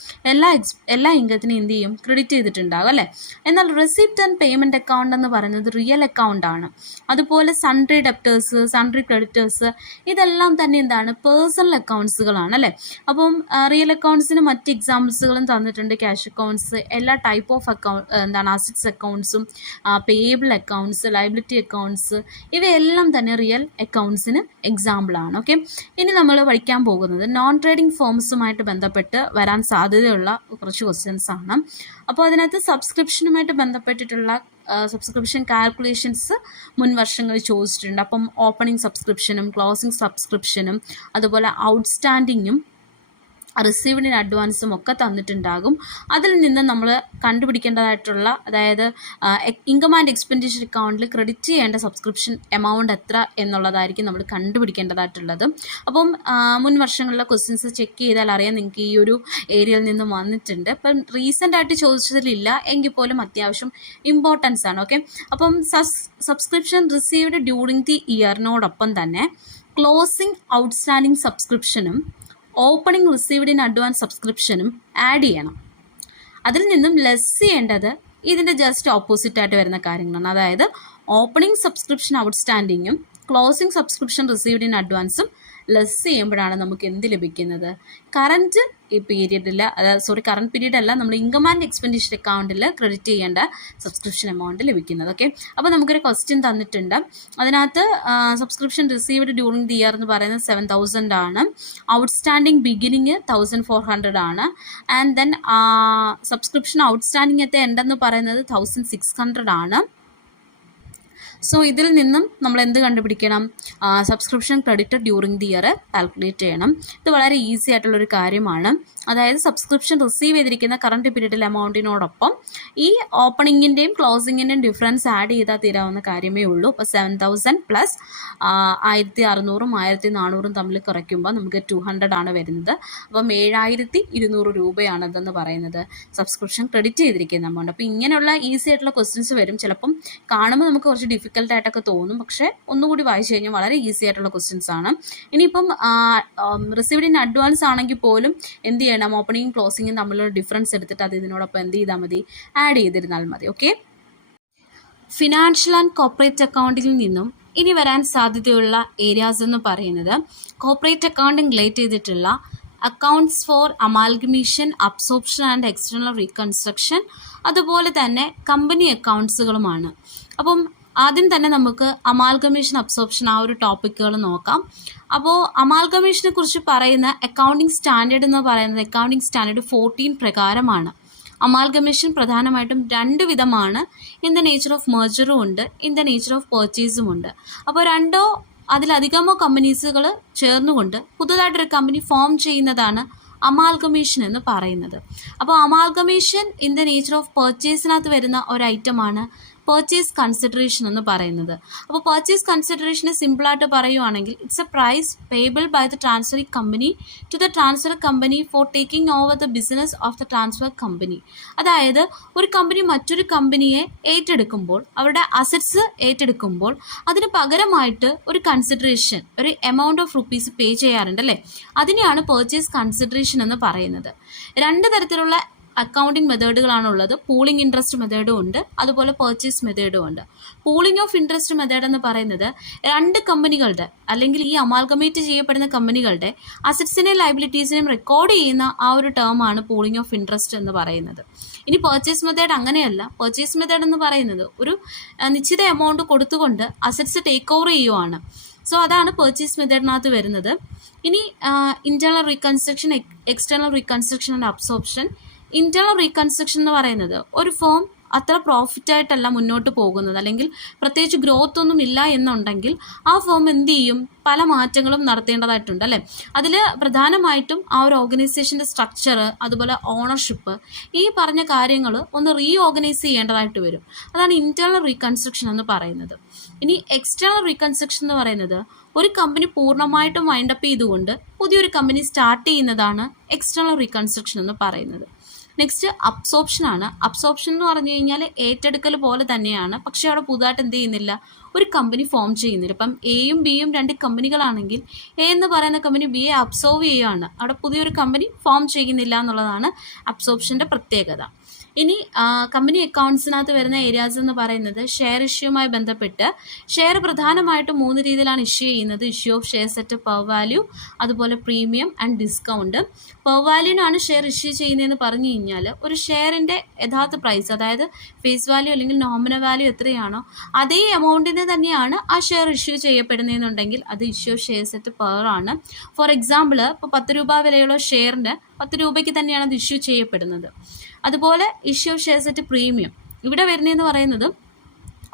എല്ലാ ഇൻകത്തിനും എന്ത് ചെയ്യും, ക്രെഡിറ്റ് ചെയ്തിട്ടുണ്ടാകും അല്ലേ. എന്നാൽ റെസിപ്റ്റ് ആൻഡ് പേയ്മെൻറ്റ് അക്കൗണ്ട് എന്ന് പറയുന്നത് റിയൽ അക്കൗണ്ട് ആണ്. അതുപോലെ സൺട്രി ഡെപ്റ്റേഴ്സ്, സൺട്രി ക്രെഡിറ്റേഴ്സ് ഇതെല്ലാം തന്നെ എന്താണ്, പേഴ്സണൽ അക്കൗണ്ട്സുകളാണ് അല്ലേ. അപ്പം റിയൽ അക്കൗണ്ട്സിന് മറ്റ് എക്സാമ്പിൾസുകളും തന്നിട്ടുണ്ട്. ക്യാഷ് അക്കൗണ്ട്സ്, എല്ലാ ടൈപ്പ് ഓഫ് അസറ്റ്സ് അക്കൗണ്ട്സും, പേയബിൾ അക്കൗണ്ട്സ്, ലയബിലിറ്റി അക്കൗണ്ട്സ്, ഇവയെല്ലാം തന്നെ റിയൽ അക്കൗണ്ട്സിന് എക്സാമ്പിളാണ്. ഓക്കെ, ഇനി നമ്മൾ പഠിക്കാൻ പോകുന്നത് നോൺ ട്രേഡിംഗ് ഫേംസുമായിട്ട് ബന്ധപ്പെട്ട് വരാൻ സാധ്യതയുള്ള കുറച്ച് ക്വസ്റ്റ്യൻസ് ആണ്. അപ്പോൾ അതിനകത്ത് സബ്സ്ക്രിപ്ഷനുമായിട്ട് ബന്ധപ്പെട്ടിട്ടുള്ള സബ്സ്ക്രിപ്ഷൻ കാൽക്കുലേഷൻസ് മുൻ വർഷങ്ങളിൽ ചോദിച്ചിട്ടുണ്ട്. അപ്പം ഓപ്പണിംഗ് സബ്സ്ക്രിപ്ഷനും ക്ലോസിംഗ് സബ്സ്ക്രിപ്ഷനും അതുപോലെ ഔട്ട്സ്റ്റാൻഡിങ്ങും റിസീവ്ഡ് ഇൻ അഡ്വാൻസും ഒക്കെ തന്നിട്ടുണ്ടാകും. അതിൽ നിന്ന് നമ്മൾ കണ്ടുപിടിക്കേണ്ടതായിട്ടുള്ള, അതായത് ഇൻകം ആൻഡ് എക്സ്പെൻഡിച്ചർ അക്കൗണ്ടിൽ ക്രെഡിറ്റ് ചെയ്യേണ്ട സബ്സ്ക്രിപ്ഷൻ എമൗണ്ട് എത്ര എന്നുള്ളതായിരിക്കും നമ്മൾ കണ്ടുപിടിക്കേണ്ടതായിട്ടുള്ളത്. അപ്പം മുൻ വർഷങ്ങളിലെ ക്വസ്റ്റ്യൻസ് ചെക്ക് ചെയ്താൽ അറിയാം നിങ്ങൾക്ക് ഈ ഒരു ഏരിയയിൽ നിന്നും വന്നിട്ടുണ്ട്. അപ്പം റീസെൻ്റ് ആയിട്ട് ചോദിച്ചതിലില്ല എങ്കിൽ പോലും അത്യാവശ്യം ഇമ്പോർട്ടൻസ് ആണ്. ഓക്കെ, അപ്പം സബ്സ്ക്രിപ്ഷൻ റിസീവ്ഡ് ഡ്യൂറിങ് ദി ഇയറിനോടൊപ്പം തന്നെ ക്ലോസിംഗ് ഔട്ട്സ്റ്റാൻഡിങ് സബ്സ്ക്രിപ്ഷനും ഓപ്പണിംഗ് റിസീവ്ഡ് ഇൻ അഡ്വാൻസ് സബ്സ്ക്രിപ്ഷനും ആഡ് ചെയ്യണം. അതിൽ നിന്നും ലെസ് ചെയ്യേണ്ടത് ഇതിൻ്റെ ജസ്റ്റ് ഓപ്പോസിറ്റായിട്ട് വരുന്ന കാര്യങ്ങളാണ്. അതായത് ഓപ്പണിംഗ് സബ്സ്ക്രിപ്ഷൻ ഔട്ട്സ്റ്റാൻഡിങ്ങും ക്ലോസിംഗ് സബ്സ്ക്രിപ്ഷൻ റിസീവ്ഡ് ഇൻ അഡ്വാൻസും ലെസ് ചെയ്യുമ്പോഴാണ് നമുക്ക് എന്ത് ലഭിക്കുന്നത്? കറൻറ്റ് പീരീഡിൽ, കറണ്ട് പീരീഡ് അല്ല, നമ്മൾ ഇൻകം ആൻഡ് എക്സ്പെൻഡിച്ചർ അക്കൗണ്ടിൽ ക്രെഡിറ്റ് ചെയ്യേണ്ട സബ്സ്ക്രിപ്ഷൻ എമൗണ്ട് ലഭിക്കുന്നത്. ഓക്കെ, അപ്പോൾ നമുക്കൊരു ക്വസ്റ്റ്യൻ തന്നിട്ടുണ്ട്. അതിനകത്ത് subscription received during the year എന്ന് പറയുന്നത് 7,000 ആണ്. ഔട്ട്സ്റ്റാൻഡിങ് ബിഗിനിങ് 1,400 ആണ്. And then subscription outstanding at end എന്ന് പറയുന്നത് 1,600 ആണ്. സോ ഇതിൽ നിന്നും നമ്മൾ എന്ത് കണ്ടുപിടിക്കണം? Subscription credited during the year calculate ചെയ്യണം. ഇത് വളരെ ഈസി ആയിട്ടുള്ളൊരു കാര്യമാണ്. അതായത് സബ്സ്ക്രിപ്ഷൻ റിസീവ് ചെയ്തിരിക്കുന്ന കറണ്ട് പീരീഡിൽ എമൗണ്ടിനോടൊപ്പം ഈ ഓപ്പണിങ്ങിൻ്റെയും ക്ലോസിങ്ങിൻ്റെയും ഡിഫറൻസ് ആഡ് ചെയ്താൽ തീരാവുന്ന കാര്യമേ ഉള്ളൂ. അപ്പോൾ 7,000 പ്ലസ് 1,600-ഉം 1,400-ഉം തമ്മിൽ കുറയ്ക്കുമ്പോൾ നമുക്ക് 200 ആണ് വരുന്നത്. അപ്പം 7,200 രൂപയാണ് അതെന്ന് പറയുന്നത് സബ്സ്ക്രിപ്ഷൻ ക്രെഡിറ്റ് ചെയ്തിരിക്കുന്ന എമൗണ്ട്. അപ്പോൾ ഇങ്ങനെയുള്ള ഈസി ആയിട്ടുള്ള ക്വസ്റ്റ്യൻസ് വരും. ചിലപ്പം കാണുമ്പോൾ നമുക്ക് കുറച്ച് ഡിഫിക്കൽട്ടായിട്ടൊക്കെ തോന്നും, പക്ഷേ ഒന്നുകൂടി വായിച്ചു കഴിഞ്ഞാൽ വളരെ ഈസി ആയിട്ടുള്ള ക്വസ്റ്റ്യൻസ് ആണ്. ഇനിയിപ്പം റിസീവ്ഡ് ഇൻ അഡ്വാൻസ് ആണെങ്കിൽ പോലും എന്ത് ചെയ്യണം? ഓപ്പണിംഗും ക്ലോസിങ്ങും തമ്മിലുള്ള ഡിഫറൻസ് എടുത്തിട്ട് അത് ഇതിനോടൊപ്പം എന്ത് ചെയ്താൽ മതി? ആഡ് ചെയ്തിരുന്നാൽ മതി. ഓക്കെ, ഫിനാൻഷ്യൽ ആൻഡ് കോർപ്പറേറ്റ് അക്കൗണ്ടിങ്ങിൽ നിന്നും ഇനി വരാൻ സാധ്യതയുള്ള ഏരിയാസ് എന്ന് പറയുന്നത് കോർപ്പറേറ്റ് അക്കൗണ്ടിങ് റിലേറ്റ് ചെയ്തിട്ടുള്ള accounts for amalgamation, absorption and external reconstruction, അതുപോലെ തന്നെ കമ്പനി അക്കൗണ്ട്സുകളുമാണ്. അപ്പം ആദ്യം തന്നെ നമുക്ക് അമാൽഗമേഷൻ, അബ്സോർപ്ഷൻ ആ ഒരു ടോപ്പിക്കുകൾ നോക്കാം. അപ്പോൾ അമാൽഗമേഷനെ കുറിച്ച് പറയുന്ന അക്കൗണ്ടിങ് സ്റ്റാൻഡേർഡ് എന്ന് പറയുന്നത് അക്കൗണ്ടിങ് സ്റ്റാൻഡേർഡ് 14 പ്രകാരമാണ്. അമാൽഗമേഷൻ പ്രധാനമായിട്ടും 2 വിധമാണ്. ഇൻ ദ നേച്ചർ ഓഫ് മെർജറും ഉണ്ട്, ഇൻ ദ നേച്ചർ ഓഫ് പർച്ചേസും ഉണ്ട്. അപ്പോൾ 2 അതിലധികമോ കമ്പനീസുകൾ ചേർന്നുകൊണ്ട് പുതുതായിട്ടൊരു കമ്പനി ഫോം ചെയ്യുന്നതാണ് അമാൽഗമേഷൻ എന്ന് പറയുന്നത്. അപ്പോൾ amalgamation in the nature of പർച്ചേസിനകത്ത് വരുന്ന ഒരു ഐറ്റമാണ് പർച്ചേസ് കൺസിഡറേഷൻ എന്ന് പറയുന്നത്. അപ്പോൾ പർച്ചേസ് കൺസിഡറേഷനെ സിമ്പിളായിട്ട് പറയുവാണെങ്കിൽ it's a price payable by the transferring company to the transfer company for taking over the business of the transfer company. അതായത് ഒരു കമ്പനി മറ്റൊരു കമ്പനിയെ ഏറ്റെടുക്കുമ്പോൾ, അവരുടെ അസറ്റ്സ് ഏറ്റെടുക്കുമ്പോൾ അതിന് പകരമായിട്ട് ഒരു കൺസിഡറേഷൻ, ഒരു എമൗണ്ട് ഓഫ് റുപ്പീസ് പേ ചെയ്യാറുണ്ട് അല്ലേ? അതിനെയാണ് പർച്ചേസ് കൺസിഡറേഷൻ എന്ന് പറയുന്നത്. 2 തരത്തിലുള്ള അക്കൗണ്ടിങ് മെത്തേഡുകളാണുള്ളത്. പൂളിംഗ് ഇൻട്രസ്റ്റ് മെത്തേഡും ഉണ്ട്, അതുപോലെ പർച്ചേസ് മെത്തേഡും ഉണ്ട്. പൂളിംഗ് ഓഫ് ഇൻട്രസ്റ്റ് മെത്തേഡ് എന്ന് പറയുന്നത് 2 കമ്പനികളുടെ, അല്ലെങ്കിൽ ഈ അമാൽഗമേറ്റ് ചെയ്യപ്പെടുന്ന കമ്പനികളുടെ അസറ്റ്സിനെയും ലയബിലിറ്റീസിനെയും റെക്കോർഡ് ചെയ്യുന്ന ആ ഒരു ടേമാണ് പൂളിംഗ് ഓഫ് ഇൻട്രസ്റ്റ് എന്ന് പറയുന്നത്. ഇനി പർച്ചേസ് മെത്തേഡ് അങ്ങനെയല്ല. പർച്ചേസ് മെത്തേഡ് എന്ന് പറയുന്നത് ഒരു നിശ്ചിത എമൗണ്ട് കൊടുത്തുകൊണ്ട് അസറ്റ്സ് ടേക്ക് ഓവർ ചെയ്യുവാണ്. സോ അതാണ് പർച്ചേസ് മെത്തേഡിനകത്ത് വരുന്നത്. ഇനി internal reconstruction, external reconstruction and absorption. Internal reconstruction എന്ന് പറയുന്നത് ഒരു ഫേം അത്ര പ്രോഫിറ്റായിട്ടല്ല മുന്നോട്ട് പോകുന്നത്, അല്ലെങ്കിൽ പ്രത്യേകിച്ച് ഗ്രോത്ത് ഒന്നും ഇല്ല എന്നുണ്ടെങ്കിൽ ആ ഫേം എന്ത് ചെയ്യും? പല മാറ്റങ്ങളും നടത്തേണ്ടതായിട്ടുണ്ട് അല്ലേ? അതിൽ പ്രധാനമായിട്ടും ആ ഒരു ഓർഗനൈസേഷൻ്റെ സ്ട്രക്ചർ, അതുപോലെ ഓണർഷിപ്പ്, ഈ പറഞ്ഞ കാര്യങ്ങൾ ഒന്ന് റീഓർഗനൈസ് ചെയ്യേണ്ടതായിട്ട് വരും. അതാണ് ഇന്റേണൽ റീകൺസ്ട്രക്ഷൻ എന്ന് പറയുന്നത്. ഇനി എക്സ്റ്റേണൽ റീകൺസ്ട്രക്ഷൻ എന്ന് പറയുന്നത് ഒരു കമ്പനി പൂർണ്ണമായിട്ടും വൈൻഡപ്പ് ചെയ്തുകൊണ്ട് പുതിയൊരു കമ്പനി സ്റ്റാർട്ട് ചെയ്യുന്നതാണ് എക്സ്റ്റേണൽ റീകൺസ്ട്രക്ഷൻ എന്ന് പറയുന്നത്. നെക്സ്റ്റ് അബ്സോർപ്ഷൻ ആണ്. അബ്സോർപ്ഷൻ എന്ന് പറഞ്ഞു കഴിഞ്ഞാൽ ഏറ്റെടുക്കൽ പോലെ തന്നെയാണ്, പക്ഷേ അവിടെ പുതുതായിട്ട് എന്ത് ചെയ്യുന്നില്ല? ഒരു കമ്പനി ഫോം ചെയ്യുന്നില്ല. ഇപ്പം എയും ബിയും 2 കമ്പനികളാണെങ്കിൽ എ എന്ന് പറയുന്ന കമ്പനി ബിയെ അബ്സോർവ് ചെയ്യുകയാണ്, അവിടെ പുതിയൊരു കമ്പനി ഫോം ചെയ്യുന്നില്ല എന്നുള്ളതാണ് അബ്സോർപ്ഷൻ്റെ പ്രത്യേകത. ഇനി കമ്പനി അക്കൗണ്ട്സിനകത്ത് വരുന്ന ഏരിയാസ് എന്ന് പറയുന്നത് ഷെയർ ഇഷ്യൂമായി ബന്ധപ്പെട്ട് ഷെയർ പ്രധാനമായിട്ടും 3 രീതിയിലാണ് ഇഷ്യൂ ചെയ്യുന്നത്. Issue of shares at par value, അതുപോലെ പ്രീമിയം ആൻഡ് ഡിസ്കൗണ്ട്. പെർ വാല്യൂനാണ് ഷെയർ ഇഷ്യൂ ചെയ്യുന്നതെന്ന് പറഞ്ഞു കഴിഞ്ഞാൽ ഒരു ഷെയറിൻ്റെ യഥാർത്ഥ പ്രൈസ്, അതായത് ഫേസ് വാല്യൂ അല്ലെങ്കിൽ നോമിനൽ വാല്യൂ എത്രയാണോ അതേ എമൗണ്ടിന് തന്നെയാണ് ആ ഷെയർ ഇഷ്യൂ ചെയ്യപ്പെടുന്നതെന്നുണ്ടെങ്കിൽ അത് issue of shares at par ആണ്. ഫോർ എക്സാമ്പിൾ, ഇപ്പോൾ 10 രൂപ വിലയുള്ള ഷെയറിന് 10 രൂപയ്ക്ക് തന്നെയാണ് അത് ഇഷ്യൂ ചെയ്യപ്പെടുന്നത്. അതുപോലെ issue of shares at premium, ഇവിടെ വരുന്നതെന്ന് പറയുന്നത്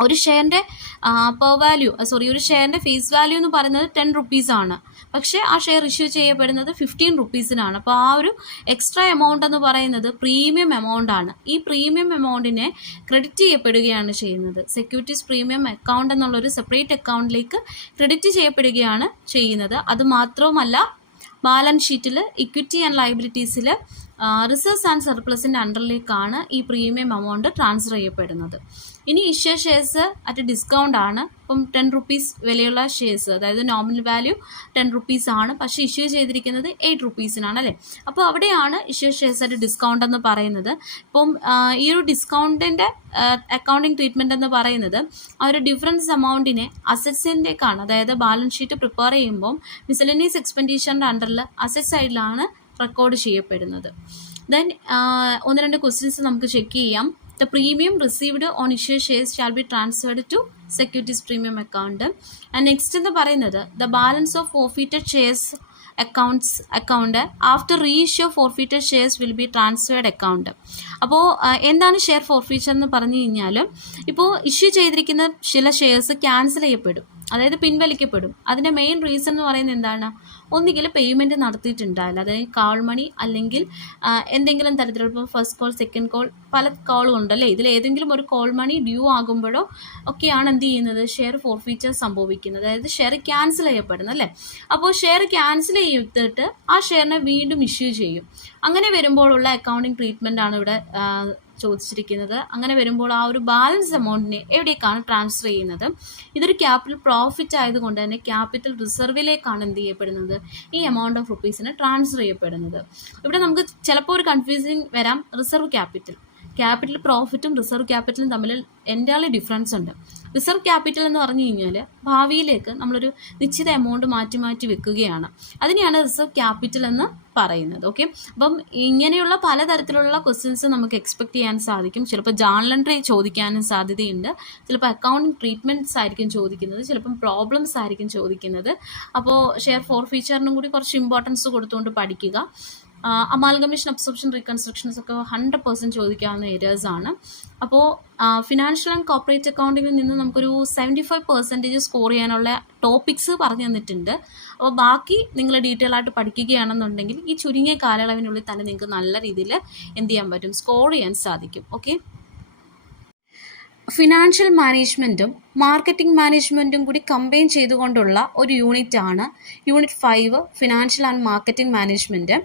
ഒരു ഷെയറിൻ്റെ ഒരു ഷെയറിൻ്റെ ഫേസ് വാല്യൂ എന്ന് പറയുന്നത് 10 റുപ്പീസാണ്. പക്ഷേ ആ ഷെയർ ഇഷ്യൂ ചെയ്യപ്പെടുന്നത് 15 റുപ്പീസിനാണ്. അപ്പോൾ ആ ഒരു എക്സ്ട്രാ എമൗണ്ട് എന്ന് പറയുന്നത് പ്രീമിയം എമൗണ്ട് ആണ്. ഈ പ്രീമിയം എമൗണ്ടിനെ ക്രെഡിറ്റ് ചെയ്യപ്പെടുകയാണ് ചെയ്യുന്നത്. സെക്യൂരിറ്റീസ് പ്രീമിയം അക്കൗണ്ട് എന്നുള്ളൊരു സെപ്പറേറ്റ് അക്കൗണ്ടിലേക്ക് ക്രെഡിറ്റ് ചെയ്യപ്പെടുകയാണ് ചെയ്യുന്നത്. അതുമാത്രവുമല്ല, ബാലൻസ് ഷീറ്റിൽ ഇക്വിറ്റി ആൻഡ് ലയബിലിറ്റീസിൽ റിസർവ്സ് ആൻഡ് സർപ്ലസിൻ്റെ അണ്ടറിലേക്കാണ് ഈ പ്രീമിയം എമൗണ്ട് ട്രാൻസ്ഫർ ചെയ്യപ്പെടുന്നത്. ഇനി ഇഷ്യൂ ഷെയർസ് അറ്റ് ഡിസ്കൗണ്ട് ആണ്. ഇപ്പം 10 റുപ്പീസ് വിലയുള്ള ഷെയർസ്, അതായത് നോമിനൽ വാല്യൂ 10 റുപ്പീസ് ആണ്, പക്ഷേ ഇഷ്യൂ ചെയ്തിരിക്കുന്നത് 8 റുപ്പീസിനാണ് അല്ലേ. അപ്പോൾ അവിടെയാണ് ഇഷ്യൂ ഷെയർസ് അറ്റ് ഡിസ്കൗണ്ട് എന്ന് പറയുന്നത്. ഇപ്പം ഈ ഒരു ഡിസ്കൗണ്ടിൻ്റെ അക്കൗണ്ടിങ് ട്രീറ്റ്മെൻറ്റ് എന്ന് പറയുന്നത് ആ ഒരു ഡിഫറൻസ് എമൗണ്ടിനെ അസറ്റ്സിൻ്റെക്കാണ്, അതായത് ബാലൻസ് ഷീറ്റ് പ്രിപ്പയർ ചെയ്യുമ്പോൾ മിസലേനിയസ് എക്സ്പെൻഡിച്ചറിൻ്റെ അണ്ടറിൽ അസറ്റ് സൈഡിലാണ് റെക്കോർഡ് ചെയ്യപ്പെടുന്നത്. ദെൻ 1-2 ക്വസ്റ്റ്യൻസ് നമുക്ക് ചെക്ക് ചെയ്യാം. The premium received on issue shares shall be transferred to securities premium account. And next എന്ന് പറയുന്നത് the balance of forfeited shares account after reissue forfeited shares will be transferred account. അപ്പോൾ എന്താണ് share forfeiture എന്ന് പറഞ്ഞു കഴിഞ്ഞാൽ, ഇപ്പോൾ issue ചെയ്തിരിക്കുന്ന ചില ഷെയർസ് ക്യാൻസൽ ചെയ്യപ്പെടും, അതായത് പിൻവലിക്കപ്പെടും. അതിൻ്റെ മെയിൻ റീസൺ എന്ന് പറയുന്നത് എന്താണ്? ഒന്നുകിൽ പേയ്മെൻറ്റ് നടത്തിയിട്ടുണ്ടാവില്ല, അതായത് കാൾ മണി അല്ലെങ്കിൽ എന്തെങ്കിലും തരത്തിലുള്ള, ഇപ്പോൾ ഫസ്റ്റ് കോൾ, സെക്കൻഡ് കോൾ, പല കോളുകളുണ്ടല്ലേ, ഇതിൽ ഏതെങ്കിലും ഒരു കോൾ മണി ഡ്യൂ ആകുമ്പോഴോ ഒക്കെയാണ് എന്ത് ചെയ്യുന്നത്, ഷെയർ ഫോർഫീച്ചർ സംഭവിക്കുന്നത്, അതായത് ഷെയർ ക്യാൻസൽ ചെയ്യപ്പെടുന്നത് അല്ലേ. അപ്പോൾ ഷെയർ ക്യാൻസൽ ചെയ്തിട്ട് ആ ഷെയറിനെ വീണ്ടും ഇഷ്യൂ ചെയ്യും. അങ്ങനെ വരുമ്പോഴുള്ള അക്കൗണ്ടിങ് ട്രീറ്റ്മെൻ്റ് ആണ് ഇവിടെ ചോദിച്ചിരിക്കുന്നത്. അങ്ങനെ വരുമ്പോൾ ആ ഒരു ബാലൻസ് എമൗണ്ടിനെ എവിടേക്കാണ് ട്രാൻസ്ഫർ ചെയ്യുന്നത്? ഇതൊരു ക്യാപിറ്റൽ പ്രോഫിറ്റ് ആയതുകൊണ്ട് തന്നെ ക്യാപിറ്റൽ റിസർവിലേക്കാണ് എന്ത് ചെയ്യപ്പെടുന്നത്, ഈ എമൗണ്ട് ഓഫ് റുപ്പീസിന് ട്രാൻസ്ഫർ ചെയ്യപ്പെടുന്നത്. ഇവിടെ നമുക്ക് ചിലപ്പോൾ ഒരു കൺഫ്യൂസിങ് വരാം. റിസർവ് ക്യാപിറ്റൽ പ്രോഫിറ്റും റിസർവ് ക്യാപിറ്റലും തമ്മിൽ എൻ്റയർലി ഡിഫറൻസ് ഉണ്ട്. റിസർവ് ക്യാപിറ്റൽ എന്ന് പറഞ്ഞു കഴിഞ്ഞാൽ ഭാവിയിലേക്ക് നമ്മളൊരു നിശ്ചിത എമൗണ്ട് മാറ്റി വെക്കുകയാണ്, അതിനെയാണ് റിസർവ് ക്യാപിറ്റൽ എന്ന് പറയുന്നത്. ഓക്കെ, അപ്പം ഇങ്ങനെയുള്ള പലതരത്തിലുള്ള ക്വസ്റ്റ്യൻസ് നമുക്ക് എക്സ്പെക്ട് ചെയ്യാൻ സാധിക്കും. ചിലപ്പോൾ ജേർണൽ എൻട്രി ചോദിക്കാനും സാധ്യതയുണ്ട്, ചിലപ്പോൾ അക്കൗണ്ടിങ് ട്രീറ്റ്മെൻറ്റ്സ് ആയിരിക്കും ചോദിക്കുന്നത്, ചിലപ്പം പ്രോബ്ലംസ് ആയിരിക്കും ചോദിക്കുന്നത്. അപ്പോൾ ഷെയർ ഫോർഫീച്ചറിനും കൂടി കുറച്ച് ഇമ്പോർട്ടൻസ് കൊടുത്തുകൊണ്ട് പഠിക്കുക. അമാൽഗമേഷൻ, അബ്സോർപ്ഷൻ, റീകൺസ്ട്രക്ഷൻസ് ഒക്കെ 100% ചോദിക്കാവുന്ന ഏരിയാസാണ്. അപ്പോൾ ഫിനാൻഷ്യൽ ആൻഡ് കോർപ്പറേറ്റ് അക്കൗണ്ടിങ്ങിൽ നിന്ന് നമുക്കൊരു 75% സ്കോർ ചെയ്യാനുള്ള ടോപ്പിക്സ് പറഞ്ഞു തന്നിട്ടുണ്ട്. അപ്പോൾ ബാക്കി നിങ്ങൾ ഡീറ്റെയിൽ ആയിട്ട് പഠിക്കുകയാണെന്നുണ്ടെങ്കിൽ ഈ ചുരുങ്ങിയ കാലയളവിനുള്ളിൽ തന്നെ നിങ്ങൾക്ക് നല്ല രീതിയിൽ എന്ത് ചെയ്യാൻ പറ്റും, സ്കോർ ചെയ്യാൻ സാധിക്കും. ഓക്കെ, ഫിനാൻഷ്യൽ മാനേജ്മെൻറ്റും മാർക്കറ്റിംഗ് മാനേജ്മെൻറ്റും കൂടി കമ്പൈൻ ചെയ്തുകൊണ്ടുള്ള ഒരു യൂണിറ്റാണ് unit 5 financial and marketing management.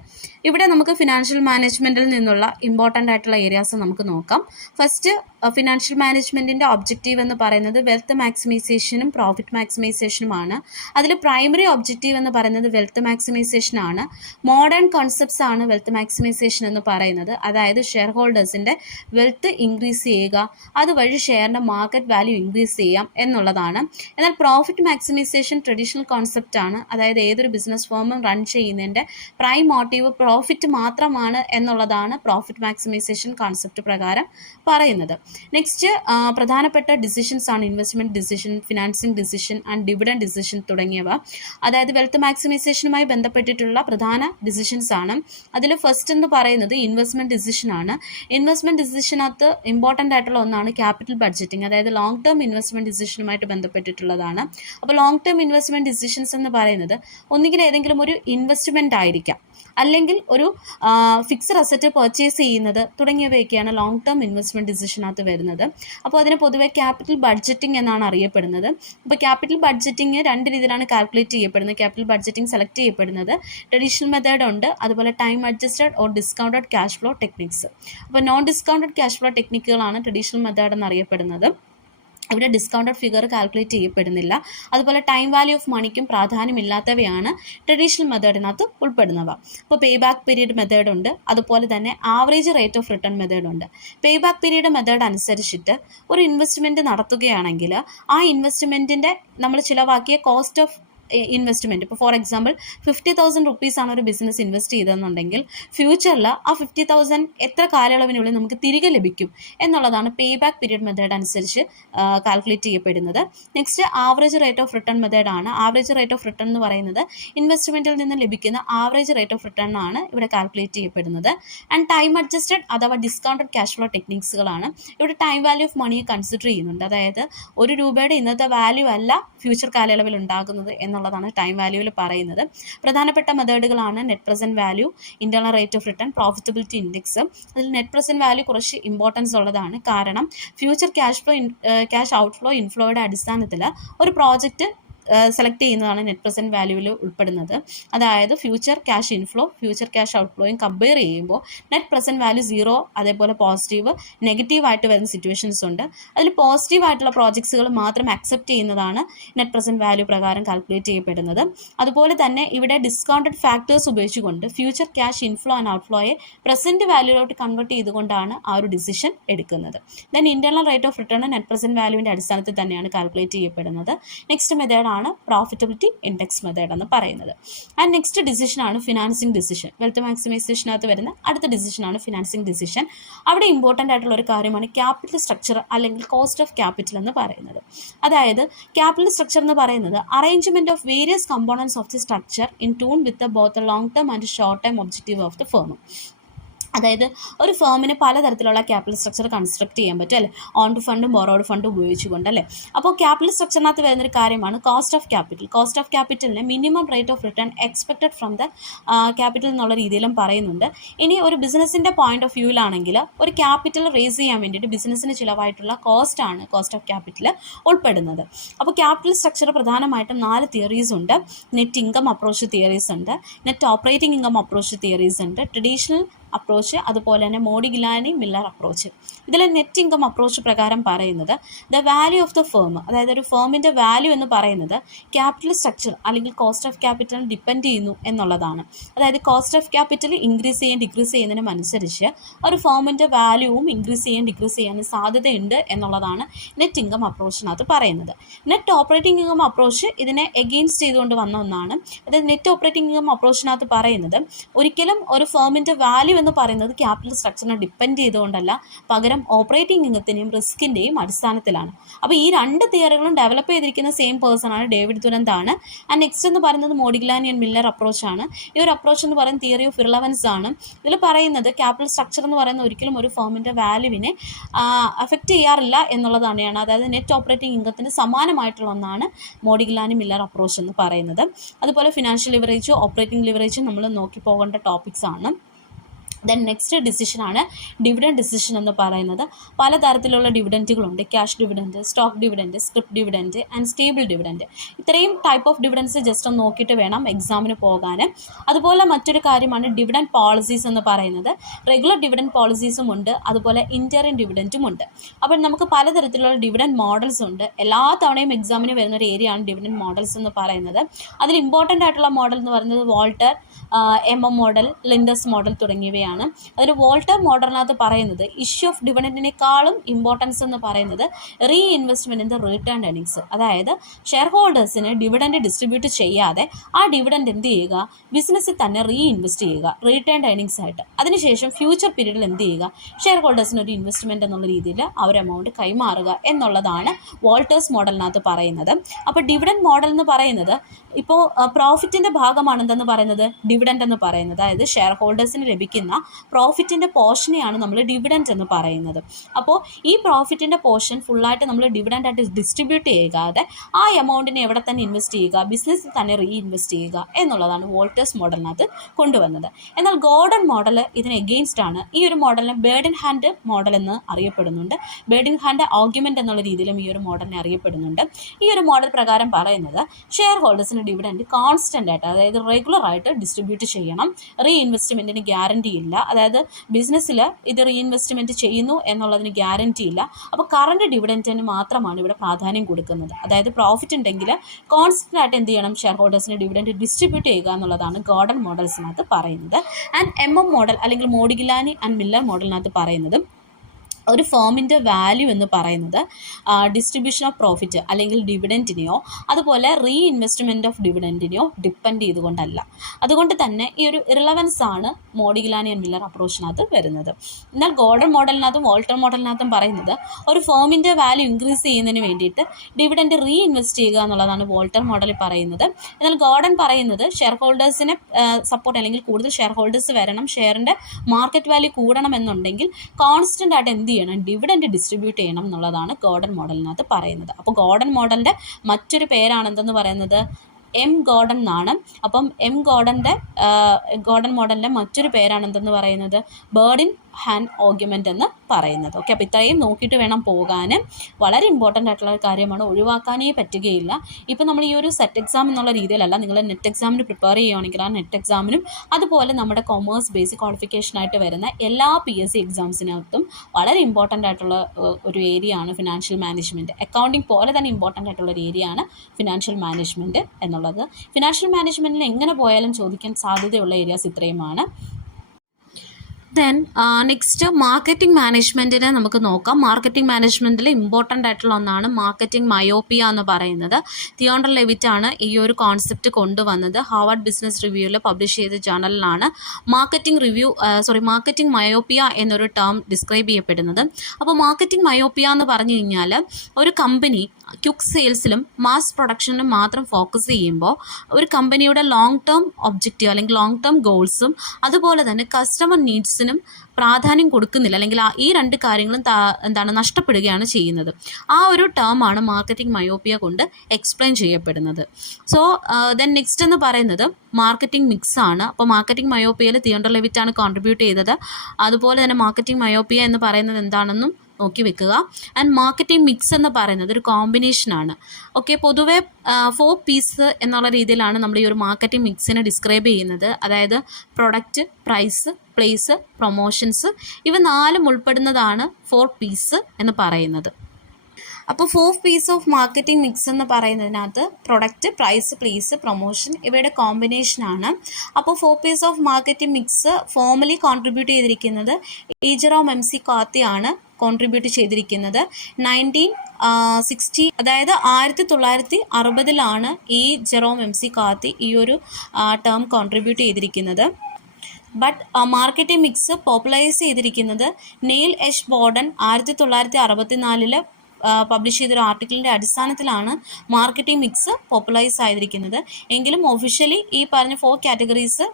ഇവിടെ നമുക്ക് ഫിനാൻഷ്യൽ മാനേജ്മെൻറ്റിൽ നിന്നുള്ള ഇമ്പോർട്ടൻ്റ് ആയിട്ടുള്ള ഏരിയാസ് നമുക്ക് നോക്കാം. ഫസ്റ്റ്, ഫിനാൻഷ്യൽ മാനേജ്മെൻറ്റിൻ്റെ ഒബ്ജക്റ്റീവ് എന്ന് പറയുന്നത് വെൽത്ത് മാക്സിമൈസേഷനും പ്രോഫിറ്റ് മാക്സിമൈസേഷനുമാണ്. അതിൽ പ്രൈമറി ഒബ്ജക്റ്റീവ് എന്ന് പറയുന്നത് വെൽത്ത് മാക്സിമൈസേഷനാണ്. മോഡേൺ കോൺസെപ്റ്റ്സ് ആണ് വെൽത്ത് മാക്സിമൈസേഷൻ എന്ന് പറയുന്നത്, അതായത് ഷെയർ ഹോൾഡേഴ്സിൻ്റെ വെൽത്ത് ഇൻക്രീസ് ചെയ്യുക, അതുവഴി ഷെയറിൻ്റെ മാർക്കറ്റ് വാല്യൂ ഇൻക്രീസ് ചെയ്യാം എന്നുള്ളതാണ്. എന്നാൽ പ്രോഫിറ്റ് മാക്സിമൈസേഷൻ ട്രഡീഷണൽ കോൺസെപ്റ്റ് ആണ്, അതായത് ഏതൊരു ബിസിനസ് ഫേമും റൺ ചെയ്യുന്നതിൻ്റെ പ്രൈം മോട്ടീവ് പ്രോഫിറ്റ് മാത്രമാണ് എന്നുള്ളതാണ് പ്രോഫിറ്റ് മാക്സിമൈസേഷൻ കോൺസെപ്റ്റ് പ്രകാരം പറയുന്നത്. നെക്സ്റ്റ്, പ്രധാനപ്പെട്ട ഡിസിഷൻസ് ആണ് investment decision, financing decision and dividend decision തുടങ്ങിയവ. അതായത് വെൽത്ത് മാക്സിമൈസേഷനുമായി ബന്ധപ്പെട്ടിട്ടുള്ള പ്രധാന ഡിസിഷൻസ് ആണ്. അതിൽ ഫസ്റ്റ് എന്ന് പറയുന്നത് ഇൻവെസ്റ്റ്മെൻറ്റ് ഡിസിഷനാണ്. ഇൻവെസ്റ്റ്മെൻറ്റ് ഡിസിഷനകത്ത് ഇമ്പോർട്ടൻ്റ് ആയിട്ടുള്ള ഒന്നാണ് ക്യാപിറ്റൽ ബഡ്ജറ്റിംഗ്, അതായത് ലോങ് ടേം ഇൻവെസ്റ്റ്മെൻറ്റ് ഡിസിഷനുമായിട്ട് ബന്ധപ്പെട്ടിട്ടുള്ളതാണ്. അപ്പോൾ ലോങ് ടേം ഇൻവെസ്റ്റ്മെൻറ്റ് ഡിസിഷൻസ് എന്ന് പറയുന്നത് ഒന്നുകിൽ ഏതെങ്കിലും ഒരു ഇൻവെസ്റ്റ്മെൻറ്റ് ആയിരിക്കാം, അല്ലെങ്കിൽ ഒരു ഫിക്സഡ് അസറ്റ് പർച്ചേസ് ചെയ്യുന്നത് തുടങ്ങിയവയൊക്കെയാണ് ലോങ് ടേം ഇൻവെസ്റ്റ്മെൻറ്റ് ഡിസിഷനകത്ത് വരുന്നത്. അപ്പോൾ അതിന് പൊതുവെ ക്യാപിറ്റൽ ബഡ്ജറ്റിംഗ് എന്നാണ് അറിയപ്പെടുന്നത്. അപ്പോൾ ക്യാപിറ്റൽ ബഡ്ജറ്റിംഗ് 2 രീതിയിലാണ് കാൽക്കുലേറ്റ് ചെയ്യപ്പെടുന്നത്. ക്യാപിറ്റൽ ബഡ്ജറ്റിംഗ് സെലക്ട് ചെയ്യപ്പെടുന്നത് ട്രഡീഷണൽ മെത്തേഡ് ഉണ്ട്, അതുപോലെ time adjusted or discounted cash flow techniques. അപ്പോൾ നോൺ ഡിസ്കൗണ്ടഡ് ക്യാഷ് ഫ്ലോ ടെക്നിക്കുകളാണ് ട്രഡീഷണൽ മെത്തേഡ് എന്നറിയപ്പെടുന്നത്. ഇവിടെ ഡിസ്കൗണ്ടഡ് ഫിഗർ കാൽക്കുലേറ്റ് ചെയ്യപ്പെടുന്നില്ല. അതുപോലെ ടൈം വാല്യൂ ഓഫ് മണിക്കും പ്രാധാന്യമില്ലാത്തവയാണ് ട്രഡീഷണൽ മെത്തേഡിനകത്ത് ഉൾപ്പെടുന്നവ. അപ്പോൾ പേ ബാക്ക് പീരീഡ് മെത്തേഡ് ഉണ്ട്, അതുപോലെ തന്നെ average rate of return method ഉണ്ട്. പേ ബാക്ക് പീരീഡ് മെത്തേഡ് അനുസരിച്ചിട്ട് ഒരു ഇൻവെസ്റ്റ്മെൻറ്റ് നടത്തുകയാണെങ്കിൽ ആ ഇൻവെസ്റ്റ്മെൻറ്റിൻ്റെ നമ്മൾ ചിലവാക്കിയ കോസ്റ്റ് ഓഫ് ഇൻവെസ്റ്റ്മെൻറ്റ്, ഇപ്പോൾ ഫോർ എക്സാമ്പിൾ 50,000 റുപ്പീസാണ് ഒരു ബിസിനസ് ഇൻവെസ്റ്റ് ചെയ്തതെന്നുണ്ടെങ്കിൽ ഫ്യൂച്ചറിൽ ആ 50,000 എത്ര കാലയളവിനുള്ളിൽ നമുക്ക് തിരികെ ലഭിക്കും എന്നുള്ളതാണ് പേ ബാക്ക് പീരീഡ് മെത്തേഡ് അനുസരിച്ച് കാൽക്കുലേറ്റ് ചെയ്യപ്പെടുന്നത്. Next average rate of return മെത്തേഡാണ്. ആവറേജ് റേറ്റ് ഓഫ് റിട്ടേൺ എന്ന് പറയുന്നത് ഇൻവെസ്റ്റ്മെൻറ്റിൽ നിന്ന് ലഭിക്കുന്ന ആവറേജ് റേറ്റ് ഓഫ് റിട്ടേൺ ആണ് ഇവിടെ കാൽക്കുലേറ്റ് ചെയ്യപ്പെടുന്നത്. ആൻഡ് ടൈം അഡ്ജസ്റ്റഡ് അഥവാ ഡിസ്കൗണ്ടഡ് ക്യാഷ് ഫ്ലോ ടെക്നിക്സുകളാണ്. ഇവിടെ ടൈം വാല്യൂ ഓഫ് മണിയെ കൺസിഡർ ചെയ്യുന്നുണ്ട്. അതായത് ഒരു രൂപയുടെ ഇന്നത്തെ വാല്യൂ അല്ല ഫ്യൂച്ചർ കാലയളവിൽ ഉണ്ടാകുന്നത് എന്നുള്ളതാണ് ടൈം വാല്യൂവിൽ പറയുന്നത്. പ്രധാനപ്പെട്ട മെത്തേഡുകളാണ് net present value, internal rate of return, profitability index. അതിൽ നെറ്റ് പ്രസൻറ്റ് വാല്യൂ കുറച്ച് ഇമ്പോർട്ടൻസ് ഉള്ളതാണ്. കാരണം ഫ്യൂച്ചർ ക്യാഷ് ഔട്ട്ഫ്ലോ ഇൻഫ്ലോയുടെ അടിസ്ഥാനത്തിൽ ഒരു പ്രോജക്റ്റ് സെലക്ട് ചെയ്യുന്നതാണ് നെറ്റ് പ്രസൻറ്റ് വാല്യൂവിൽ ഉൾപ്പെടുന്നത്. അതായത് future cash inflow future cash ഔട്ട്ഫ്ലോയും കമ്പയർ ചെയ്യുമ്പോൾ നെറ്റ് പ്രസൻറ്റ് വാല്യൂ 0, അതേപോലെ പോസിറ്റീവ്, നെഗറ്റീവായിട്ട് വരുന്ന സിറ്റുവേഷൻസ് ഉണ്ട്. അതിൽ പോസിറ്റീവായിട്ടുള്ള പ്രോജക്ട്സുകൾ മാത്രം അക്സെപ്റ്റ് ചെയ്യുന്നതാണ് നെറ്റ് പ്രസൻറ്റ് വാല്യൂ പ്രകാരം കാൽക്കുലേറ്റ് ചെയ്യപ്പെടുന്നത്. അതുപോലെ തന്നെ ഇവിടെ ഡിസ്കൗണ്ടഡ് ഫാക്ടേഴ്സ് ഉപയോഗിച്ചുകൊണ്ട് ഫ്യൂച്ചർ ക്യാഷ് ഇൻഫ്ലോ ആൻഡ് ഔട്ട്ഫ്ലോയെ പ്രസൻറ്റ് വാല്യൂയിലോട്ട് കൺവേർട്ട് ചെയ്തുകൊണ്ടാണ് ആ ഒരു ഡിസിഷൻ എടുക്കുന്നത്. Then internal rate of return net present വാല്യൂവിൻ്റെ അടിസ്ഥാനത്തിൽ തന്നെയാണ് കാൽക്കുലേറ്റ് ചെയ്യപ്പെടുന്നത്. നെക്സ്റ്റ് മെത്തേഡ് ആണ് പ്രോഫിറ്റബിലിറ്റി ഇൻഡെക്സ് മെത്തേഡ് എന്ന് പറയുന്നത്. ആൻഡ് നെക്സ്റ്റ് ഡിസിഷനാണ് ഫിനാൻസിങ് ഡിസിഷൻ. വെൽത്ത് മാക്സിമൈസേഷനകത്ത് വരുന്ന അടുത്ത ഡിസിഷനാണ് ഫിനാൻസിങ് ഡിസിഷൻ. അവിടെ ഇമ്പോർട്ടൻ്റ് ആയിട്ടുള്ള ഒരു കാര്യമാണ് ക്യാപിറ്റൽ സ്ട്രക്ചർ അല്ലെങ്കിൽ കോസ്റ്റ് ഓഫ് ക്യാപിറ്റൽ എന്ന് പറയുന്നത്. അതായത് ക്യാപിറ്റൽ സ്ട്രക്ചർ എന്ന് പറയുന്നത് arrangement of various components of the structure in tune with both long term and short time objective of the firm. അതായത് ഒരു ഫേമിന് പലതരത്തിലുള്ള ക്യാപിറ്റൽ സ്ട്രക്ചർ കൺസ്ട്രക്ട് ചെയ്യാൻ പറ്റും അല്ലേ, ഓൺ ടു ഫണ്ടും ബോറോഡ് ഫണ്ടും ഉപയോഗിച്ചുകൊണ്ട് അല്ലേ. അപ്പോൾ ക്യാപിറ്റൽ സ്ട്രക്ചറിനകത്ത് വരുന്നൊരു കാര്യമാണ് കോസ്റ്റ് ഓഫ് ക്യാപിറ്റൽ. കോസ്റ്റ് ഓഫ് ക്യാപിറ്റലിന് minimum rate of return expected from the capital എന്നുള്ള രീതിയിലും പറയുന്നുണ്ട്. ഇനി ഒരു ബിസിനസ്സിൻ്റെ പോയിന്റ് ഓഫ് വ്യൂവിലാണെങ്കിൽ ഒരു ക്യാപിറ്റൽ റേസ് ചെയ്യാൻ വേണ്ടിയിട്ട് ബിസിനസ്സിന് ചിലവായിട്ടുള്ള കോസ്റ്റാണ് കോസ്റ്റ് ഓഫ് ക്യാപിറ്റൽ ഉൾപ്പെടുന്നത്. അപ്പോൾ ക്യാപിറ്റൽ സ്ട്രക്ചർ പ്രധാനമായിട്ടും 4 തിയറീസ് ഉണ്ട്. നെറ്റ് ഇൻകം അപ്രോച്ച് തിയറീസ് ഉണ്ട്, net operating income approach theories ഉണ്ട്, ട്രഡീഷണൽ അപ്രോച്ച്, അതുപോലെ തന്നെ മോഡിഗ്ലാനി മില്ലർ അപ്രോച്ച്. ഇതിൽ നെറ്റ് ഇൻകം അപ്രോച്ച് പ്രകാരം പറയുന്നത് the value of the firm, അതായത് ഒരു ഫേമിൻ്റെ വാല്യൂ എന്ന് പറയുന്നത് ക്യാപിറ്റൽ സ്ട്രക്ചർ അല്ലെങ്കിൽ കോസ്റ്റ് ഓഫ് ക്യാപിറ്റൽ ഡിപ്പെൻഡ് ചെയ്യുന്നു എന്നുള്ളതാണ്. അതായത് കോസ്റ്റ് ഓഫ് ക്യാപിറ്റൽ ഇൻക്രീസ് ചെയ്യാൻ ഡിക്രീസ് ചെയ്യുന്നതിനും അനുസരിച്ച് ഒരു ഫേമിൻ്റെ വാല്യൂവും ഇൻക്രീസ് ചെയ്യാൻ ഡിക്രീസ് ചെയ്യാൻ സാധ്യതയുണ്ട് എന്നുള്ളതാണ് നെറ്റ് ഇൻകം അപ്രോച്ചിനകത്ത് പറയുന്നത്. നെറ്റ് ഓപ്പറേറ്റിംഗ് ഇൻകം അപ്രോച്ച് ഇതിനെ എഗെയിൻസ്റ്റ് ചെയ്തുകൊണ്ട് വന്ന ഒന്നാണ്. അതായത് നെറ്റ് ഓപ്പറേറ്റിംഗ് ഇൻകം അപ്രോച്ചിനകത്ത് പറയുന്നത് ഒരിക്കലും ഒരു ഫേമിൻ്റെ വാല്യൂ എന്ന് പറയുന്നത് ക്യാപിറ്റൽ സ്ട്രക്ചറിനെ ഡിപ്പെൻഡ് ചെയ്തുകൊണ്ടല്ല, പകരം ഓപ്പറേറ്റിംഗ് ഇൻകത്തിൻ്റെയും റിസ്കിൻ്റെയും അടിസ്ഥാനത്തിലാണ്. അപ്പോൾ ഈ 2 തിയറികളും ഡെവലപ്പ് ചെയ്തിരിക്കുന്ന സെയിം പേഴ്സണാണ്, ഡേവിഡ് ദുരന്താണ്. ആൻഡ് നെക്സ്റ്റ് എന്ന് പറയുന്നത് മോഡിഗ്ലാനി ആൻഡ് മില്ലർ അപ്രോച്ചാണ്. ഈ ഒരു അപ്രോച്ച് എന്ന് പറയുന്നത് തിയറി ഓഫ് ഇറലവൻസ് ആണ്. ഇതിൽ പറയുന്നത് ക്യാപിറ്റൽ സ്ട്രക്ചർ എന്ന് പറയുന്നത് ഒരിക്കലും ഒരു ഫേമിൻ്റെ വാല്യൂവിനെ അഫക്റ്റ് ചെയ്യാറില്ല എന്നുള്ളത് തന്നെയാണ്. അതായത് നെറ്റ് ഓപ്പറേറ്റിംഗ് ഇൻകത്തിന് സമാനമായിട്ടുള്ള ഒന്നാണ് മോഡിഗ്ലാനി മില്ലർ അപ്രോച്ച് എന്ന് പറയുന്നത്. അതുപോലെ ഫിനാൻഷ്യൽ ലിവറേജും ഓപ്പറേറ്റിംഗ് ലിവറേജും നമ്മൾ നോക്കി പോകേണ്ട ടോപ്പിക്സ് ആണ്. ദെൻ നെക്സ്റ്റ് ഡിസിഷനാണ് ഡിവിഡൻഡ് ഡിസിഷൻ എന്ന് പറയുന്നത്. പലതരത്തിലുള്ള ഡിവിഡൻറ്റുകളുണ്ട്. Cash dividend, stock dividend, script dividend and stable dividend. ഇത്രയും ടൈപ്പ് ഓഫ് ഡിവിഡൻസ് ജസ്റ്റ് ഒന്ന് നോക്കിയിട്ട് വേണം എക്സാമിന് പോകാൻ. അതുപോലെ മറ്റൊരു കാര്യമാണ് ഡിവിഡൻറ്റ് പോളിസീസ് എന്ന് പറയുന്നത്. റെഗുലർ ഡിവിഡൻറ്റ് പോളിസീസും ഉണ്ട്, അതുപോലെ ഇൻറ്ററിം ഡിവിഡൻറ്റും ഉണ്ട്. അപ്പോൾ നമുക്ക് പലതരത്തിലുള്ള ഡിവിഡൻറ്റ് മോഡൽസ് ഉണ്ട്. എല്ലാ തവണയും എക്സാമിന് വരുന്ന ഒരു ഏരിയയാണ് ഡിവിഡൻറ്റ് മോഡൽസ് എന്ന് പറയുന്നത്. അതിൽ ഇമ്പോർട്ടൻ്റ് ആയിട്ടുള്ള മോഡൽ എന്ന് പറയുന്നത് വോൾട്ടർ, MM മോഡൽ, ലിൻഡസ് മോഡൽ തുടങ്ങിയവയാണ്. അതിൽ വോൾട്ടർ മോഡലിനകത്ത് പറയുന്നത് ഇഷ്യൂ ഓഫ് ഡിവിഡൻറ്റിനേക്കാളും ഇമ്പോർട്ടൻസ് എന്ന് പറയുന്നത് re investment in the return earnings. അതായത് ഷെയർ ഹോൾഡേഴ്സിന് ഡിവിഡൻറ്റ് ഡിസ്ട്രിബ്യൂട്ട് ചെയ്യാതെ ആ ഡിവിഡൻറ്റ് എന്ത് ചെയ്യുക, ബിസിനസ്സിൽ തന്നെ റീ ഇൻവെസ്റ്റ് ചെയ്യുക റിട്ടേൺ ഏർണിങ്സ് ആയിട്ട്. അതിനുശേഷം ഫ്യൂച്ചർ പീരീഡിൽ എന്ത് ചെയ്യുക, ഷെയർ ഹോൾഡേഴ്സിന് ഒരു ഇൻവെസ്റ്റ്മെൻറ്റ് എന്നുള്ള രീതിയിൽ ആ ഒരു എമൗണ്ട് കൈമാറുക എന്നുള്ളതാണ് വോൾട്ടേഴ്സ് മോഡലിനകത്ത് പറയുന്നത്. അപ്പോൾ ഡിവിഡൻറ്റ് മോഡൽ എന്ന് പറയുന്നത് ഇപ്പോൾ പ്രോഫിറ്റിൻ്റെ ഭാഗമാണെന്തെന്ന് പറയുന്നത് ഡിവിഡൻറ്റ് എന്ന് പറയുന്നത്. അതായത് ഷെയർ ഹോൾഡേഴ്സിന് ലഭിക്കുന്ന പ്രോഫിറ്റിൻ്റെ പോർഷനെയാണ് നമ്മൾ ഡിവിഡൻറ്റ് എന്ന് പറയുന്നത്. അപ്പോൾ ഈ പ്രോഫിറ്റിൻ്റെ പോർഷൻ ഫുള്ളായിട്ട് നമ്മൾ ഡിവിഡൻ്റ് ആയിട്ട് ഡിസ്ട്രിബ്യൂട്ട് ചെയ്യാതെ ആ എമൗണ്ടിനെ എവിടെ തന്നെ ഇൻവെസ്റ്റ് ചെയ്യുക, ബിസിനസ്സിൽ തന്നെ റീ ഇൻവെസ്റ്റ് ചെയ്യുക എന്നുള്ളതാണ് വോൾട്ടേഴ്സ് മോഡലിനകത്ത് കൊണ്ടുവന്നത്. എന്നാൽ ഗോർഡൺ മോഡൽ ഇതിന് എഗെയിൻസ്റ്റ് ആണ്. ഈ ഒരു മോഡലിനെ ബേർഡൻ ഹാൻഡ് മോഡൽ എന്ന് അറിയപ്പെടുന്നുണ്ട്. ബേർഡൻ ഹാൻഡ് ആർഗ്യുമെൻ്റ് എന്നുള്ള രീതിയിലും ഈ ഒരു മോഡലിനെ അറിയപ്പെടുന്നുണ്ട്. ഈ ഒരു മോഡൽ പ്രകാരം പറയുന്നത് ഷെയർ ഹോൾഡേഴ്സിന് ഡിവിഡൻറ്റ് കോൺസ്റ്റൻ്റ് ആയിട്ട്, അതായത് റെഗുലർ ആയിട്ട് ഡിസ്ട്രിബ്യൂട്ട് ചെയ്യണം. റീ ഇൻവെസ്റ്റ്മെൻറ്റിന് ഗ്യാരണ്ടി ഇല്ല. അതായത് ബിസിനസ്സിൽ ഇത് റീഇൻവെസ്റ്റ്മെൻറ്റ് ചെയ്യുന്നു എന്നുള്ളതിന് ഗ്യാരണ്ടി ഇല്ല. അപ്പോൾ കറണ്ട് ഡിവിഡൻറ്റിന് മാത്രമാണ് ഇവിടെ പ്രാധാന്യം കൊടുക്കുന്നത്. അതായത് പ്രോഫിറ്റ് ഉണ്ടെങ്കിൽ കോൺസ്റ്റൻ്റ് ആയിട്ട് എന്ത് ചെയ്യണം, ഷെയർ ഹോൾഡേഴ്സിന് ഡിവിഡൻറ്റ് ഡിസ്ട്രിബ്യൂട്ട് ചെയ്യുക എന്നുള്ളതാണ് ഗോർഡൺ മോഡൽസിനകത്ത് പറയുന്നത്. ആൻഡ് MM മോഡൽ അല്ലെങ്കിൽ മോഡിഗ്ലാനി ആൻഡ് മില്ലർ മോഡലിനകത്ത് പറയുന്നത് ഒരു ഫേമിൻ്റെ വാല്യൂ എന്ന് പറയുന്നത് ഡിസ്ട്രിബ്യൂഷൻ ഓഫ് പ്രോഫിറ്റ് അല്ലെങ്കിൽ ഡിവിഡൻറ്റിനെയോ അതുപോലെ റീഇൻവെസ്റ്റ്മെൻറ്റ് ഓഫ് ഡിവിഡൻറ്റിനെയോ ഡിപ്പെൻഡ് ചെയ്തുകൊണ്ടല്ല. അതുകൊണ്ട് തന്നെ ഈ ഒരു ഇറലവൻസ് ആണ് മോഡിഗ്ലാനി ആൻഡ് മില്ലർ അപ്രോച്ചിനകത്ത് വരുന്നത്. എന്നാൽ ഗോർഡൻ മോഡലിനകത്തും വോൾട്ടർ മോഡലിനകത്തും പറയുന്നത് ഒരു ഫേമിൻ്റെ വാല്യൂ ഇൻക്രീസ് ചെയ്യുന്നതിന് വേണ്ടിയിട്ട് ഡിവിഡൻറ്റ് റീഇൻവെസ്റ്റ് ചെയ്യുക എന്നുള്ളതാണ് വോൾട്ടർ മോഡലിൽ പറയുന്നത്. എന്നാൽ ഗോർഡൻ പറയുന്നത് ഷെയർ ഹോൾഡേഴ്സിനെ സപ്പോർട്ട് അല്ലെങ്കിൽ കൂടുതൽ ഷെയർ ഹോൾഡേഴ്സ് വരണം, ഷെയറിൻ്റെ മാർക്കറ്റ് വാല്യൂ കൂടണം എന്നുണ്ടെങ്കിൽ കോൺസ്റ്റൻ്റ് ആയിട്ട് എന്ത് ചെയ്യണം, ഡിവിഡൻറ്റ് ഡിസ്ട്രിബ്യൂട്ട് ചെയ്യണം എന്നുള്ളതാണ് ഗോർഡൻ മോഡലിനകത്ത് പറയുന്നത്. അപ്പോൾ ഗോർഡൻ മോഡലിൻ്റെ മറ്റൊരു പേരാണ് എന്തെന്ന് പറയുന്നത്, എം ഗോർഡൻ എന്നാണ്. അപ്പം ഗോർഡൻ മോഡലിൻ്റെ മറ്റൊരു പേരാണ് എന്തെന്ന് പറയുന്നത്, ബേർഡിൻ ഹാൻഡ് ഓർഗ്യുമെൻ്റ് എന്ന് പറയുന്നത്. ഓക്കെ, അപ്പോൾ ഇത്രയും നോക്കിയിട്ട് വേണം പോകാൻ. വളരെ ഇമ്പോർട്ടൻ്റ് ആയിട്ടുള്ള ഒരു കാര്യമാണ്, ഒഴിവാക്കാനേ പറ്റുകയില്ല. ഇപ്പം നമ്മൾ ഈ ഒരു സെറ്റ് എക്സാം എന്നുള്ള രീതിയിലല്ല, നിങ്ങൾ നെറ്റ് എക്സാമിന് പ്രിപ്പയർ ചെയ്യുകയാണെങ്കിൽ ആ നെറ്റ് എക്സാമിനും അതുപോലെ നമ്മുടെ കൊമേഴ്സ് ബേസിക് ക്വാളിഫിക്കേഷനായിട്ട് വരുന്ന എല്ലാ PSC എക്സാംസിനകത്തും വളരെ ഇമ്പോർട്ടൻ്റ് ആയിട്ടുള്ള ഒരു ഏരിയ ആണ് ഫിനാൻഷ്യൽ മാനേജ്മെൻറ്റ്. അക്കൗണ്ടിങ് പോലെ തന്നെ ഇമ്പോർട്ടൻ്റ് ആയിട്ടുള്ള ഒരു ഏരിയ ആണ് ഫിനാൻഷ്യൽ മാനേജ്മെൻറ്റ് എന്നുള്ളത്. ഫിനാൻഷ്യൽ മാനേജ്മെൻറ്റിന് എങ്ങനെ പോയാലും ചോദിക്കാൻ സാധ്യതയുള്ള ഏരിയാസ് ഇത്രയുമാണ്. ദെൻ നെക്സ്റ്റ് മാർക്കറ്റിംഗ് മാനേജ്മെൻറ്റിനെ നമുക്ക് നോക്കാം. മാർക്കറ്റിംഗ് മാനേജ്മെൻറ്റിൽ ഇമ്പോർട്ടൻ്റ് ആയിട്ടുള്ള ഒന്നാണ് മാർക്കറ്റിംഗ് മയോപ്പിയ എന്ന് പറയുന്നത്. തിയോണ്ടർ ലെവിറ്റ് ആണ് ഈ ഒരു കോൺസെപ്റ്റ് കൊണ്ടുവന്നത്. ഹാർവാർഡ് ബിസിനസ് റിവ്യൂവിൽ പബ്ലിഷ് ചെയ്ത ജേർണലിലാണ് മാർക്കറ്റിംഗ് മയോപ്പിയ എന്നൊരു ടേം ഡിസ്ക്രൈബ് ചെയ്യപ്പെടുന്നത്. അപ്പോൾ മാർക്കറ്റിംഗ് മയോപ്പിയ എന്ന് പറഞ്ഞു കഴിഞ്ഞാൽ ഒരു കമ്പനി ക്വിക്ക് സെയിൽസിലും മാസ് പ്രൊഡക്ഷനിലും മാത്രം ഫോക്കസ് ചെയ്യുമ്പോൾ ഒരു കമ്പനിയുടെ ലോങ് ടേം ഒബ്ജക്റ്റീവ് അല്ലെങ്കിൽ ലോങ് ടേം ഗോൾസും അതുപോലെ തന്നെ കസ്റ്റമർ നീഡ്സിനും പ്രാധാന്യം കൊടുക്കുന്നില്ല, അല്ലെങ്കിൽ ഈ രണ്ട് കാര്യങ്ങളും നഷ്ടപ്പെടുകയാണ് ചെയ്യുന്നത്. ആ ഒരു ടേമാണ് മാർക്കറ്റിംഗ് മയോപ്പിയ കൊണ്ട് എക്സ്പ്ലെയിൻ ചെയ്യപ്പെടുന്നത്. സോ ദെൻ നെക്സ്റ്റ് എന്ന് പറയുന്നത് മാർക്കറ്റിംഗ് മിക്സ് ആണ്. അപ്പോൾ മാർക്കറ്റിംഗ് മയോപ്പിയയിൽ തിയോണ്ടർ ലെവിറ്റ് ആണ് കോൺട്രിബ്യൂട്ട് ചെയ്തത്. അതുപോലെ തന്നെ മാർക്കറ്റിംഗ് മയോപ്പിയ എന്ന് പറയുന്നത് എന്താണെന്നും നോക്കി വെക്കുക. ആൻഡ് മാർക്കറ്റിംഗ് മിക്സ് എന്ന് പറയുന്നത് ഒരു കോമ്പിനേഷനാണ്. ഓക്കെ, പൊതുവെ 4 പീസ് എന്നുള്ള രീതിയിലാണ് നമ്മൾ ഈ ഒരു മാർക്കറ്റിംഗ് മിക്സിനെ ഡിസ്ക്രൈബ് ചെയ്യുന്നത്. അതായത് പ്രൊഡക്റ്റ്, പ്രൈസ്, പ്ലേസ്, പ്രൊമോഷൻസ്, ഇവ 4 ഉൾപ്പെടുന്നതാണ് 4 പീസ് എന്ന് പറയുന്നത്. അപ്പോൾ 4 പീസ് ഓഫ് മാർക്കറ്റിംഗ് മിക്സ് എന്ന് പറയുന്നതിനകത്ത് പ്രൊഡക്റ്റ്, പ്രൈസ്, പ്ലേസ്, പ്രൊമോഷൻ ഇവയുടെ കോമ്പിനേഷനാണ്. അപ്പോൾ 4 P's of marketing mix formally contribute ചെയ്തിരിക്കുന്നത് ജെറോം MC കാർത്തി ആണ് കോൺട്രിബ്യൂട്ട് ചെയ്തിരിക്കുന്നത്. 1960 അതായത് 1960 ഈ ജെറോം MC കാർത്തി ഈ ഒരു ടേം കോൺട്രിബ്യൂട്ട് ചെയ്തിരിക്കുന്നത്. ബട്ട് മാർക്കറ്റിംഗ് മിക്സ് പോപ്പുലറൈസ് ചെയ്തിരിക്കുന്നത് നെയിൽ എച്ച് ബോർഡൻ 1964 പബ്ലിഷ് ചെയ്തൊരു ആർട്ടിക്കിളിൻ്റെ അടിസ്ഥാനത്തിലാണ് മാർക്കറ്റിംഗ് മിക്സ് പോപ്പുലറൈസ് ആയിരിക്കുന്നത്. എങ്കിലും ഒഫീഷ്യലി ഈ പറഞ്ഞ 4 കാറ്റഗറീസ്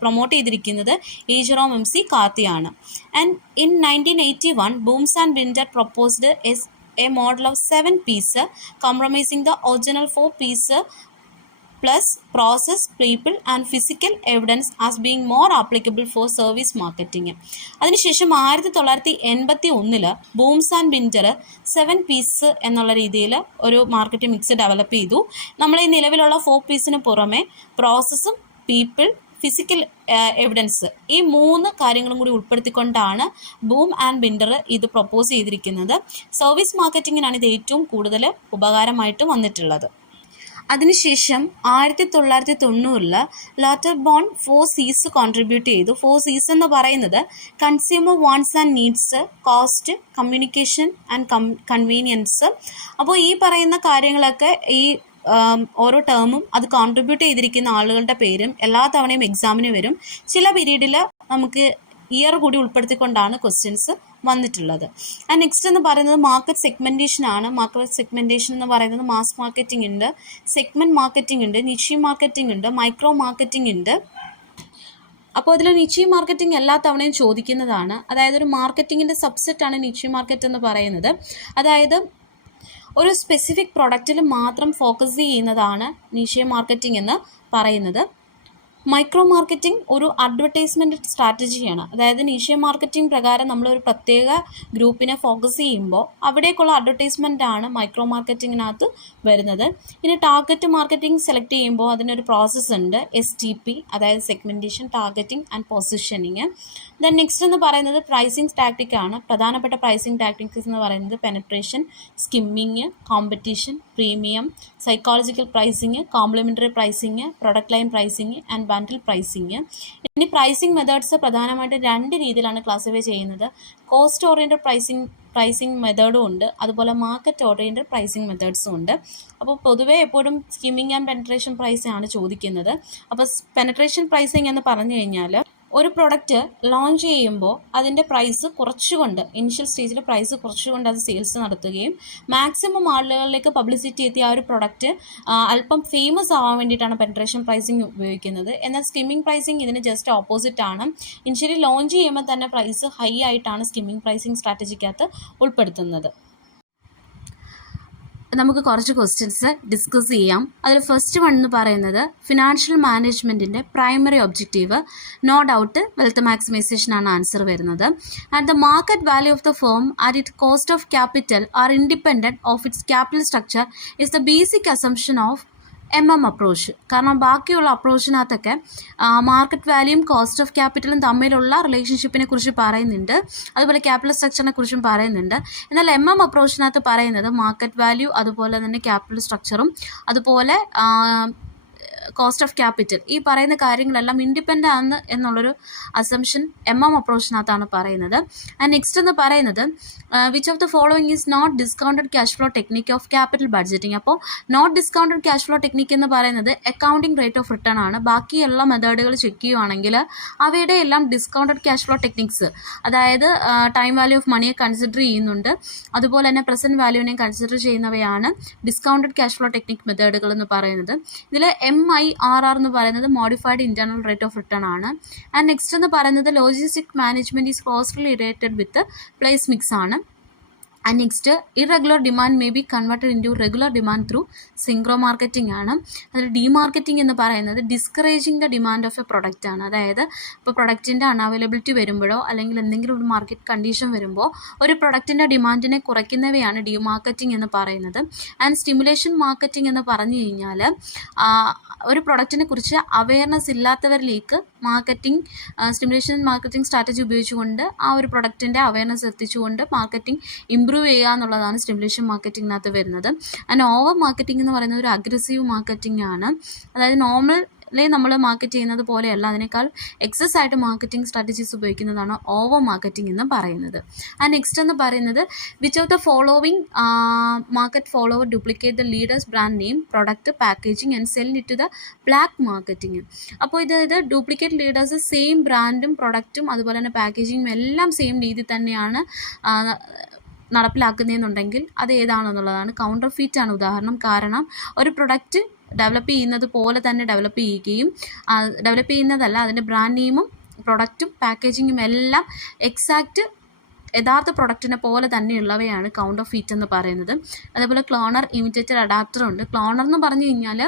പ്രൊമോട്ട് ചെയ്തിരിക്കുന്നത് ജെറോം MC കാർത്തിയാണ്. And in 1981 Booms and Bitner proposed a model of 7 pieces compromising the original 4 pieces plus process, people and physical evidence as being more applicable for service marketing. അതിനുശേഷം 1981 Booms and ബിൻഡർ 7 piece എന്നുള്ള രീതിയിൽ ഒരു marketing mix develop ചെയ്തു. നമ്മൾ ഈ നിലവിലുള്ള 4 പീസിന് പുറമെ പ്രോസസ്സും, പീപ്പിൾ, ഫിസിക്കൽ എവിഡൻസ് ഈ 3 കാര്യങ്ങളും കൂടി ഉൾപ്പെടുത്തിക്കൊണ്ടാണ് ബൂം ആൻഡ് ബിൻഡർ ഇത് പ്രൊപ്പോസ് ചെയ്തിരിക്കുന്നത്. സർവീസ് മാർക്കറ്റിങ്ങിനാണ് ഇത് ഏറ്റവും കൂടുതൽ ഉപകാരമായിട്ട് വന്നിട്ടുള്ളത്. അതിനുശേഷം 1990 ലാറ്റർബോൺ 4 C's കോൺട്രിബ്യൂട്ട് ചെയ്തു. 4 C's എന്ന് പറയുന്നത് consumer wants and needs, cost, communication and convenience. അപ്പോൾ ഈ പറയുന്ന കാര്യങ്ങളൊക്കെ ഈ ഓരോ ടേമും അത് കോൺട്രിബ്യൂട്ട് ചെയ്തിരിക്കുന്ന ആളുകളുടെ പേരും എല്ലാ തവണയും എക്സാമിന് വരും. ചില പീരീഡിൽ നമുക്ക് ഇയർ കൂടി ഉൾപ്പെടുത്തിക്കൊണ്ടാണ് ക്വസ്റ്റ്യൻസ് വന്നിട്ടുള്ളത്. ആൻഡ് നെക്സ്റ്റ് എന്ന് പറയുന്നത് മാർക്കറ്റ് സെഗ്മെൻറ്റേഷൻ ആണ്. മാർക്കറ്റ് സെഗ്മെൻറ്റേഷൻ എന്ന് പറയുന്നത് മാസ് മാർക്കറ്റിംഗ് ഉണ്ട്, സെഗ്മെൻറ്റ് മാർക്കറ്റിംഗ് ഉണ്ട്, നിഷി മാർക്കറ്റിംഗ് ഉണ്ട്, മൈക്രോ മാർക്കറ്റിംഗ് ഉണ്ട്. അപ്പോൾ അതിൽ നിഷി മാർക്കറ്റിംഗ് എല്ലാ തവണയും ചോദിക്കുന്നതാണ്. അതായത് ഒരു മാർക്കറ്റിങ്ങിൻ്റെ സബ്സെറ്റാണ് നിഷി മാർക്കറ്റ് എന്ന് പറയുന്നത്. അതായത് ഒരു സ്പെസിഫിക് പ്രൊഡക്റ്റിൽ മാത്രം ഫോക്കസ് ചെയ്യുന്നതാണ് നിഷി മാർക്കറ്റിംഗ് എന്ന് പറയുന്നത്. മൈക്രോ മാർക്കറ്റിംഗ് ഒരു അഡ്വർടൈസ്മെൻറ്റ് സ്ട്രാറ്റജിയാണ്. അതായത് നിഷി മാർക്കറ്റിംഗ് പ്രകാരം നമ്മളൊരു പ്രത്യേക ഗ്രൂപ്പിനെ ഫോക്കസ് ചെയ്യുമ്പോൾ അവിടേക്കുള്ള അഡ്വർടൈസ്മെൻറ്റാണ് മൈക്രോ മാർക്കറ്റിങ്ങിനകത്ത് വരുന്നത്. ഇനി ടാർഗറ്റ് മാർക്കറ്റിംഗ് സെലക്ട് ചെയ്യുമ്പോൾ അതിനൊരു പ്രോസസ്സ് ഉണ്ട്, STP, അതായത് segmentation, targeting and positioning. Then next എന്ന് പറയുന്നത് പ്രൈസിങ് ടാക്ടിക് ആണ്. പ്രധാനപ്പെട്ട പ്രൈസിങ് ടാക്ടിക്സ് എന്ന് പറയുന്നത് penetration, skimming, competition, premium, psychological pricing, complementary pricing, product line pricing and bundle pricing. ഇനി പ്രൈസിങ് മെത്തേഡ്സ് പ്രധാനമായിട്ടും 2 രീതിയിലാണ് ക്ലാസിഫൈ ചെയ്യുന്നത്. കോസ്റ്റ് ഓറിയൻറ്റഡ് പ്രൈസിങ് മെത്തേഡും ഉണ്ട്, അതുപോലെ മാർക്കറ്റ് ഓറിയൻറ്റഡ് പ്രൈസിങ് മെത്തേഡ്സും ഉണ്ട്. അപ്പോൾ പൊതുവേ എപ്പോഴും സ്കിമ്മിങ് ആൻഡ് പെനട്രേഷൻ പ്രൈസ് ആണ് ചോദിക്കുന്നത്. അപ്പോൾ പെനട്രേഷൻ പ്രൈസിങ് എന്ന് പറഞ്ഞു കഴിഞ്ഞാൽ ഒരു പ്രൊഡക്റ്റ് ലോഞ്ച് ചെയ്യുമ്പോൾ അതിൻ്റെ പ്രൈസ് കുറച്ചുകൊണ്ട്, ഇനിഷ്യൽ സ്റ്റേജിൽ പ്രൈസ് കുറച്ചുകൊണ്ട് അത് സെയിൽസ് നടത്തുകയും മാക്സിമം ആളുകളിലേക്ക് പബ്ലിസിറ്റി എത്തി ആ ഒരു പ്രൊഡക്റ്റ് അല്പം ഫേമസ് ആവാൻ വേണ്ടിയിട്ടാണ് പെനട്രേഷൻ പ്രൈസിങ് ഉപയോഗിക്കുന്നത്. എന്നാൽ സ്കിമ്മിങ് പ്രൈസിങ് ഇതിന് ജസ്റ്റ് ഓപ്പോസിറ്റ് ആണ്. ഇനിഷ്യലി ലോഞ്ച് ചെയ്യുമ്പോൾ തന്നെ പ്രൈസ് ഹൈ ആയിട്ടാണ് സ്കിമ്മിങ് പ്രൈസിങ് സ്ട്രാറ്റജിക്കകത്ത് ഉൾപ്പെടുത്തുന്നത്. നമുക്ക് കുറച്ച് ക്വസ്റ്റ്യൻസ് ഡിസ്കസ് ചെയ്യാം. അതിൽ ഫസ്റ്റ് വൺ എന്ന് പറയുന്നത് ഫിനാൻഷ്യൽ മാനേജ്മെൻറ്റിൻ്റെ primary objective, no doubt wealth maximization ആണ് ആൻസർ വരുന്നത്. And the market value of the firm at it cost of capital are independent of its capital structure is the basic assumption of approach. കാരണം ബാക്കിയുള്ള അപ്രോച്ചിനകത്തൊക്കെ market വാല്യൂയും cost of ക്യാപിറ്റലും തമ്മിലുള്ള റിലേഷൻഷിപ്പിനെ കുറിച്ച് പറയുന്നുണ്ട്, അതുപോലെ ക്യാപിറ്റൽ സ്ട്രക്ചറിനെ കുറിച്ചും പറയുന്നുണ്ട്. എന്നാൽ അപ്രോച്ചിനകത്ത് പറയുന്നത് മാർക്കറ്റ് വാല്യൂ, അതുപോലെ തന്നെ ക്യാപിറ്റൽ സ്ട്രക്ചറും, അതുപോലെ കോസ്റ്റ് ഓഫ് ക്യാപിറ്റൽ, ഈ പറയുന്ന കാര്യങ്ങളെല്ലാം ഇൻഡിപെൻഡൻ്റ് ആണ് എന്നുള്ളൊരു അസംഷൻ അപ്രോച്ചിനകത്താണ് പറയുന്നത്. ആൻഡ് നെക്സ്റ്റ് എന്ന് പറയുന്നത് which of the following is not discounted cash flow technique of capital budgeting. അപ്പോൾ not discounted cash flow technique എന്ന് പറയുന്നത് അക്കൗണ്ടിങ് റേറ്റ് ഓഫ് റിട്ടേൺ ആണ്. ബാക്കി എല്ലാ മെത്തേഡുകൾ ചെക്ക് ചെയ്യുവാണെങ്കിൽ അവയുടെ എല്ലാം ഡിസ്കൗണ്ടഡ് ക്യാഷ് ഫ്ലോ ടെക്നിക്സ്, അതായത് ടൈം വാല്യൂ ഓഫ് മണിയെ കൺസിഡർ ചെയ്യുന്നുണ്ട്, അതുപോലെ തന്നെ പ്രസൻറ്റ് വാല്യൂവിനെയും കൺസിഡർ ചെയ്യുന്നവയാണ് ഡിസ്കൗണ്ടഡ് ക്യാഷ് ഫ്ലോ ടെക്നിക് മെത്തേഡുകൾ എന്ന് പറയുന്നത്. ഇതിൽ MIRR എന്ന് പറയുന്നത് modified internal rate of return ആണ്. ആൻഡ് നെക്സ്റ്റ് എന്ന് പറയുന്നത് logistic management is closely related with place mix ആണ്. And next irregular demand may be converted in to regular demand through synchro marketing ആണ്. അതിൽ ഡിമാർക്കറ്റിംഗ് എന്ന് പറയുന്നത് discouraging the demand of A product ആണ്. അതായത് ഇപ്പോൾ പ്രൊഡക്റ്റിൻ്റെ അൺഅവൈലബിലിറ്റി വരുമ്പോഴോ അല്ലെങ്കിൽ എന്തെങ്കിലും ഒരു മാർക്കറ്റ് കണ്ടീഷൻ വരുമ്പോൾ ഒരു പ്രൊഡക്റ്റിൻ്റെ ഡിമാൻഡിനെ കുറയ്ക്കുന്നവയാണ് ഡിമാർക്കറ്റിംഗ് എന്ന് പറയുന്നത്. ആൻഡ് സ്റ്റിമുലേഷൻ മാർക്കറ്റിംഗ് എന്ന് പറഞ്ഞു കഴിഞ്ഞാൽ ഒരു പ്രൊഡക്റ്റിനെ കുറിച്ച് അവയർനെസ് ഇല്ലാത്തവരിലേക്ക് സ്റ്റിമുലേഷൻ മാർക്കറ്റിംഗ് സ്ട്രാറ്റജി ഉപയോഗിച്ചുകൊണ്ട് ആ ഒരു പ്രൊഡക്റ്റിൻ്റെ അവയർനെസ് എത്തിച്ചുകൊണ്ട് മാർക്കറ്റിംഗ് ഇമ്പ്രൂവ് ചെയ്യുക എന്നുള്ളതാണ് സ്റ്റിമുലേഷൻ മാർക്കറ്റിങ്ങിനകത്ത് വരുന്നത്. ആൻഡ് ഓവർ മാർക്കറ്റിംഗ് എന്ന് പറയുന്നത് ഒരു അഗ്രസീവ് മാർക്കറ്റിംഗ് ആണ്. അതായത് നമ്മൾ മാർക്കറ്റ് ചെയ്യുന്നത് പോലെയല്ല, അതിനേക്കാൾ എക്സസ് ആയിട്ട് മാർക്കറ്റിംഗ് സ്ട്രാറ്റജീസ് ഉപയോഗിക്കുന്നതാണ് ഓവർ മാർക്കറ്റിംഗ് എന്ന് പറയുന്നത്. ആൻഡ് നെക്സ്റ്റ് എന്ന് പറയുന്നത് which of the following market follower duplicate the leaders brand name, product, packaging and sell it to the black marketing. അപ്പോൾ ഇത് ഡ്യൂപ്ലിക്കേറ്റ് ലീഡേഴ്സ് സെയിം ബ്രാൻഡും പ്രൊഡക്റ്റും അതുപോലെ തന്നെ പാക്കേജിങ്ങും എല്ലാം സെയിം രീതി തന്നെയാണ് നടപ്പിലാക്കുന്നതെന്നുണ്ടെങ്കിൽ അത് ഏതാണെന്നുള്ളതാണ്. കൗണ്ടർ ഫീറ്റ് ആണ് ഉദാഹരണം. കാരണം ഒരു പ്രൊഡക്റ്റ് ഡെവലപ്പ് ചെയ്യുന്നത് പോലെ തന്നെ ഡെവലപ്പ് ചെയ്യുന്നതല്ല, അതിൻ്റെ ബ്രാൻഡ് നെയിമും പ്രൊഡക്റ്റും പാക്കേജിങ്ങും എല്ലാം എക്സാക്റ്റ് യഥാർത്ഥ പ്രൊഡക്റ്റിനെ പോലെ തന്നെയുള്ളവയാണ് കൗണ്ടർ ഫീറ്റ് എന്ന് പറയുന്നത്. അതേപോലെ ക്ലോണർ, ഇമിറ്റേറ്റർ, അഡാപ്റ്റർ ഉണ്ട്. ക്ലോണർ എന്ന് പറഞ്ഞു കഴിഞ്ഞാൽ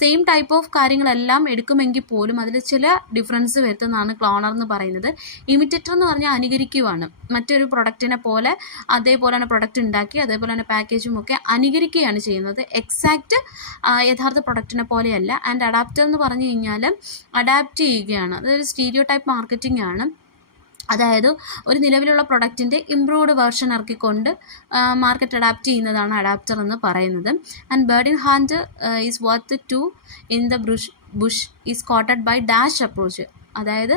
സെയിം ടൈപ്പ് ഓഫ് കാര്യങ്ങളെല്ലാം എടുക്കുമെങ്കിൽ പോലും അതിൽ ചില ഡിഫറൻസ് വരുത്തുന്നതാണ് ക്ലോണർ എന്ന് പറയുന്നത്. ഇമിറ്റേറ്റർ എന്ന് പറഞ്ഞാൽ അനുകരിക്കുവാണ്, മറ്റൊരു പ്രൊഡക്റ്റിനെ പോലെ അതേപോലെ തന്നെ പ്രൊഡക്റ്റ് ഉണ്ടാക്കി അതേപോലെ തന്നെ പാക്കേജും ഒക്കെ അനുകരിക്കുകയാണ് ചെയ്യുന്നത്, എക്സാക്റ്റ് യഥാർത്ഥ പ്രൊഡക്റ്റിനെ പോലെയല്ല. ആൻഡ് അഡാപ്റ്റർ എന്ന് പറഞ്ഞു കഴിഞ്ഞാൽ അഡാപ്റ്റ് ചെയ്യുകയാണ്, അതൊരു സ്റ്റീരിയോ ടൈപ്പ് മാർക്കറ്റിംഗ് ആണ്. അതായത് ഒരു നിലവിലുള്ള പ്രൊഡക്റ്റിൻ്റെ ഇംപ്രൂവ്ഡ് വേർഷൻ ഇറക്കിക്കൊണ്ട് മാർക്കറ്റ് അഡാപ്റ്റ് ചെയ്യുന്നതാണ് അഡാപ്റ്റർ എന്ന് പറയുന്നത്. And bird in hand is worth two in the bush is quoted by dash approach. അതായത്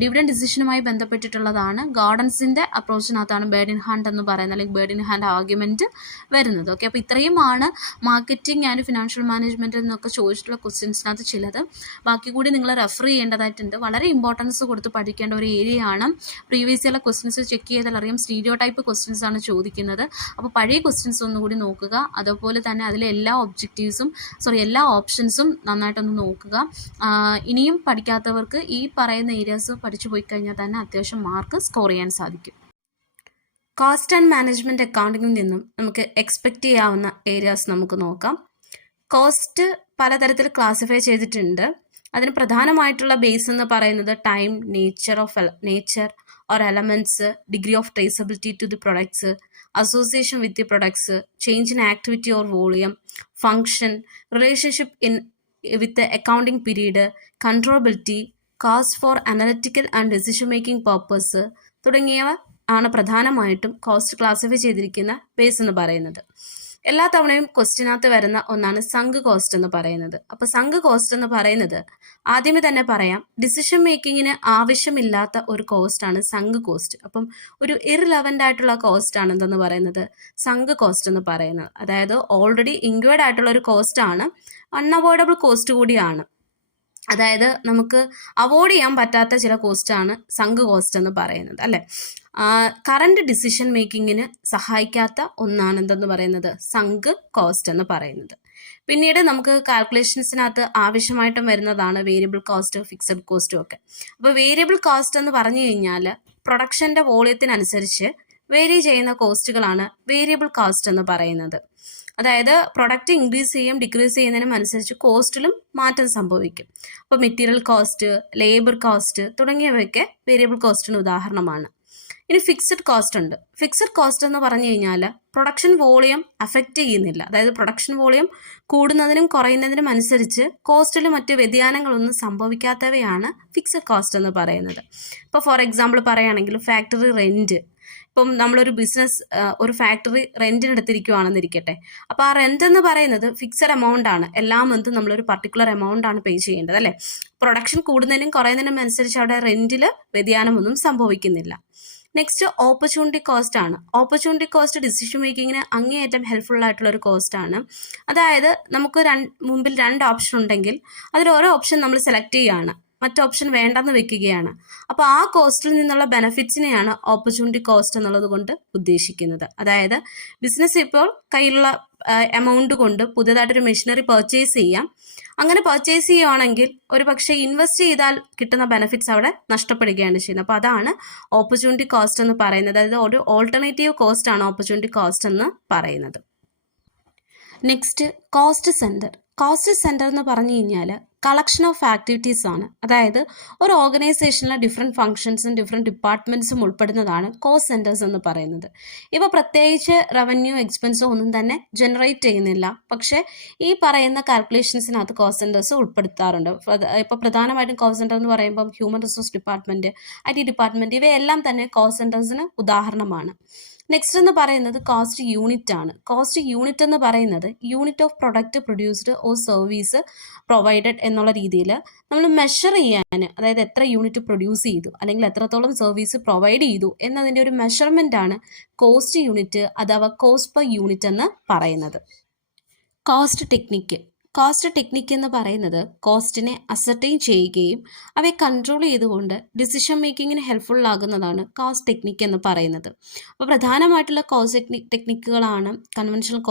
ഡിവിഡൻഡ് ഡിസിഷനുമായി ബന്ധപ്പെട്ടിട്ടുള്ളതാണ്. ഗാർഡൻസിൻ്റെ അപ്രോച്ചിനകത്താണ് ബേർഡ് ഇൻ ഹാൻഡ് എന്ന് പറയുന്നത്, അല്ലെങ്കിൽ ബേർഡ് ഇൻ ഹാൻഡ് ആർഗ്യുമെൻറ്റ് വരുന്നത്. ഓക്കെ, അപ്പോൾ ഇത്രയുമാണ് മാർക്കറ്റിംഗ് ആൻഡ് ഫിനാൻഷ്യൽ മാനേജ്മെൻറ്റ് എന്നൊക്കെ ചോദിച്ചിട്ടുള്ള ക്വസ്റ്റ്യൻസിനകത്ത് ചിലത്. ബാക്കി കൂടി നിങ്ങൾ റെഫർ ചെയ്യേണ്ടതായിട്ടുണ്ട്. വളരെ ഇമ്പോർട്ടൻസ് കൊടുത്ത് പഠിക്കേണ്ട ഒരു ഏരിയ ആണ്. പ്രീവിയസ് ഇയറിലെ ക്വസ്റ്റ്യൻസ് ചെക്ക് ചെയ്താൽ അറിയാം, സ്റ്റീരിയോ ടൈപ്പ് ക്വസ്റ്റ്യൻസ് ആണ് ചോദിക്കുന്നത്. അപ്പോൾ പഴയ ക്വസ്റ്റ്യൻസ് ഒന്നുകൂടി നോക്കുക. അതുപോലെ തന്നെ അതിലെ എല്ലാ ഓപ്ഷൻസും നന്നായിട്ടൊന്ന് നോക്കുക. ഇനിയും പഠിക്കാത്തവർക്ക് ഈ പറയുന്ന ഏരിയാസ് പഠിച്ചു പോയി കഴിഞ്ഞാൽ തന്നെ അത്യാവശ്യം മാർക്ക് സ്കോർ ചെയ്യാൻ സാധിക്കും. കോസ്റ്റ് ആൻഡ് മാനേജ്മെൻറ്റ് അക്കൗണ്ടിങ്ങിൽ നിന്നും നമുക്ക് എക്സ്പെക്റ്റ് ചെയ്യാവുന്ന ഏരിയാസ് നമുക്ക് നോക്കാം. കോസ്റ്റ് പലതരത്തിൽ ക്ലാസിഫൈ ചെയ്തിട്ടുണ്ട്. അതിന് പ്രധാനമായിട്ടുള്ള ബേസ് എന്ന് പറയുന്നത് time, nature or elements, degree of traceability to the products, association with the products, change in activity or volume, function, relationship with the accounting period, controllability, cost for analytical and decision making purpose തുടങ്ങിയവ ആണ് പ്രധാനമായിട്ടും cost classify ചെയ്തിരിക്കുന്ന base എന്ന് പറയുന്നത്. എല്ലാ തവണയും ക്വസ്റ്റ്യനകത്ത് വരുന്ന ഒന്നാണ് സങ്ക് കോസ്റ്റ് എന്ന് പറയുന്നത്. അപ്പോൾ സങ്ക് കോസ്റ്റ് എന്ന് പറയുന്നത് ആദ്യമേ തന്നെ പറയാം, ഡിസിഷൻ മേക്കിങ്ങിന് ആവശ്യമില്ലാത്ത ഒരു കോസ്റ്റാണ് സങ്ക് കോസ്റ്റ്. അപ്പം ഒരു ഇർറെലവൻ്റ് ആയിട്ടുള്ള കോസ്റ്റ് ആണ് എന്തെന്ന് പറയുന്നത്, സങ്ക് കോസ്റ്റ് എന്ന് പറയുന്നത്. അതായത് ഓൾറെഡി ഇൻക്വേർഡ് ആയിട്ടുള്ള ഒരു കോസ്റ്റാണ്, അൺഅവോയ്ഡബിൾ കോസ്റ്റ് കൂടിയാണ്. അതായത് നമുക്ക് അവോയ്ഡ് ചെയ്യാൻ പറ്റാത്ത ചില കോസ്റ്റാണ് സങ്ക് കോസ്റ്റ് എന്ന് പറയുന്നത്, അല്ലേ? കറണ്ട് ഡിസിഷൻ മേക്കിങ്ങിന് സഹായിക്കാത്ത ഒന്നാണ് എന്തെന്ന് പറയുന്നത്, സങ്ക് കോസ്റ്റ് എന്ന് പറയുന്നത്. പിന്നീട് നമുക്ക് കാൽക്കുലേഷൻസിനകത്ത് ആവശ്യമായിട്ടും വരുന്നതാണ് വേരിയബിൾ കോസ്റ്റ്, ഫിക്സഡ് കോസ്റ്റും ഒക്കെ. അപ്പോൾ വേരിയബിൾ കോസ്റ്റ് എന്ന് പറഞ്ഞു കഴിഞ്ഞാൽ പ്രൊഡക്ഷൻ്റെ വോളിയത്തിനനുസരിച്ച് വേരി ചെയ്യുന്ന കോസ്റ്റുകളാണ് വേരിയബിൾ കോസ്റ്റ് എന്ന് പറയുന്നത്. അതായത് പ്രൊഡക്റ്റ് ഇൻക്രീസ് ചെയ്യും ഡിക്രീസ് ചെയ്യുന്നതിനും അനുസരിച്ച് കോസ്റ്റിലും മാറ്റം സംഭവിക്കും. അപ്പോൾ മെറ്റീരിയൽ കോസ്റ്റ്, ലേബർ കോസ്റ്റ് തുടങ്ങിയവയൊക്കെ വേരിയബിൾ കോസ്റ്റിന് ഉദാഹരണമാണ്. ഇനി ഫിക്സഡ് കോസ്റ്റ് ഉണ്ട്. ഫിക്സഡ് കോസ്റ്റ് എന്ന് പറഞ്ഞു കഴിഞ്ഞാൽ പ്രൊഡക്ഷൻ വോളിയം അഫക്റ്റ് ചെയ്യുന്നില്ല. അതായത് പ്രൊഡക്ഷൻ വോളിയം കൂടുന്നതിനും കുറയുന്നതിനും അനുസരിച്ച് കോസ്റ്റിൽ മറ്റ് വ്യതിയാനങ്ങളൊന്നും സംഭവിക്കാത്തവയാണ് ഫിക്സഡ് കോസ്റ്റ് എന്ന് പറയുന്നത്. ഇപ്പോൾ ഫോർ എക്സാമ്പിൾ പറയുകയാണെങ്കിൽ ഫാക്ടറി റെൻറ്റ്. ഇപ്പം നമ്മളൊരു ബിസിനസ്, ഒരു ഫാക്ടറി റെൻറ്റിന് എടുത്തിരിക്കുകയാണെന്നിരിക്കട്ടെ. അപ്പോൾ ആ റെൻറ്റ് എന്ന് പറയുന്നത് ഫിക്സഡ് എമൗണ്ട് ആണ്. എല്ലാ മന്തും നമ്മളൊരു പർട്ടിക്കുലർ എമൗണ്ട് ആണ് പേ ചെയ്യേണ്ടത്, അല്ലേ? പ്രൊഡക്ഷൻ കൂടുന്നതിനും കുറയുന്നതിനും അനുസരിച്ച് അവിടെ റെൻറ്റിൽ വ്യതിയാനമൊന്നും സംഭവിക്കുന്നില്ല. നെക്സ്റ്റ് ഓപ്പർച്യൂണിറ്റി കോസ്റ്റ് ആണ്. ഓപ്പർച്യൂണിറ്റി കോസ്റ്റ് ഡിസിഷൻ മേക്കിങ്ങിന് അങ്ങേയറ്റം ഹെൽപ്ഫുൾ ആയിട്ടുള്ള ഒരു കോസ്റ്റ് ആണ്. അതായത് നമുക്ക് മുമ്പിൽ 2 ഓപ്ഷൻ ഉണ്ടെങ്കിൽ അതിൽ ഓരോ ഓപ്ഷൻ നമ്മൾ സെലക്ട് ചെയ്യുകയാണ്, മറ്റു ഓപ്ഷൻ വേണ്ടെന്ന് വെക്കുകയാണ്. അപ്പോൾ ആ കോസ്റ്റിൽ നിന്നുള്ള ബെനഫിറ്റ്സിനെയാണ് ഓപ്പർച്യൂണിറ്റി കോസ്റ്റ് എന്നുള്ളത് കൊണ്ട് ഉദ്ദേശിക്കുന്നത്. അതായത് ബിസിനസ് ഇപ്പോൾ കയ്യിലുള്ള എമൗണ്ട് കൊണ്ട് പുതിയതായിട്ടൊരു മെഷീനറി പർച്ചേസ് ചെയ്യാം. അങ്ങനെ പർച്ചേസ് ചെയ്യുകയാണെങ്കിൽ ഒരു പക്ഷേ ഇൻവെസ്റ്റ് ചെയ്താൽ കിട്ടുന്ന ബെനിഫിറ്റ്സ് അവിടെ നഷ്ടപ്പെടുകയാണ് ചെയ്യുന്നത്. അപ്പോൾ അതാണ് ഓപ്പർച്യൂണിറ്റി കോസ്റ്റ് എന്ന് പറയുന്നത്. അതായത് ഒരു ഓൾട്ടർനേറ്റീവ് കോസ്റ്റ് ആണ് ഓപ്പർച്യൂണിറ്റി കോസ്റ്റ് എന്ന് പറയുന്നത്. Next cost centre. Cost centre എന്ന് പറഞ്ഞു കഴിഞ്ഞാൽ കളക്ഷൻ ഓഫ് ആക്ടിവിറ്റീസ് ആണ്. അതായത് ഒരു ഓർഗനൈസേഷനിലെ ഡിഫറെൻറ്റ് ഫങ്ഷൻസും ഡിഫറെൻറ്റ് ഡിപ്പാർട്ട്മെൻറ്റ്സും ഉൾപ്പെടുന്നതാണ് കോസ്റ്റ് സെൻറ്റേഴ്സ് എന്ന് പറയുന്നത്. ഇപ്പോൾ പ്രത്യേകിച്ച് റവന്യൂ എക്സ്പെൻസോ ഒന്നും തന്നെ ജനറേറ്റ് ചെയ്യുന്നില്ല, പക്ഷേ ഈ പറയുന്ന കാൽക്കുലേഷൻസിനകത്ത് കോസ്റ്റ് സെൻറ്റേഴ്സ് ഉൾപ്പെടുത്താറുണ്ട്. ഇപ്പോൾ പ്രധാനമായിട്ടും കോസ്റ്റ് സെൻറ്റർ എന്ന് പറയുമ്പം human resource department, IT department, ഇവയെല്ലാം തന്നെ കോസ്റ്റ് സെൻറ്റേഴ്സിന് ഉദാഹരണമാണ്. നെക്സ്റ്റ് എന്ന് പറയുന്നത് കോസ്റ്റ് യൂണിറ്റ് ആണ്. കോസ്റ്റ് യൂണിറ്റ് എന്ന് പറയുന്നത് unit of product produced or service provided എന്നുള്ള രീതിയിൽ നമ്മൾ മെഷർ ചെയ്യാൻ, അതായത് എത്ര യൂണിറ്റ് പ്രൊഡ്യൂസ് ചെയ്തു അല്ലെങ്കിൽ എത്രത്തോളം സർവീസ് പ്രൊവൈഡ് ചെയ്തു എന്നതിൻ്റെ ഒരു മെഷർമെൻ്റ് ആണ് കോസ്റ്റ് യൂണിറ്റ് അഥവാ കോസ്റ്റ് പെർ യൂണിറ്റ് എന്ന് പറയുന്നത്. Cost technique. കോസ്റ്റ് ടെക്നിക്ക് എന്ന് പറയുന്നത് കോസ്റ്റിനെ അസർട്ടൈൻ ചെയ്യുകയും അവയെ കൺട്രോൾ ചെയ്തുകൊണ്ട് ഡിസിഷൻ മേക്കിങ്ങിന് ഹെൽപ്ഫുൾ ആകുന്നതാണ് കോസ്റ്റ് ടെക്നിക്ക് എന്ന് പറയുന്നത്. അപ്പോൾ പ്രധാനമായിട്ടുള്ള കോസ്റ്റ് ടെക്നിക്കുകളാണ് കൺവെൻഷണൽ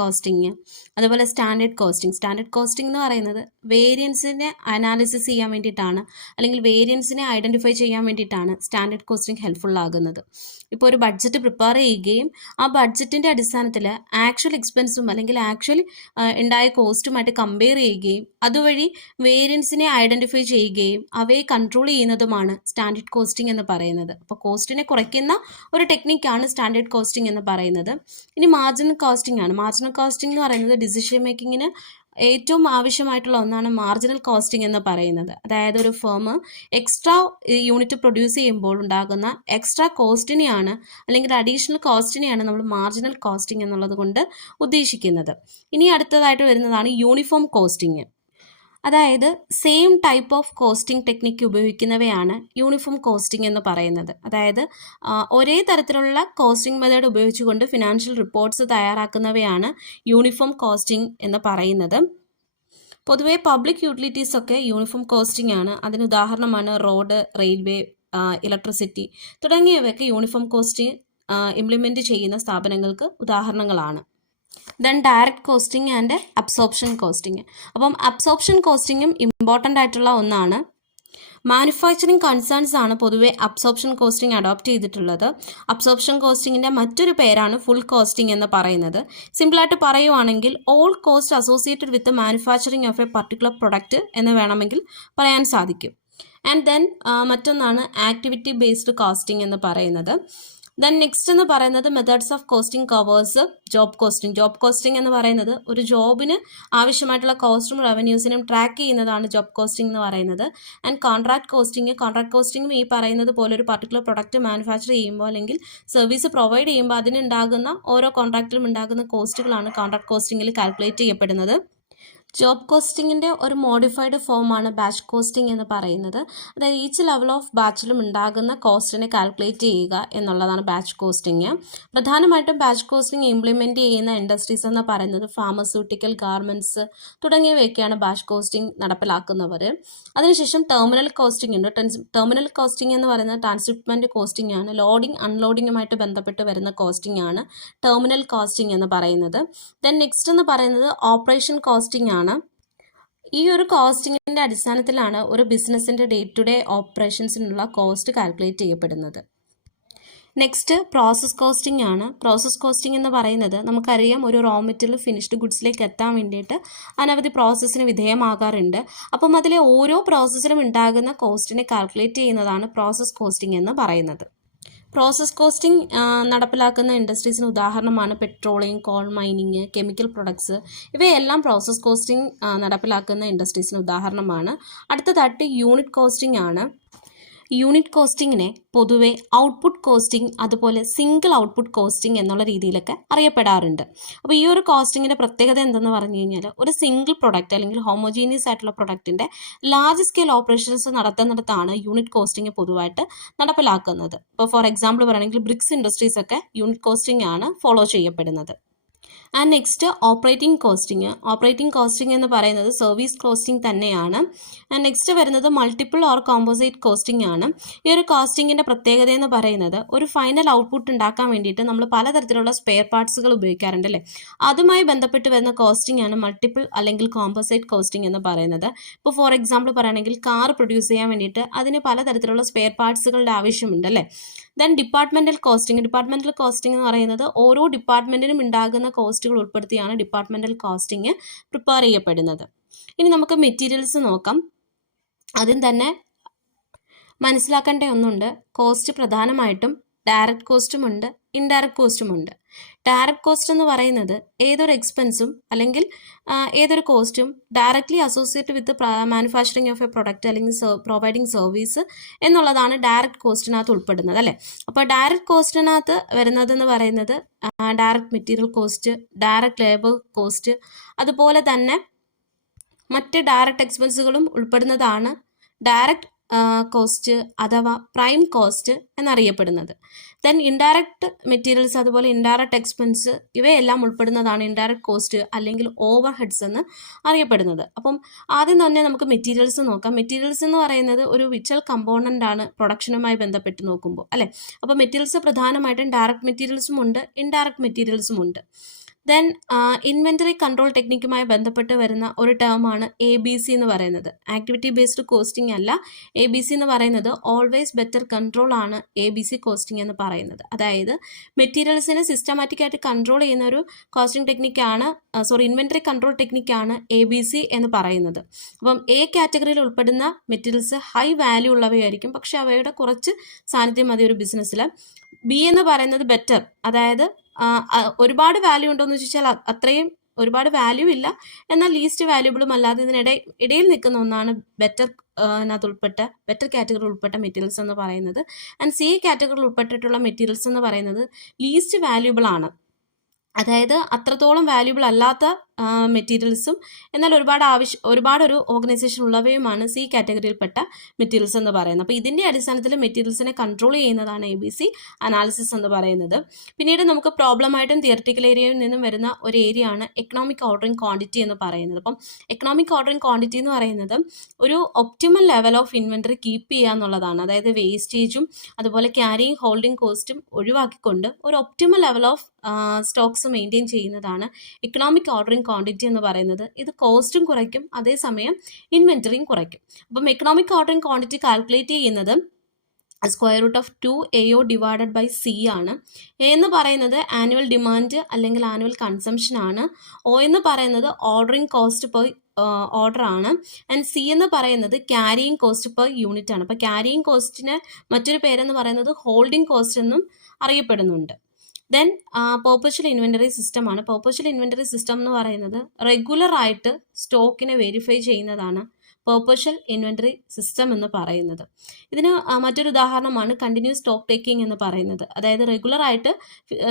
കോസ്റ്റിംഗ്, അതുപോലെ സ്റ്റാൻഡേർഡ് കോസ്റ്റിംഗ്. സ്റ്റാൻഡേർഡ് കോസ്റ്റിംഗ് എന്ന് പറയുന്നത് വേരിയൻസിനെ അനാലിസിസ് ചെയ്യാൻ വേണ്ടിയിട്ടാണ്, അല്ലെങ്കിൽ വേരിയൻസിനെ ഐഡൻറ്റിഫൈ ചെയ്യാൻ വേണ്ടിയിട്ടാണ് സ്റ്റാൻഡേർഡ് കോസ്റ്റിംഗ് ഹെൽപ്ഫുൾ ആകുന്നത്. ഇപ്പോൾ ഒരു ബഡ്ജറ്റ് പ്രിപ്പയർ ചെയ്യുകയും ആ ബഡ്ജറ്റിൻ്റെ അടിസ്ഥാനത്തിൽ ആക്ച്വൽ എക്സ്പെൻസും അല്ലെങ്കിൽ ആക്ച്വൽ ഉണ്ടായ കോസ്റ്റുമായിട്ട് കമ്പയർ ചെയ്യുകയും അതുവഴി വേരിയൻസിനെ ഐഡൻറ്റിഫൈ ചെയ്യുകയും അവയെ കൺട്രോൾ ചെയ്യുന്നതുമാണ് സ്റ്റാൻഡേർഡ് കോസ്റ്റിംഗ് എന്ന് പറയുന്നത്. അപ്പോൾ കോസ്റ്റിനെ കുറയ്ക്കുന്ന ഒരു ടെക്നിക്കാണ് സ്റ്റാൻഡേർഡ് കോസ്റ്റിംഗ് എന്ന് പറയുന്നത്. ഇനി മാർജിനൽ കോസ്റ്റിംഗ് ആണ്. മാർജിനൽ കോസ്റ്റിംഗ് എന്ന് പറയുന്നത് ഡിസിഷൻ മേക്കിങ്ങിന് ഏറ്റവും ആവശ്യമായിട്ടുള്ള ഒന്നാണ് മാർജിനൽ കോസ്റ്റിംഗ് എന്ന് പറയുന്നത്. അതായത് ഒരു ഫേം എക്സ്ട്രാ യൂണിറ്റ് പ്രൊഡ്യൂസ് ചെയ്യുമ്പോൾ ഉണ്ടാകുന്ന എക്സ്ട്രാ കോസ്റ്റിനെയാണ് അല്ലെങ്കിൽ അഡീഷണൽ കോസ്റ്റിനെയാണ് നമ്മൾ മാർജിനൽ കോസ്റ്റിംഗ് എന്നുള്ളത് കൊണ്ട് ഉദ്ദേശിക്കുന്നത്. ഇനി അടുത്തതായിട്ട് വരുന്നതാണ് യൂണിഫോം കോസ്റ്റിംഗ്. അതായത് same type of costing technique ഉപയോഗിക്കുന്നവയാണ് യൂണിഫോം കോസ്റ്റിംഗ് എന്ന് പറയുന്നത്. അതായത് ഒരേ തരത്തിലുള്ള കോസ്റ്റിംഗ് മെത്തേഡ് ഉപയോഗിച്ചുകൊണ്ട് ഫിനാൻഷ്യൽ റിപ്പോർട്ട്സ് തയ്യാറാക്കുന്നവയാണ് യൂണിഫോം കോസ്റ്റിംഗ് എന്ന് പറയുന്നത്. പൊതുവെ പബ്ലിക് യൂട്ടിലിറ്റീസ് ഒക്കെ യൂണിഫോം കോസ്റ്റിംഗ് ആണ്. അതിന് ഉദാഹരണമാണ് റോഡ്, റെയിൽവേ, ഇലക്ട്രിസിറ്റി തുടങ്ങിയവയൊക്കെ യൂണിഫോം കോസ്റ്റിംഗ് ഇംപ്ലിമെൻറ്റ് ചെയ്യുന്ന സ്ഥാപനങ്ങൾക്ക് ഉദാഹരണങ്ങളാണ്. Then direct costing and absorption costing. അപ്പം അബ്സോർപ്ഷൻ കോസ്റ്റിങ്ങും ഇമ്പോർട്ടൻ്റ് ആയിട്ടുള്ള ഒന്നാണ്. മാനുഫാക്ചറിങ് കൺസേൺസ് ആണ് പൊതുവെ അബ്സോർപ്ഷൻ കോസ്റ്റിംഗ് അഡോപ്റ്റ് ചെയ്തിട്ടുള്ളത്. അബ്സോർപ്ഷൻ കോസ്റ്റിങ്ങിൻ്റെ മറ്റൊരു പേരാണ് ഫുൾ കോസ്റ്റിംഗ് എന്ന് പറയുന്നത്. സിമ്പിളായിട്ട് പറയുവാണെങ്കിൽ all cost associated with manufacturing of A particular product എന്ന് വേണമെങ്കിൽ പറയാൻ സാധിക്കും. ആൻഡ് ദെൻ മറ്റൊന്നാണ് ആക്ടിവിറ്റി ബേസ്ഡ് കോസ്റ്റിംഗ് എന്ന് പറയുന്നത്. ദെൻ നെക്സ്റ്റ് എന്ന് പറയുന്നത് methods of costing covers job costing എന്ന് പറയുന്നത് ഒരു ജോബിന് ആവശ്യമായിട്ടുള്ള കോസ്റ്റും റവന്യൂസിനും ട്രാക്ക് ചെയ്യുന്നതാണ് ജോബ് കോസ്റ്റിംഗ് എന്ന് പറയുന്നത്. ആൻഡ് കോൺട്രാക്ട് കോസ്റ്റിംഗും ഈ പറയുന്നത് പോലെ ഒരു പർട്ടിക്കുലർ പ്രൊഡക്റ്റ് മാനുഫാക്ചർ ചെയ്യുമ്പോൾ അല്ലെങ്കിൽ സർവീസ് പ്രൊവൈഡ് ചെയ്യുമ്പോൾ അതിനുണ്ടാകുന്ന ഓരോ കോൺട്രാക്റ്റിലും ഉണ്ടാകുന്ന കോസ്റ്റുകളാണ് കോൺട്രാക്ട് കോസ്റ്റിംഗിൽ കാൽക്കുലേറ്റ് ചെയ്യപ്പെടുന്നത്. ജോബ് കോസ്റ്റിങ്ങിൻ്റെ ഒരു മോഡിഫൈഡ് ഫോമാണ് ബാച്ച് കോസ്റ്റിംഗ് എന്ന് പറയുന്നത്. അതായത് ഈച്ച് ലെവൽ ഓഫ് ബാച്ചിലും ഉണ്ടാകുന്ന കോസ്റ്റിനെ കാൽക്കുലേറ്റ് ചെയ്യുക എന്നുള്ളതാണ് ബാച്ച് കോസ്റ്റിംഗ്. പ്രധാനമായിട്ടും ബാച്ച് കോസ്റ്റിംഗ് ഇംപ്ലിമെൻറ്റ് ചെയ്യുന്ന ഇൻഡസ്ട്രീസ് എന്ന് പറയുന്നത് ഫാർമസ്യൂട്ടിക്കൽ, ഗാർമെൻറ്റ്സ് തുടങ്ങിയവയൊക്കെയാണ് ബാച്ച് കോസ്റ്റിംഗ് നടപ്പിലാക്കുന്നവർ. അതിനുശേഷം ടെർമിനൽ കോസ്റ്റിംഗ് ഉണ്ട്. ടെർമിനൽ കോസ്റ്റിംഗ് എന്ന് പറയുന്നത് ട്രാൻസ്ഷിപ്മെൻറ്റ് കോസ്റ്റിംഗ് ആണ്. ലോഡിംഗ് അൺലോഡിങ്ങുമായിട്ട് ബന്ധപ്പെട്ട് വരുന്ന കോസ്റ്റിംഗ് ആണ് ടെർമിനൽ കോസ്റ്റിംഗ് എന്ന് പറയുന്നത്. ദെൻ നെക്സ്റ്റ് എന്ന് പറയുന്നത് ഓപ്പറേഷൻ കോസ്റ്റിംഗ് ആണ്. ഈ ഒരു കോസ്റ്റിങ്ങിൻ്റെ അടിസ്ഥാനത്തിലാണ് ഒരു ബിസിനസ്സിൻ്റെ ഡേ ടു ഡേ ഓപ്പറേഷൻസിനുള്ള കോസ്റ്റ് കാൽക്കുലേറ്റ് ചെയ്യപ്പെടുന്നത്. നെക്സ്റ്റ് പ്രോസസ് കോസ്റ്റിംഗ് ആണ്. പ്രോസസ് കോസ്റ്റിംഗ് എന്ന് പറയുന്നത് നമുക്കറിയാം ഒരു റോ മെറ്റീരിയൽ ഫിനിഷ്ഡ് ഗുഡ്സിലേക്ക് എത്താൻ വേണ്ടിയിട്ട് അനവധി പ്രോസസ്സിന് വിധേയമാകാറുണ്ട്. അപ്പം അതിലെ ഓരോ പ്രോസസ്സിലും ഉണ്ടാകുന്ന കോസ്റ്റിനെ കാൽക്കുലേറ്റ് ചെയ്യുന്നതാണ് പ്രോസസ് കോസ്റ്റിംഗ് എന്ന് പറയുന്നത്. പ്രോസസ് കോസ്റ്റിംഗ് നടപ്പിലാക്കുന്ന ഇൻഡസ്ട്രീസിന് ഉദാഹരണമാണ് petroleum, call mining, chemical products. ഇവയെല്ലാം പ്രോസസ് കോസ്റ്റിംഗ് നടപ്പിലാക്കുന്ന ഇൻഡസ്ട്രീസിന് ഉദാഹരണമാണ്. അടുത്തതായിട്ട് യൂണിറ്റ് കോസ്റ്റിംഗ് ആണ്. യൂണിറ്റ് കോസ്റ്റിങ്ങിനെ പൊതുവെ ഔട്ട്പുട്ട് കോസ്റ്റിംഗ് അതുപോലെ സിംഗിൾ ഔട്ട്പുട്ട് കോസ്റ്റിംഗ് എന്നുള്ള രീതിയിലൊക്കെ അറിയപ്പെടാറുണ്ട്. അപ്പോൾ ഈ ഒരു കോസ്റ്റിങ്ങിൻ്റെ പ്രത്യേകത എന്തെന്ന് പറഞ്ഞു കഴിഞ്ഞാൽ ഒരു സിംഗിൾ പ്രൊഡക്റ്റ് അല്ലെങ്കിൽ ഹോമോജീനിയസ് ആയിട്ടുള്ള പ്രൊഡക്റ്റിൻ്റെ ലാർജ് സ്കെയിൽ ഓപ്പറേഷൻസ് നടത്തുന്നിടത്താണ് യൂണിറ്റ് കോസ്റ്റിംഗ് പൊതുവായിട്ട് നടപ്പിലാക്കുന്നത്. ഇപ്പോൾ ഫോർ എക്സാമ്പിൾ പറയുകയാണെങ്കിൽ ബ്രിക്സ് ഇൻഡസ്ട്രീസ് ഒക്കെ യൂണിറ്റ് കോസ്റ്റിംഗ് ആണ് ഫോളോ ചെയ്യപ്പെടുന്നത്. ആൻഡ് നെക്സ്റ്റ് ഓപ്പറേറ്റിംഗ് കോസ്റ്റിംഗ് എന്ന് പറയുന്നത് സർവീസ് കോസ്റ്റിംഗ് തന്നെയാണ്. ആൻഡ് നെക്സ്റ്റ് വരുന്നത് മൾട്ടിപ്പിൾ ഓർ കോമ്പോസിറ്റ് കോസ്റ്റിംഗ് ആണ്. ഈ ഒരു കോസ്റ്റിങ്ങിൻ്റെ പ്രത്യേകത എന്ന് പറയുന്നത് ഒരു ഫൈനൽ ഔട്ട്പുട്ട് ഉണ്ടാക്കാൻ വേണ്ടിയിട്ട് നമ്മൾ പലതരത്തിലുള്ള സ്പെയർ പാർട്സുകൾ ഉപയോഗിക്കാറുണ്ട് അല്ലേ. അതുമായി ബന്ധപ്പെട്ട് വരുന്ന കോസ്റ്റിംഗ് ആണ് മൾട്ടിപ്പിൾ അല്ലെങ്കിൽ കോമ്പോസിറ്റ് കോസ്റ്റിംഗ് എന്ന് പറയുന്നത്. ഇപ്പോൾ ഫോർ എക്സാമ്പിൾ പറയുകയാണെങ്കിൽ കാർ പ്രൊഡ്യൂസ് ചെയ്യാൻ വേണ്ടിയിട്ട് അതിന് പലതരത്തിലുള്ള സ്പെയർ പാർട്സുകളുടെ ആവശ്യമുണ്ട് അല്ലേ. ദെൻ ഡിപ്പാർട്ട്മെൻറ്റൽ കോസ്റ്റിംഗ് എന്ന് പറയുന്നത് ഓരോ ഡിപ്പാർട്ട്മെൻറ്റിനും ഉണ്ടാകുന്ന കോസ്റ്റുകൾ ഉൾപ്പെടുത്തിയാണ് ഡിപ്പാർട്ട്മെൻറ്റൽ കോസ്റ്റിംഗ് പ്രിപ്പയർ ചെയ്യപ്പെടുന്നത്. ഇനി നമുക്ക് മെറ്റീരിയൽസ് നോക്കാം. ആദ്യം തന്നെ മനസ്സിലാക്കേണ്ട ഒന്നുണ്ട്. കോസ്റ്റ് പ്രധാനമായിട്ടും ഡയറക്റ്റ് കോസ്റ്റുമുണ്ട്, ഇൻഡയറക്റ്റ് കോസ്റ്റുമുണ്ട്. ഡയറക്റ്റ് കോസ്റ്റ് എന്ന് പറയുന്നത് ഏതൊരു എക്സ്പെൻസും അല്ലെങ്കിൽ ഏതൊരു കോസ്റ്റും directly associate with manufacturing of A product അല്ലെങ്കിൽ പ്രൊവൈഡിങ് സർവീസ് എന്നുള്ളതാണ് ഡയറക്റ്റ് കോസ്റ്റിനകത്ത് ഉൾപ്പെടുന്നത് അല്ലേ. അപ്പോൾ ഡയറക്റ്റ് കോസ്റ്റിനകത്ത് വരുന്നതെന്ന് പറയുന്നത് direct material cost, direct labour cost, അതുപോലെ തന്നെ മറ്റ് ഡയറക്റ്റ് എക്സ്പെൻസുകളും ഉൾപ്പെടുന്നതാണ് ഡയറക്റ്റ് കോസ്റ്റ് അഥവാ പ്രൈം കോസ്റ്റ് എന്നറിയപ്പെടുന്നത്. ദെൻ ഇൻഡയറക്റ്റ് മെറ്റീരിയൽസ് അതുപോലെ ഇൻഡയറക്റ്റ് എക്സ്പെൻസ് ഇവയെല്ലാം ഉൾപ്പെടുന്നതാണ് ഇൻഡയറക്റ്റ് കോസ്റ്റ് അല്ലെങ്കിൽ ഓവർ ഹെഡ്സ് എന്ന് അറിയപ്പെടുന്നത്. അപ്പം ആദ്യം തന്നെ നമുക്ക് മെറ്റീരിയൽസ് നോക്കാം. മെറ്റീരിയൽസ് എന്ന് പറയുന്നത് ഒരു വിറ്റൽ കമ്പോണൻ്റ് ആണ് പ്രൊഡക്ഷനുമായി ബന്ധപ്പെട്ട് നോക്കുമ്പോൾ അല്ലേ. അപ്പോൾ മെറ്റീരിയൽസ് പ്രധാനമായിട്ടും ഡയറക്റ്റ് മെറ്റീരിയൽസും ഉണ്ട്, ഇൻഡയറക്റ്റ് മെറ്റീരിയൽസും ഉണ്ട്. ദെൻ ഇൻവെൻ്ററി കൺട്രോൾ ടെക്നിക്കുമായി ബന്ധപ്പെട്ട് വരുന്ന ഒരു ടേമാണ് ABC എന്ന് പറയുന്നത്. ആക്ടിവിറ്റി ബേസ്ഡ് കോസ്റ്റിംഗ് അല്ല. ABC എന്ന് പറയുന്നത് ഓൾവേസ് ബെറ്റർ കൺട്രോൾ ആണ് ABC കോസ്റ്റിംഗ് എന്ന് പറയുന്നത്. അതായത് മെറ്റീരിയൽസിനെ സിസ്റ്റമാറ്റിക് ആയിട്ട് കൺട്രോൾ ചെയ്യുന്ന ഒരു കോസ്റ്റിംഗ് ടെക്നിക്കാണ് ഇൻവെൻ്ററി കൺട്രോൾ ടെക്നിക്കാണ് ABC എന്ന് പറയുന്നത്. അപ്പം A കാറ്റഗറിയിൽ ഉൾപ്പെടുന്ന മെറ്റീരിയൽസ് ഹൈ വാല്യൂ ഉള്ളവയായിരിക്കും, പക്ഷെ അവയുടെ കുറച്ച് സാന്നിധ്യം മതി ഒരു ബിസിനസ്സിൽ. B എന്ന് പറയുന്നത് ബെറ്റർ, അതായത് ഒരുപാട് വാല്യൂ ഉണ്ടോ എന്ന് ചോദിച്ചാൽ അത്രയും ഒരുപാട് വാല്യൂ ഇല്ല, എന്നാൽ ലീസ്റ്റ് വാല്യൂബിളും അല്ലാതെ ഇടയിൽ നിൽക്കുന്ന ഒന്നാണ് ബെറ്റർ കാറ്റഗറിയിൽ ഉൾപ്പെട്ട മെറ്റീരിയൽസ് എന്ന് പറയുന്നത്. ആൻഡ് C കാറ്റഗറിയിൽ ഉൾപ്പെട്ടിട്ടുള്ള മെറ്റീരിയൽസ് എന്ന് പറയുന്നത് ലീസ്റ്റ് വാല്യൂബിൾ ആണ്, അതായത് അത്രത്തോളം വാല്യൂബിൾ അല്ലാത്ത മെറ്റീരിയൽസും എന്നാൽ ഒരുപാട് ഒരു ഓർഗനൈസേഷൻ ഉള്ളവയുമാണ് C കാറ്റഗറിയിൽപ്പെട്ട മെറ്റീരിയൽസ് എന്ന് പറയുന്നത്. അപ്പോൾ ഇതിൻ്റെ അടിസ്ഥാനത്തിൽ മെറ്റീരിയൽസിനെ കൺട്രോൾ ചെയ്യുന്നതാണ് ABC അനാലിസിസ് എന്ന് പറയുന്നത്. പിന്നീട് നമുക്ക് പ്രോബ്ലമായിട്ടും തിയററ്റിക്കൽ ഏരിയയിൽ നിന്നും വരുന്ന ഒരു ഏരിയ ആണ് എക്കണോമിക് ഓർഡറിംഗ് ക്വാണ്ടിറ്റി എന്ന് പറയുന്നത്. അപ്പം എക്കണോമിക് ഓർഡറിംഗ് ക്വാണ്ടിറ്റി എന്ന് പറയുന്നത് ഒരു optimal level of inventory keep ചെയ്യുക എന്നുള്ളതാണ്. അതായത് വേസ്റ്റേജും അതുപോലെ ക്യാരിയിങ് ഹോൾഡിംഗ് കോസ്റ്റും ഒഴിവാക്കിക്കൊണ്ട് ഒരു optimal level of Stokes maintain ചെയ്യുന്നതാണ് എക്കണോമിക് ഓർഡറിംഗ് ക്വാണ്ടിറ്റി എന്ന് പറയുന്നത്. ഇത് കോസ്റ്റും കുറയ്ക്കും, അതേസമയം ഇൻവെൻ്ററിയും കുറയ്ക്കും. അപ്പം എക്കണോമിക് ഓർഡറിംഗ് ക്വാണ്ടിറ്റി കാൽക്കുലേറ്റ് ചെയ്യുന്നത് √2AO ഡിവൈഡഡ് ബൈ C ആണ്. A എന്ന് പറയുന്നത് ആനുവൽ ഡിമാൻഡ് അല്ലെങ്കിൽ ആനുവൽ കൺസംഷൻ ആണ്. O എന്ന് പറയുന്നത് ഓർഡറിംഗ് കോസ്റ്റ് പെർ ഓർഡർ ആണ്. ആൻഡ് C എന്ന് പറയുന്നത് ക്യാരിയിങ് കോസ്റ്റ് പെർ യൂണിറ്റ് ആണ്. അപ്പോൾ ക്യാരിയിങ് കോസ്റ്റിന് മറ്റൊരു പേരെന്ന് പറയുന്നത് ഹോൾഡിംഗ് കോസ്റ്റ് എന്നും അറിയപ്പെടുന്നുണ്ട്. ദെൻ പെർപ്പച്വൽ ഇൻവെൻ്ററി സിസ്റ്റമാണ്. പെർപ്പച്വൽ ഇൻവെൻ്ററി സിസ്റ്റം എന്ന് പറയുന്നത് റെഗുലറായിട്ട് സ്റ്റോക്കിനെ വെരിഫൈ ചെയ്യുന്നതാണ് പെർപ്പച്വൽ ഇൻവെൻ്ററി സിസ്റ്റം എന്ന് പറയുന്നത്. ഇതിന് മറ്റൊരു ഉദാഹരണമാണ് കണ്ടിന്യൂസ് സ്റ്റോക്ക് ടേക്കിംഗ് എന്ന് പറയുന്നത്. അതായത് റെഗുലറായിട്ട്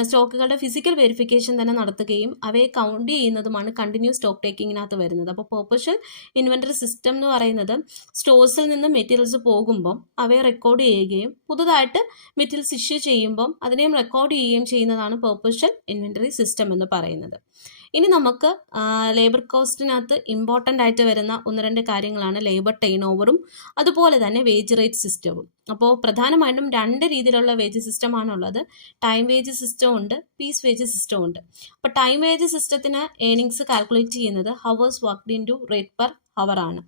സ്റ്റോക്കുകളുടെ ഫിസിക്കൽ വെരിഫിക്കേഷൻ തന്നെ നടത്തുകയും അവയെ കൗണ്ട് ചെയ്യുന്നതുമാണ് കണ്ടിന്യൂസ് സ്റ്റോക്ക് ടേക്കിങ്ങിനകത്ത് വരുന്നത്. അപ്പോൾ പെർപ്പച്വൽ ഇൻവെൻ്ററി സിസ്റ്റം എന്ന് പറയുന്നത് സ്റ്റോഴ്സിൽ നിന്ന് മെറ്റീരിയൽസ് പോകുമ്പം അവയെ റെക്കോർഡ് ചെയ്യുകയും പുതുതായിട്ട് മെറ്റീരിയൽസ് ഇഷ്യൂ ചെയ്യുമ്പം അതിനെയും റെക്കോർഡ് ചെയ്യുകയും ചെയ്യുന്നതാണ് പെർപ്പച്വൽ ഇൻവെൻ്ററി സിസ്റ്റം എന്ന് പറയുന്നത്. ഇനി നമുക്ക് ലേബർ കോസ്റ്റിനകത്ത് ഇമ്പോർട്ടൻ്റ് ആയിട്ട് വരുന്ന 1-2 കാര്യങ്ങളാണ് ലേബർ ടേൺ ഓവറും അതുപോലെ തന്നെ വേജ് റേറ്റ് സിസ്റ്റവും. അപ്പോൾ പ്രധാനമായിട്ടും 2 രീതിയിലുള്ള വേജ് സിസ്റ്റമാണുള്ളത്. ടൈം വേജ് സിസ്റ്റം ഉണ്ട്, പീസ് വേജ് സിസ്റ്റം ഉണ്ട്. അപ്പോൾ ടൈം വേജ് സിസ്റ്റത്തിന് ഏർണിങ്സ് കാൽക്കുലേറ്റ് ചെയ്യുന്നത് hours worked into rate per hour ആണ്.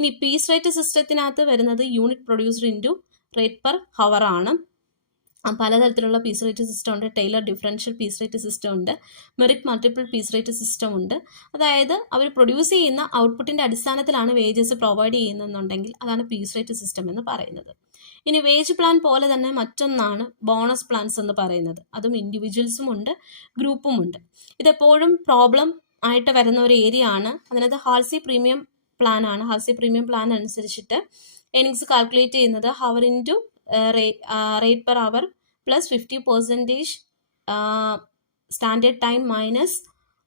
ഇനി പീസ് റേറ്റ് സിസ്റ്റത്തിനകത്ത് വരുന്നത് unit produced into rate per hour ആണ്. പലതരത്തിലുള്ള പീസ് റേറ്റ് സിസ്റ്റം ഉണ്ട്. Taylor differential piece rate system ഉണ്ട്, Merrick multiple piece rate system ഉണ്ട്. അതായത് അവർ പ്രൊഡ്യൂസ് ചെയ്യുന്ന ഔട്ട്പുട്ടിൻ്റെ അടിസ്ഥാനത്തിലാണ് വേജസ് പ്രൊവൈഡ് ചെയ്യുന്നതെന്നുണ്ടെങ്കിൽ അതാണ് പീസ് റേറ്റ് സിസ്റ്റം എന്ന് പറയുന്നത്. ഇനി വേജ് പ്ലാൻ പോലെ തന്നെ മറ്റൊന്നാണ് ബോണസ് പ്ലാൻസ് എന്ന് പറയുന്നത്. അതും ഇൻഡിവിജ്വൽസും ഉണ്ട്, ഗ്രൂപ്പും ഉണ്ട്. ഇതെപ്പോഴും പ്രോബ്ലം ആയിട്ട് വരുന്ന ഒരു ഏരിയ ആണ്. അതിനകത്ത് ഹാൾസി പ്രീമിയം പ്ലാൻ ആണ്. ഹാൾസി പ്രീമിയം പ്ലാൻ അനുസരിച്ചിട്ട് ഏർണിങ്സ് കാൽക്കുലേറ്റ് ചെയ്യുന്നത് hour into rate per hour plus 50% standard time minus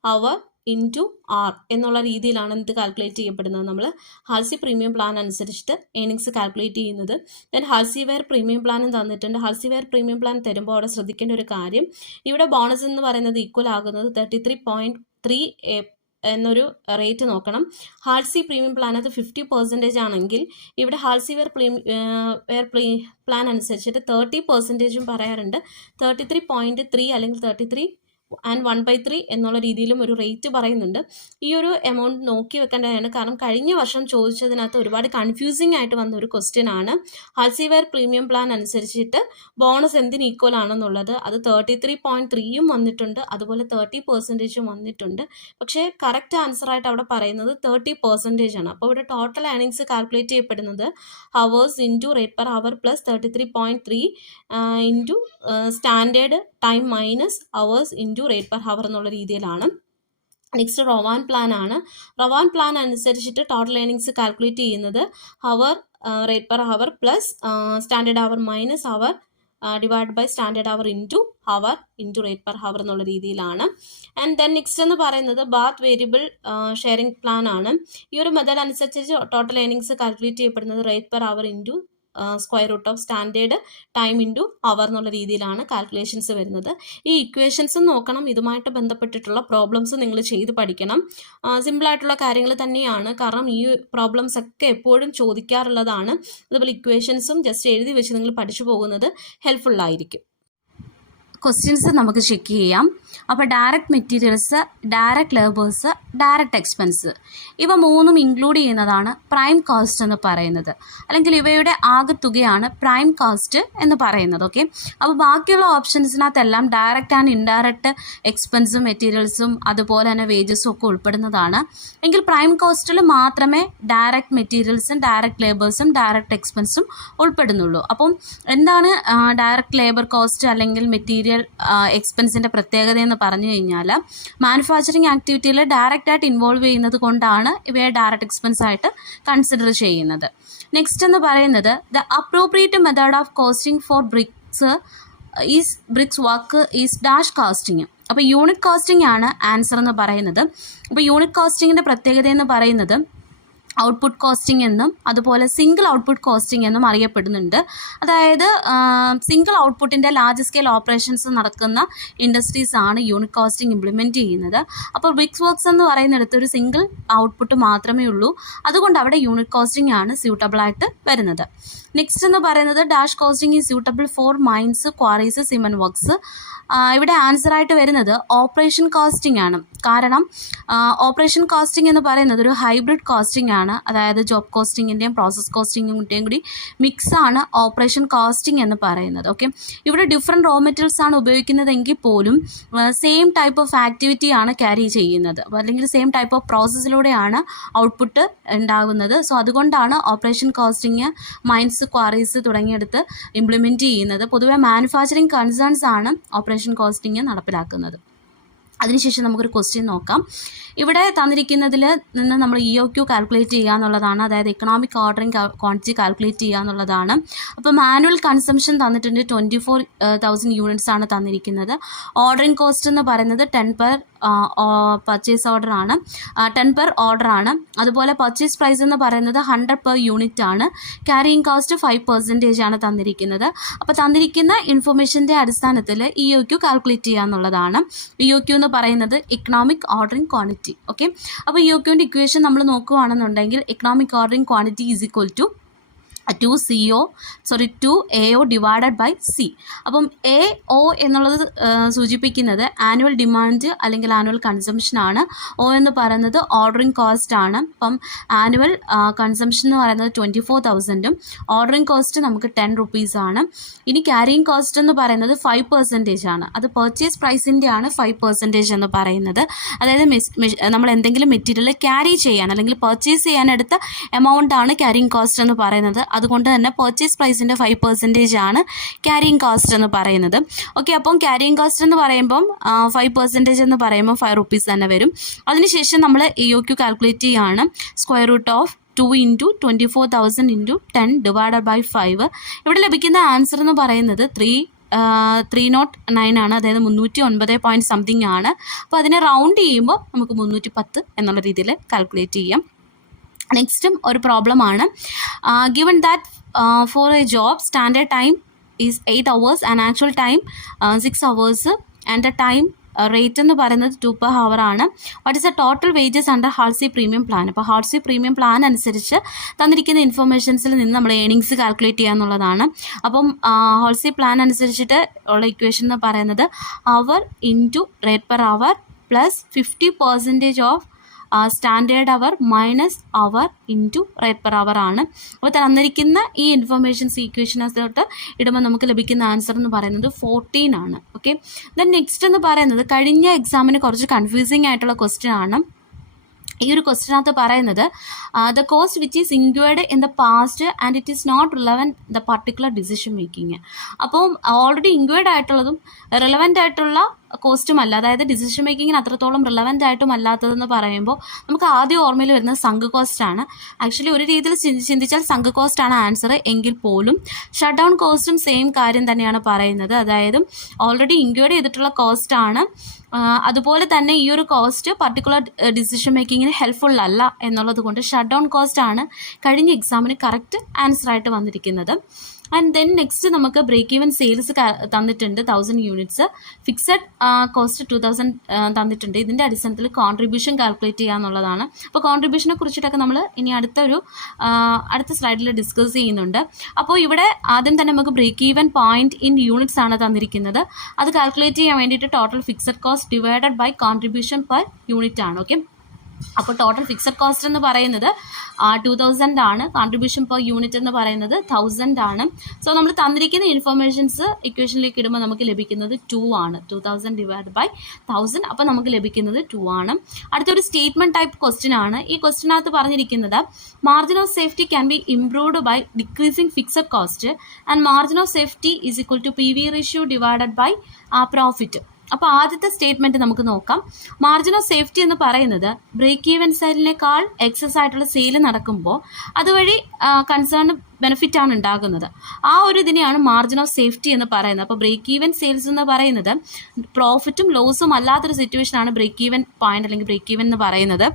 hour into R എന്നുള്ള രീതിയിലാണ് ഇത് കാൽക്കുലേറ്റ് ചെയ്യപ്പെടുന്നത്. നമ്മൾ ഹാൾസി പ്രീമിയം പ്ലാൻ അനുസരിച്ചിട്ട് ഏർണിങ്സ് കാൽക്കുലേറ്റ് ചെയ്യുന്നത്. ദെൻ ഹാൾസി വെയർ പ്രീമിയം പ്ലാനും തന്നിട്ടുണ്ട്. ഹാൾസി വെയർ പ്രീമിയം പ്ലാൻ തരുമ്പോൾ അവിടെ ശ്രദ്ധിക്കേണ്ട ഒരു കാര്യം, ഇവിടെ ബോണസ് എന്ന് പറയുന്നത് ഈക്വൽ ആകുന്നത് 33.3 എന്നൊരു റേറ്റ് നോക്കണം. ഹാൾസി പ്രീമിയം പ്ലാനകത്ത് 50% ആണെങ്കിൽ ഇവിടെ ഹാൾസി വെയർ പ്ലാൻ അനുസരിച്ചിട്ട് 30% പറയാറുണ്ട്. 33.3 അല്ലെങ്കിൽ 33 and 1/3 എന്നുള്ള രീതിയിലും ഒരു റേറ്റ് പറയുന്നുണ്ട്. ഈ ഒരു എമൗണ്ട് നോക്കി വെക്കേണ്ടതാണ്. കാരണം കഴിഞ്ഞ വർഷം ചോദിച്ചതിനകത്ത് ഒരുപാട് കൺഫ്യൂസിങ് ആയിട്ട് വന്ന ഒരു ക്വസ്റ്റ്യൻ ആണ്. ഹാൾസി വെയർ പ്രീമിയം പ്ലാൻ അനുസരിച്ചിട്ട് ബോണസ് എന്തിന് ഈക്വൽ ആണെന്നുള്ളത്. അത് 33.3 വന്നിട്ടുണ്ട്, അതുപോലെ 30% വന്നിട്ടുണ്ട്. പക്ഷേ കറക്റ്റ് ആൻസർ ആയിട്ട് അവിടെ പറയുന്നത് 30% ആണ്. അപ്പോൾ ഇവിടെ ടോട്ടൽ ഏർണിങ്സ് കാൽക്കുലേറ്റ് ചെയ്യപ്പെടുന്നത് hours into rate per hour plus 33.3 into standard time minus hours into rate per hour എന്നുള്ള രീതിയിലാണ്. നെക്സ്റ്റ് റൊവാൻ പ്ലാൻ ആണ്. റൊവാൻ പ്ലാൻ അനുസരിച്ചിട്ട് ടോട്ടൽ ഏർണിങ്സ് കാൽക്കുലേറ്റ് ചെയ്യുന്നത് hour rate per hour plus standard hour minus hour divide by standard hour into hour into rate per hour എന്നുള്ള രീതിയിലാണ്. And then next എന്ന് പറയുന്നത് Baat variable sharing plan ആണ്. ഈ ഒരു മെത്തേഡ് അനുസരിച്ച് ടോട്ടൽ ഏർണിങ്സ് കാൽക്കുലേറ്റ് ചെയ്യപ്പെടുന്നത് rate per hour into square root of standard time into hour എന്നുള്ള രീതിയിലാണ് കാൽക്കുലേഷൻസ് വരുന്നത്. ഈ ഇക്വേഷൻസും നോക്കണം, ഇതുമായിട്ട് ബന്ധപ്പെട്ടിട്ടുള്ള പ്രോബ്ലംസ് നിങ്ങൾ ചെയ്ത് പഠിക്കണം. സിമ്പിളായിട്ടുള്ള കാര്യങ്ങൾ തന്നെയാണ്, കാരണം ഈ പ്രോബ്ലംസ് ഒക്കെ എപ്പോഴും ചോദിക്കാറുള്ളതാണ്. അതുപോലെ ഇക്വേഷൻസും ജസ്റ്റ് എഴുതി വെച്ച് നിങ്ങൾ പഠിച്ചു പോകുന്നത് ഹെൽപ്ഫുള്ളായിരിക്കും. ക്വസ്റ്റ്യൻസ് നമുക്ക് ചെക്ക് ചെയ്യാം. അപ്പോൾ direct materials, direct labours, direct expense, ഇവ മൂന്നും ഇൻക്ലൂഡ് ചെയ്യുന്നതാണ് പ്രൈം കോസ്റ്റ് എന്ന് പറയുന്നത്. അല്ലെങ്കിൽ ഇവയുടെ ആകെത്തുകയാണ് പ്രൈം കോസ്റ്റ് എന്ന് പറയുന്നത്. ഓക്കെ, അപ്പോൾ ബാക്കിയുള്ള ഓപ്ഷൻസിനകത്തെല്ലാം ഡയറക്റ്റ് ആൻഡ് ഇൻഡയറക്റ്റ് എക്സ്പെൻസും മെറ്റീരിയൽസും അതുപോലെ തന്നെ വേജസും ഒക്കെ ഉൾപ്പെടുന്നതാണ്. എങ്കിൽ പ്രൈം കോസ്റ്റിൽ മാത്രമേ ഡയറക്റ്റ് മെറ്റീരിയൽസും ഡയറക്റ്റ് ലേബേഴ്സും ഡയറക്റ്റ് എക്സ്പെൻസും ഉൾപ്പെടുന്നുള്ളൂ. അപ്പം എന്താണ് ഡയറക്റ്റ് ലേബർ കോസ്റ്റ് അല്ലെങ്കിൽ മെറ്റീരിയൽ എക്സ്പെൻസിൻ്റെ പ്രത്യേകത എന്ന് പറഞ്ഞു കഴിഞ്ഞാൽ, മാനുഫാക്ചറിങ് ആക്ടിവിറ്റിയിൽ ഡയറക്റ്റായിട്ട് ഇൻവോൾവ് ചെയ്യുന്നത് കൊണ്ടാണ് ഇവയെ ഡയറക്റ്റ് എക്സ്പെൻസ് ആയിട്ട് കൺസിഡർ ചെയ്യുന്നത്. നെക്സ്റ്റ് എന്ന് പറയുന്നത് the appropriate method of costing for bricks work is dash costing. അപ്പോൾ യൂണിറ്റ് കോസ്റ്റിംഗ് ആണ് ആൻസർ എന്ന് പറയുന്നത്. അപ്പോൾ യൂണിറ്റ് കോസ്റ്റിങ്ങിൻ്റെ പ്രത്യേകത എന്ന് പറയുന്നത് ഔട്ട്പുട്ട് കോസ്റ്റിംഗ് എന്നും അതുപോലെ സിംഗിൾ ഔട്ട്പുട്ട് കോസ്റ്റിംഗ് എന്നും അറിയപ്പെടുന്നുണ്ട്. അതായത് സിംഗിൾ ഔട്ട്പുട്ടിൻ്റെ ലാർജ് സ്കെയിൽ ഓപ്പറേഷൻസ് നടക്കുന്ന ഇൻഡസ്ട്രീസ് ആണ് യൂണിറ്റ് കോസ്റ്റിംഗ് ഇംപ്ലിമെൻറ്റ് ചെയ്യുന്നത്. അപ്പോൾ ബ്രിക്സ് വർക്ക്സ് എന്ന് പറയുന്നിടത്ത് ഒരു സിംഗിൾ ഔട്ട്പുട്ട് മാത്രമേ ഉള്ളൂ, അതുകൊണ്ട് അവിടെ യൂണിറ്റ് കോസ്റ്റിംഗ് ആണ് സ്യൂട്ടബിളായിട്ട് വരുന്നത്. നെക്സ്റ്റ് എന്ന് പറയുന്നത് dash costing is suitable for mines, quarries, cement works. ഇവിടെ ആൻസറായിട്ട് വരുന്നത് ഓപ്പറേഷൻ കോസ്റ്റിംഗ് ആണ്. കാരണം ഓപ്പറേഷൻ കോസ്റ്റിംഗ് എന്ന് പറയുന്നത് ഒരു ഹൈബ്രിഡ് കോസ്റ്റിംഗ് ആണ്. അതായത് ജോബ് കോസ്റ്റിങ്ങിൻ്റെയും പ്രോസസ് കോസ്റ്റിങ്ങിൻ്റെയും കൂടി മിക്സാണ് ഓപ്പറേഷൻ കോസ്റ്റിംഗ് എന്ന് പറയുന്നത്. ഓക്കെ, ഇവിടെ ഡിഫറെൻറ്റ് റോ മെറ്റീരിയൽസ് ആണ് ഉപയോഗിക്കുന്നതെങ്കിൽ പോലും സെയിം ടൈപ്പ് ഓഫ് ആക്ടിവിറ്റി ആണ് ക്യാരി ചെയ്യുന്നത്, അല്ലെങ്കിൽ സെയിം ടൈപ്പ് ഓഫ് പ്രോസസ്സിലൂടെയാണ് ഔട്ട്പുട്ട് ഉണ്ടാകുന്നത്. സോ അതുകൊണ്ടാണ് ഓപ്പറേഷൻ കോസ്റ്റിംഗ് മൈൻസ്, ക്വാറീസ് തുടങ്ങിയെടുത്ത് ഇംപ്ലിമെൻറ്റ് ചെയ്യുന്നത്. പൊതുവെ മാനുഫാക്ചറിങ് കൺസേൺസ് ആണ് ഓപ്പറേഷൻ കോസ്റ്റിംഗ് നടപ്പിലാക്കുന്നത്. അതിനുശേഷം നമുക്കൊരു ക്വസ്റ്റ്യൻ നോക്കാം. ഇവിടെ തന്നിരിക്കുന്നതിൽ നിന്ന് നമ്മൾ EOQ കാൽക്കുലേറ്റ് ചെയ്യുക എന്നുള്ളതാണ്, അതായത് എക്കണോമിക് ഓർഡറിങ് ക്വാണ്ടിറ്റി കാൽക്കുലേറ്റ് ചെയ്യുക എന്നുള്ളതാണ്. അപ്പോൾ മാനുവൽ കൺസംഷൻ തന്നിട്ടുണ്ട് 24,000 യൂണിറ്റ്സ് ആണ് തന്നിരിക്കുന്നത്. ഓർഡറിങ് കോസ്റ്റ് എന്ന് പറയുന്നത് 10 പെർ പർച്ചേസ് ഓർഡർ ആണ്, 10 പെർ ഓർഡർ ആണ്. അതുപോലെ പർച്ചേസ് പ്രൈസ് എന്ന് പറയുന്നത് 100 പെർ യൂണിറ്റ് ആണ്. ക്യാരിയിങ് കോസ്റ്റ് 5% ആണ് തന്നിരിക്കുന്നത്. അപ്പോൾ തന്നിരിക്കുന്ന ഇൻഫർമേഷൻ്റെ അടിസ്ഥാനത്തിൽ EOQ കാൽക്കുലേറ്റ് ചെയ്യുക എന്നുള്ളതാണ്. EOQ എന്ന് പറയുന്നത് എക്കണോമിക് ഓർഡറിങ് ക്വാണ്ടിറ്റി. ഓക്കെ, അപ്പോൾ EOQൻ്റെ ഇക്വേഷൻ നമ്മൾ നോക്കുകയാണെന്നുണ്ടെങ്കിൽ economic ordering quantity is equal to 2AO divided by C. അപ്പം AO എന്നുള്ളത് സൂചിപ്പിക്കുന്നത് ആനുവൽ ഡിമാൻഡ് അല്ലെങ്കിൽ ആനുവൽ കൺസംഷൻ ആണ്. O എന്ന് പറയുന്നത് ഓർഡറിങ് കോസ്റ്റ് ആണ്. അപ്പം ആനുവൽ കൺസംഷൻ എന്ന് പറയുന്നത് 24,000ഉം ഓർഡറിങ് കോസ്റ്റ് നമുക്ക് 10 rupees ആണ്. ഇനി ക്യാരിയിങ് കോസ്റ്റ് എന്ന് പറയുന്നത് 5% ആണ്. അത് പർച്ചേസ് പ്രൈസിൻ്റെ ആണ് 5% എന്ന് പറയുന്നത്. അതായത് നമ്മൾ എന്തെങ്കിലും മെറ്റീരിയൽ ക്യാരി ചെയ്യാൻ അല്ലെങ്കിൽ പർച്ചേസ് ചെയ്യാൻ എടുത്ത എമൗണ്ട് ആണ് ക്യാരിയിങ് കോസ്റ്റ് എന്ന് പറയുന്നത്. അതുകൊണ്ട് തന്നെ പർച്ചേസ് പ്രൈസിൻ്റെ 5% ആണ് ക്യാരിയിങ് കോസ്റ്റ് എന്ന് പറയുന്നത്. ഓക്കെ, അപ്പം ക്യാരിയിങ് കോസ്റ്റ് എന്ന് പറയുമ്പം 5% എന്ന് പറയുമ്പോൾ 5 rupees തന്നെ വരും. അതിനുശേഷം നമ്മൾ EOQ കാൽക്കുലേറ്റ് ചെയ്യുകയാണ്. Square root of 2 × 24,000 × 10 divided by 5. ഇവിടെ ലഭിക്കുന്ന ആൻസർ എന്ന് പറയുന്നത് 309 ആണ്, അതായത് 309 പോയിൻറ്റ് സംതിങ് ആണ്. അപ്പോൾ അതിനെ റൗണ്ട് ചെയ്യുമ്പോൾ നമുക്ക് 310 എന്നുള്ള രീതിയിൽ കാൽക്കുലേറ്റ് ചെയ്യാം. നെക്സ്റ്റും ഒരു പ്രോബ്ലം ആണ്. Given that for a job standard time is 8 hours and actual time 6 hours and the time rate എന്ന് പറയുന്നത് 2 per hour ആണ്. What is the total wages under Halsey premium plan? അപ്പോൾ ഹാൾസി പ്രീമിയം പ്ലാൻ അനുസരിച്ച് തന്നിരിക്കുന്ന ഇൻഫർമേഷൻസിൽ നിന്ന് നമ്മൾ earnings calculate ചെയ്യുക എന്നുള്ളതാണ്. അപ്പം ഹാൾസി പ്ലാൻ അനുസരിച്ചിട്ട് ഉള്ള ഇക്വേഷൻ എന്ന് പറയുന്നത് hour into rate per hour plus 50% of standard hour minus hour into rate per hour ആണ്. അപ്പോൾ തന്നിരിക്കുന്ന ഈ ഇൻഫർമേഷൻസ് ഈക്വേഷനകത്തോട്ട് ഇടുമ്പോൾ നമുക്ക് ലഭിക്കുന്ന ആൻസർ എന്ന് പറയുന്നത് 14 ആണ്. ഓക്കെ, ദെൻ നെക്സ്റ്റ് എന്ന് പറയുന്നത് കഴിഞ്ഞ എക്സാമിന് കുറച്ച് കൺഫ്യൂസിങ് ആയിട്ടുള്ള ക്വസ്റ്റ്യൻ ആണ്. ഈ ഒരു ക്വസ്റ്റിനകത്ത് പറയുന്നത് the cost which is incurred in the past and it is not relevant the particular decision making. അപ്പം ഓൾറെഡി ഇൻക്വേർഡ് ആയിട്ടുള്ളതും റിലവൻ്റ് ആയിട്ടുള്ള കോസ്റ്റും അല്ല, അതായത് ഡിസിഷൻ മേക്കിങ്ങിന് അത്രത്തോളം റിലവൻ്റ് ആയിട്ടും അല്ലാത്തതെന്ന് പറയുമ്പോൾ നമുക്ക് ആദ്യം ഓർമ്മയിൽ വരുന്നത് സങ്ക് കോസ്റ്റ് ആണ്. ആക്ച്വലി ഒരു രീതിയിൽ ചിന്തിച്ചാൽ സങ്ക് കോസ്റ്റ് ആണ് ആൻസർ എങ്കിൽ പോലും ഷട്ട് ഡൗൺ കോസ്റ്റും സെയിം കാര്യം തന്നെയാണ് പറയുന്നത്. അതായത് ഓൾറെഡി ഇൻക്വേർഡ് ചെയ്തിട്ടുള്ള കോസ്റ്റ് ആണ്. അതുപോലെ തന്നെ ഈ ഒരു കോസ്റ്റ് പർട്ടിക്കുലർ ഡിസിഷൻ മേക്കിങ്ങിന് ഹെൽപ്ഫുൾ അല്ല എന്നുള്ളത് കൊണ്ട് ഷട്ട് ഡൗൺ കോസ്റ്റ് ആണ് കഴിഞ്ഞ എക്സാമിന് കറക്റ്റ് ആൻസർ ആയിട്ട് വന്നിരിക്കുന്നത്. ആൻഡ് ദെൻ നെക്സ്റ്റ് നമുക്ക് ബ്രേക്ക് ഈവൻ സെയിൽസ് തന്നിട്ടുണ്ട് 1000 യൂണിറ്റ്സ്, ഫിക്സഡ് കോസ്റ്റ് 2000 തന്നിട്ടുണ്ട്. ഇതിൻ്റെ അടിസ്ഥാനത്തിൽ കോൺട്രിബ്യൂഷൻ കാൽക്കുലേറ്റ് ചെയ്യുക എന്നുള്ളതാണ്. അപ്പോൾ കോൺട്രിബ്യൂഷനെ കുറിച്ചിട്ടൊക്കെ നമ്മൾ ഇനി അടുത്ത സ്ലൈഡിൽ ഡിസ്കസ് ചെയ്യുന്നുണ്ട്. അപ്പോൾ ഇവിടെ ആദ്യം തന്നെ നമുക്ക് break even point in units ആണ് തന്നിരിക്കുന്നത്. അത് കാൽക്കുലേറ്റ് ചെയ്യാൻ വേണ്ടിയിട്ട് total fixed cost divided by contribution per unit ആണ്. ഓക്കെ, അപ്പോൾ ടോട്ടൽ ഫിക്സഡ് കോസ്റ്റ് എന്ന് പറയുന്നത് 2000 ആണ്, കോൺട്രിബ്യൂഷൻ പെർ യൂണിറ്റ് എന്ന് പറയുന്നത് 1000 ആണ്. സോ നമ്മൾ തന്നിരിക്കുന്ന ഇൻഫർമേഷൻസ് ഇക്വേഷനിലേക്ക് ഇടുമ്പോൾ നമുക്ക് ലഭിക്കുന്നത് 2 ആണ്. 2000 ഡിവൈഡ് ബൈ 1000, അപ്പോൾ നമുക്ക് ലഭിക്കുന്നത് 2 ആണ്. അടുത്തൊരു സ്റ്റേറ്റ്മെൻറ്റ് ടൈപ്പ് ക്വസ്റ്റ്യൻ ആണ്. ഈ ക്വസ്റ്റ്യനകത്ത് പറഞ്ഞിരിക്കുന്നത് margin of safety can be improved by decreasing fixed cost and margin of safety is equal to PV ratio divided by profit. അപ്പോൾ ആദ്യത്തെ സ്റ്റേറ്റ്മെൻറ്റ് നമുക്ക് നോക്കാം. മാർജിൻ ഓഫ് സേഫ്റ്റി എന്ന് പറയുന്നത് ബ്രേക്ക് ഈവൻ സെയിലിനേക്കാൾ എക്സസ് ആയിട്ടുള്ള സെയിൽ നടക്കുമ്പോൾ അതുവഴി കൺസേൺ ബെനിഫിറ്റ് ആണ് ഉണ്ടാകുന്നത്. ആ ഒരു ഇതിനെയാണ് മാർജിൻ ഓഫ് സേഫ്റ്റി എന്ന് പറയുന്നത്. അപ്പോൾ ബ്രേക്ക് ഈവൻ സെയിൽസ് എന്ന് പറയുന്നത് പ്രോഫിറ്റും ലോസും അല്ലാത്തൊരു സിറ്റുവേഷനാണ് ബ്രേക്ക് ഈവൻ പോയിന്റ് അല്ലെങ്കിൽ ബ്രേക്ക് ഈവൻ എന്ന് പറയുന്നത്.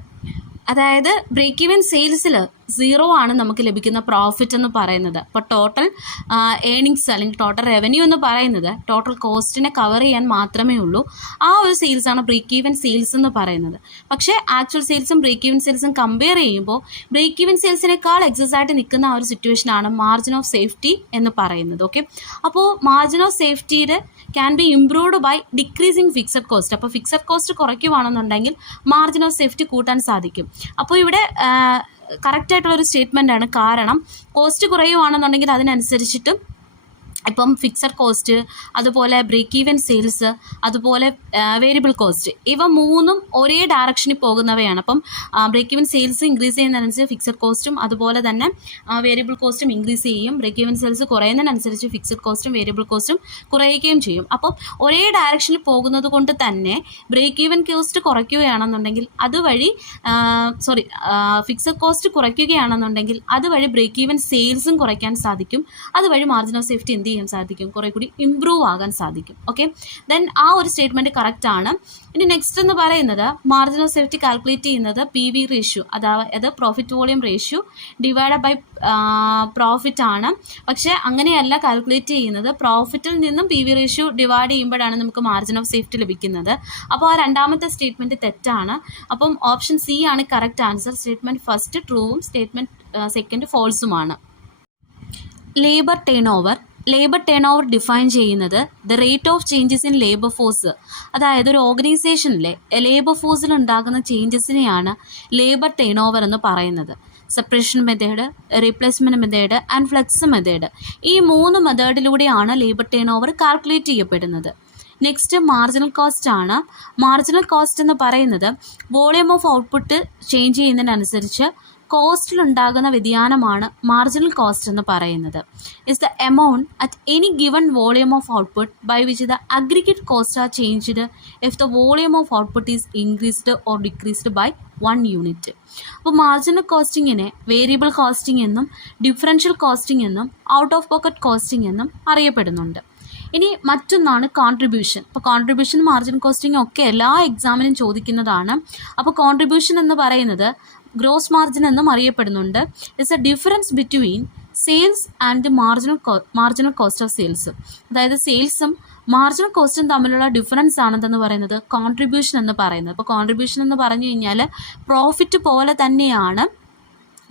അതായത് ബ്രേക്ക് ഈവൻ സെയിൽസിൽ സീറോ ആണ് നമുക്ക് ലഭിക്കുന്ന പ്രോഫിറ്റ് എന്ന് പറയുന്നത്. അപ്പോൾ ടോട്ടൽ ഏണിങ്സ് അല്ലെങ്കിൽ ടോട്ടൽ റവന്യൂ എന്ന് പറയുന്നത് ടോട്ടൽ കോസ്റ്റിനെ കവർ ചെയ്യാൻ മാത്രമേ ഉള്ളൂ. ആ ഒരു സെയിൽസാണ് ബ്രേക്ക് ഈവൻ സെയിൽസ് എന്ന് പറയുന്നത്. പക്ഷേ ആക്ച്വൽ സെയിൽസും ബ്രേക്ക് ഈവൻ സെയിൽസും കമ്പയർ ചെയ്യുമ്പോൾ ബ്രേക്ക് ഈവൻ സെയിൽസിനേക്കാൾ എക്സസ് ആയിട്ട് നിൽക്കുന്ന ആ ഒരു സിറ്റുവേഷനാണ് മാർജിൻ ഓഫ് സേഫ്റ്റി എന്ന് പറയുന്നത്. ഓക്കെ, അപ്പോൾ മാർജിൻ ഓഫ് സേഫ്റ്റിയുടെ can be improved by decreasing fixed cost. അപ്പോൾ ഫിക്സഡ് കോസ്റ്റ് കുറയ്ക്കുകയാണെന്നുണ്ടെങ്കിൽ മാർജിൻ ഓഫ് സേഫ്റ്റി കൂട്ടാൻ സാധിക്കും. അപ്പോൾ ഇവിടെ കറക്റ്റായിട്ടുള്ളൊരു സ്റ്റേറ്റ്മെൻറ്റാണ്. കാരണം കോസ്റ്റ് കുറയുകയാണെന്നുണ്ടെങ്കിൽ അതിനനുസരിച്ചിട്ട് ഇപ്പം ഫിക്സഡ് കോസ്റ്റ്, അതുപോലെ ബ്രേക്ക് ഈവൻ സെയിൽസ്, അതുപോലെ വേരിയബിൾ കോസ്റ്റ്, ഇവ മൂന്നും ഒരേ ഡയറക്ഷനിൽ പോകുന്നവയാണ്. അപ്പം ബ്രേക്ക് ഈവൻ സെയിൽസ് ഇൻക്രീസ് ചെയ്യുന്നതിനനുസരിച്ച് ഫിക്സഡ് കോസ്റ്റും അതുപോലെ തന്നെ വേരിയബിൾ കോസ്റ്റും ഇൻക്രീസ് ചെയ്യും. ബ്രേക്ക് ഈവൻ സെയിൽസ് കുറയുന്നതിനനുസരിച്ച് ഫിക്സഡ് കോസ്റ്റും വേരിയബിൾ കോസ്റ്റും കുറയുകയും ചെയ്യും. അപ്പം ഒരേ ഡയറക്ഷനിൽ പോകുന്നത് കൊണ്ട് തന്നെ ബ്രേക്ക് ഈവൻ കോസ്റ്റ് കുറയ്ക്കുകയാണെന്നുണ്ടെങ്കിൽ അതുവഴി ഫിക്സഡ് കോസ്റ്റ് കുറയ്ക്കുകയാണെന്നുണ്ടെങ്കിൽ അതുവഴി ബ്രേക്ക് ഈവൻ സെയിൽസും കുറയ്ക്കാൻ സാധിക്കും. അതുവഴി മാർജിൻ ഓഫ് സേഫ്റ്റി എന്ത് ചെയ്യാൻ സാധിക്കും, കുറേ കൂടി ഇംപ്രൂവ് ആകാൻ സാധിക്കും. ഓക്കെ, ദെൻ ആ ഒരു സ്റ്റേറ്റ്മെൻറ്റ് കറക്റ്റ് ആണ്. ഇനി നെക്സ്റ്റ് എന്ന് പറയുന്നത് മാർജിൻ ഓഫ് സേഫ്റ്റി കാൽക്കുലേറ്റ് ചെയ്യുന്നത് PV റേഷ്യോ, അതായത് profit volume ratio divide by profit ആണ്. പക്ഷേ അങ്ങനെയല്ല കാൽക്കുലേറ്റ് ചെയ്യുന്നത്. പ്രോഫിറ്റിൽ നിന്നും PV റേഷ്യോ ഡിവൈഡ് ചെയ്യുമ്പോഴാണ് നമുക്ക് മാർജിൻ ഓഫ് സേഫ്റ്റി ലഭിക്കുന്നത്. അപ്പോൾ ആ രണ്ടാമത്തെ സ്റ്റേറ്റ്മെൻറ്റ് തെറ്റാണ്. അപ്പം ഓപ്ഷൻ സി ആണ് കറക്റ്റ് ആൻസർ. സ്റ്റേറ്റ്മെൻറ്റ് ഫസ്റ്റ് ട്രൂവും സ്റ്റേറ്റ്മെൻറ്റ് സെക്കൻഡ് ഫോൾസുമാണ്. ലേബർ ടേൺ ഓവർ ഡിഫൈൻ ചെയ്യുന്നത് the rate of changes in labour force. അതായത് ഒരു ഓർഗനൈസേഷനിലെ ലേബർ ഫോഴ്സിൽ ഉണ്ടാകുന്ന ചേഞ്ചസിനെയാണ് ലേബർ ടേൺ ഓവർ എന്ന് പറയുന്നത്. Separation method, replacement method and flex method, ഈ 3 മെത്തേഡിലൂടെയാണ് ലേബർ ടേൺ ഓവർ കാൽക്കുലേറ്റ് ചെയ്യപ്പെടുന്നത്. നെക്സ്റ്റ് മാർജിനൽ കോസ്റ്റ് ആണ്. മാർജിനൽ കോസ്റ്റ് എന്ന് പറയുന്നത് വോളിയം ഓഫ് ഔട്ട്പുട്ട് ചേഞ്ച് ചെയ്യുന്നതിനനുസരിച്ച് കോസ്റ്റിലുണ്ടാകുന്ന വ്യതിയാനമാണ് മാർജിനൽ കോസ്റ്റ് എന്ന് പറയുന്നത്. Is the amount at any given volume of output by which the aggregate cost are changed if the volume of output is increased or decreased by 1 unit. അപ്പോൾ marginal കോസ്റ്റിങ്ങിനെ variable costing എന്നും differential costing എന്നും out of pocket costing എന്നും അറിയപ്പെടുന്നുണ്ട്. ഇനി മറ്റൊന്നാണ് contribution. അപ്പോൾ contribution, margin costing ഒക്കെ എല്ലാ എക്സാമിനും ചോദിക്കുന്നതാണ്. അപ്പോൾ കോൺട്രിബ്യൂഷൻ എന്ന് പറയുന്നത് ഗ്രോസ് മാർജിൻ എന്നും അറിയപ്പെടുന്നുണ്ട്. It's A difference between sales and marginal cost of sales. അതായത് സെയിൽസും മാർജിനൽ കോസ്റ്റും തമ്മിലുള്ള ഡിഫറൻസ് ആണെന്ന് പറയുന്നത് കോൺട്രിബ്യൂഷൻ എന്ന് പറയുന്നത്. അപ്പോൾ കോൺട്രിബ്യൂഷൻ എന്ന് പറഞ്ഞു കഴിഞ്ഞാൽ പ്രോഫിറ്റ് പോലെ തന്നെയാണ്.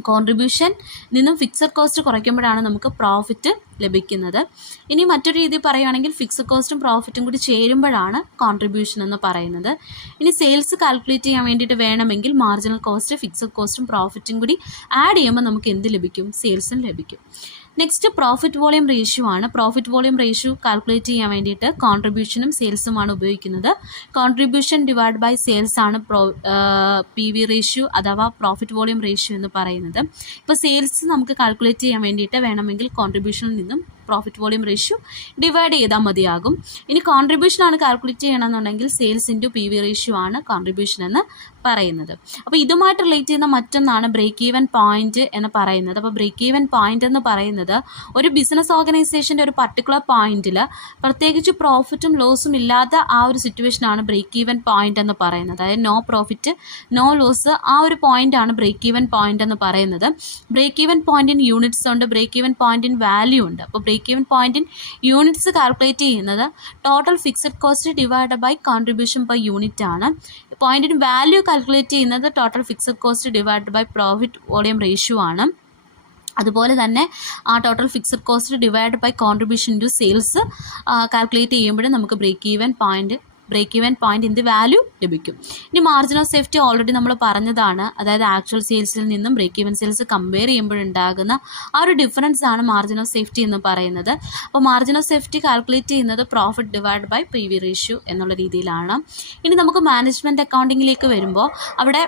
കോൺട്രിബ്യൂഷൻ നിന്നും ഫിക്സഡ് കോസ്റ്റ് കുറയ്ക്കുമ്പോഴാണ് നമുക്ക് പ്രോഫിറ്റ് ലഭിക്കുന്നത്. ഇനി മറ്റൊരു രീതി പറയുകയാണെങ്കിൽ ഫിക്സഡ് കോസ്റ്റും പ്രോഫിറ്റും കൂടി ചേരുമ്പോഴാണ് കോൺട്രിബ്യൂഷൻ എന്ന് പറയുന്നത്. ഇനി സെയിൽസ് കാൽക്കുലേറ്റ് ചെയ്യാൻ വേണ്ടിയിട്ട് വേണമെങ്കിൽ മാർജിനൽ കോസ്റ്റ്, ഫിക്സഡ് കോസ്റ്റും പ്രോഫിറ്റും കൂടി ആഡ് ചെയ്യുമ്പോൾ നമുക്ക് എന്ത് ലഭിക്കും, സെയിൽസും ലഭിക്കും. നെക്സ്റ്റ് പ്രോഫിറ്റ് വോളിയം റേഷ്യോ ആണ്. പ്രോഫിറ്റ് വോളിയം റേഷ്യോ കാൽക്കുലേറ്റ് ചെയ്യാൻ വേണ്ടിയിട്ട് കോൺട്രിബ്യൂഷനും സെയിൽസുമാണ് ഉപയോഗിക്കുന്നത്. കോൺട്രിബ്യൂഷൻ ഡിവൈഡ് ബൈ സെയിൽസ് ആണ് PV റേഷ്യോ അഥവാ പ്രോഫിറ്റ് വോളിയം റേഷ്യോ എന്ന് പറയുന്നത്. ഇപ്പോൾ സെയിൽസ് നമുക്ക് കാൽക്കുലേറ്റ് ചെയ്യാൻ വേണ്ടിയിട്ട് വേണമെങ്കിൽ കോൺട്രിബ്യൂഷനിൽ നിന്നും പ്രോഫിറ്റ് വോളിയം റേഷ്യോ ഡിവൈഡ് ചെയ്താൽ മതിയാകും. ഇനി കോൺട്രിബ്യൂഷനാണ് കാൽക്കുലേറ്റ് ചെയ്യണമെന്നുണ്ടെങ്കിൽ സെയിൽസ് ഇൻറ്റു PV റേഷ്യോ ആണ് കോൺട്രിബ്യൂഷൻ എന്ന് പറയുന്നത്. അപ്പോൾ ഇതുമായിട്ട് റിലേറ്റ് ചെയ്യുന്ന മറ്റൊന്നാണ് ബ്രേക്ക് ഈവൻ പോയിന്റ് എന്ന് പറയുന്നത്. അപ്പോൾ ബ്രേക്ക് ഈവൻ പോയിന്റ് എന്ന് പറയുന്നത് ഒരു ബിസിനസ് ഓർഗനൈസേഷൻ്റെ ഒരു പർട്ടിക്കുലർ പോയിന്റിൽ പ്രത്യേകിച്ച് പ്രോഫിറ്റും ലോസും ഇല്ലാത്ത ആ ഒരു സിറ്റുവേഷനാണ് ബ്രേക്ക് ഈവൻ പോയിന്റ് എന്ന് പറയുന്നത്. അതായത് നോ പ്രോഫിറ്റ് നോ ലോസ്, ആ ഒരു പോയിന്റാണ് ബ്രേക്ക് ഈവൻ പോയിന്റ് എന്ന് പറയുന്നത്. ബ്രേക്ക് ഈവൻ പോയിന്റിൻ യൂണിറ്റ്സ് ഉണ്ട്, ബ്രേക്ക് ഈവൻ പോയിന്റിൻ വാല്യൂ ഉണ്ട്. അപ്പോൾ break even point in units calculate ചെയ്യുന്നത് total fixed cost divide by contribution per unit ആണ്. പോയിന്റിന് വാല്യൂ കാൽക്കുലേറ്റ് ചെയ്യുന്നത് total fixed cost divide by profit volume ratio ആണ്. അതുപോലെ തന്നെ ആ total fixed cost divide by contribution to sales calculate ചെയ്യുമ്പോഴും നമുക്ക് ബ്രേക്ക് ഈവൻ പോയിന്റ് വാല്യൂ ലഭിക്കും. ഇനി മാർജിൻ ഓഫ് സേഫ്റ്റി ഓൾറെഡി നമ്മൾ പറഞ്ഞതാണ്. അതായത് ആക്ച്വൽ സെയിൽസിൽ നിന്നും ബ്രേക്ക് ഈവൻ സെയിൽസ് കമ്പയർ ചെയ്യുമ്പോഴുണ്ടാകുന്ന ആ ഒരു ഡിഫറൻസ് ആണ് മാർജിൻ ഓഫ് സേഫ്റ്റി എന്ന് പറയുന്നത്. അപ്പോൾ മാർജിൻ ഓഫ് സേഫ്റ്റി കാൽക്കുലേറ്റ് ചെയ്യുന്നത് profit divide by PV ratio എന്നുള്ള രീതിയിലാണ്. ഇനി നമുക്ക് മാനേജ്മെൻറ്റ് അക്കൗണ്ടിങ്ങിലേക്ക് വരുമ്പോൾ അവിടെ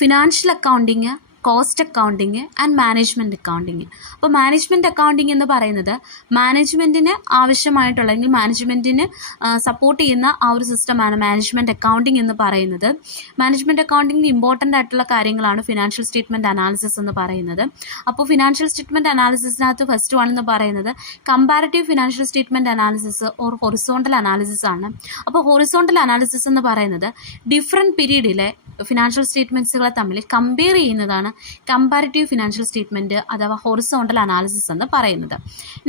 financial accounting, cost accounting and management accounting. അപ്പോൾ മാനേജ്മെൻറ്റ് അക്കൗണ്ടിങ് എന്ന് പറയുന്നത് മാനേജ്മെൻറ്റിന് ആവശ്യമായിട്ടുള്ള അല്ലെങ്കിൽ മാനേജ്മെൻറ്റിന് സപ്പോർട്ട് ചെയ്യുന്ന ആ ഒരു സിസ്റ്റമാണ് മാനേജ്മെൻറ്റ് അക്കൗണ്ടിങ് എന്ന് പറയുന്നത്. മാനേജ്മെൻറ്റ് അക്കൗണ്ടിങ്ങിൽ ഇമ്പോർട്ടൻ്റ് ആയിട്ടുള്ള കാര്യങ്ങളാണ് ഫിനാൻഷ്യൽ സ്റ്റേറ്റ്മെൻറ്റ് അനാലിസിസ് എന്ന് പറയുന്നത്. അപ്പോൾ ഫിനാൻഷ്യൽ സ്റ്റേറ്റ്മെൻറ്റ് അനാലിസിസിനകത്ത് ഫസ്റ്റ് വൺ എന്ന് പറയുന്നത് comparative financial statement analysis or horizontal analysis ആണ്. അപ്പോൾ ഹൊറിസോണ്ടൽ അനാലിസിസ് എന്ന് പറയുന്നത് ഡിഫറെൻറ്റ് പീരീഡിലെ ഫിനാൻഷ്യൽ സ്റ്റേറ്റ്മെൻറ്റ്സുകളെ തമ്മിൽ കമ്പയർ ചെയ്യുന്നതാണ് കമ്പാരിറ്റീവ് ഫിനാൻഷ്യൽ സ്റ്റേറ്റ്മെൻറ്റ് അഥവാ ഹൊറിസോണ്ടൽ അനാലിസിസ് എന്ന് പറയുന്നത്.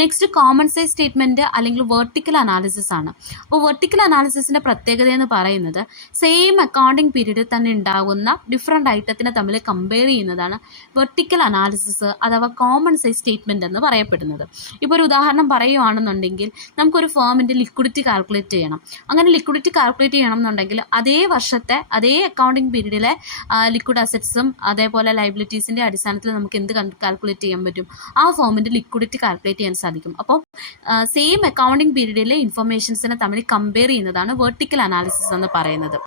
നെക്സ്റ്റ് കോമൺ സൈസ് സ്റ്റേറ്റ്മെൻറ്റ് അല്ലെങ്കിൽ വെർട്ടിക്കൽ അനാലിസിസ് ആണ്. അപ്പോൾ വെർട്ടിക്കൽ അനാലിസിസിൻ്റെ പ്രത്യേകത എന്ന് പറയുന്നത് സെയിം അക്കൗണ്ടിങ് പീരീഡിൽ തന്നെ ഉണ്ടാകുന്ന ഡിഫറെൻ്റ് ഐറ്റത്തിനെ തമ്മിൽ കമ്പയർ ചെയ്യുന്നതാണ് വെർട്ടിക്കൽ അനാലിസിസ് അഥവാ കോമൺ സൈസ് സ്റ്റേറ്റ്മെൻറ്റ് എന്ന് പറയപ്പെടുന്നത്. ഇപ്പോൾ ഒരു ഉദാഹരണം പറയുകയാണെന്നുണ്ടെങ്കിൽ നമുക്കൊരു ഫേമിൻ്റെ ലിക്വിഡിറ്റി കാൽക്കുലേറ്റ് ചെയ്യണം. അങ്ങനെ ലിക്വിഡിറ്റി കാൽക്കുലേറ്റ് ചെയ്യണം എന്നുണ്ടെങ്കിൽ അതേ വർഷത്തെ അതേ അക്കൗണ്ടിങ് പീരീഡിലെ ലിക്വിഡ് അസറ്റ്സും അതേപോലെ ലൈബിലിറ്റീസിൻ്റെ അടിസ്ഥാനത്തിൽ നമുക്ക് എന്ത് കാൽക്കുലേറ്റ് ചെയ്യാൻ പറ്റും? ആ ഫേമിൻ്റെ ലിക്വിഡിറ്റി കാൽക്കുലേറ്റ് ചെയ്യാൻ സാധിക്കും. അപ്പോൾ സെയിം അക്കൗണ്ടിങ് പീരീഡിലെ ഇൻഫർമേഷൻസിനെ തമ്മിൽ കമ്പയർ ചെയ്യുന്നതാണ് വെർട്ടിക്കൽ അനാലിസിസ് എന്ന് പറയുന്നത്.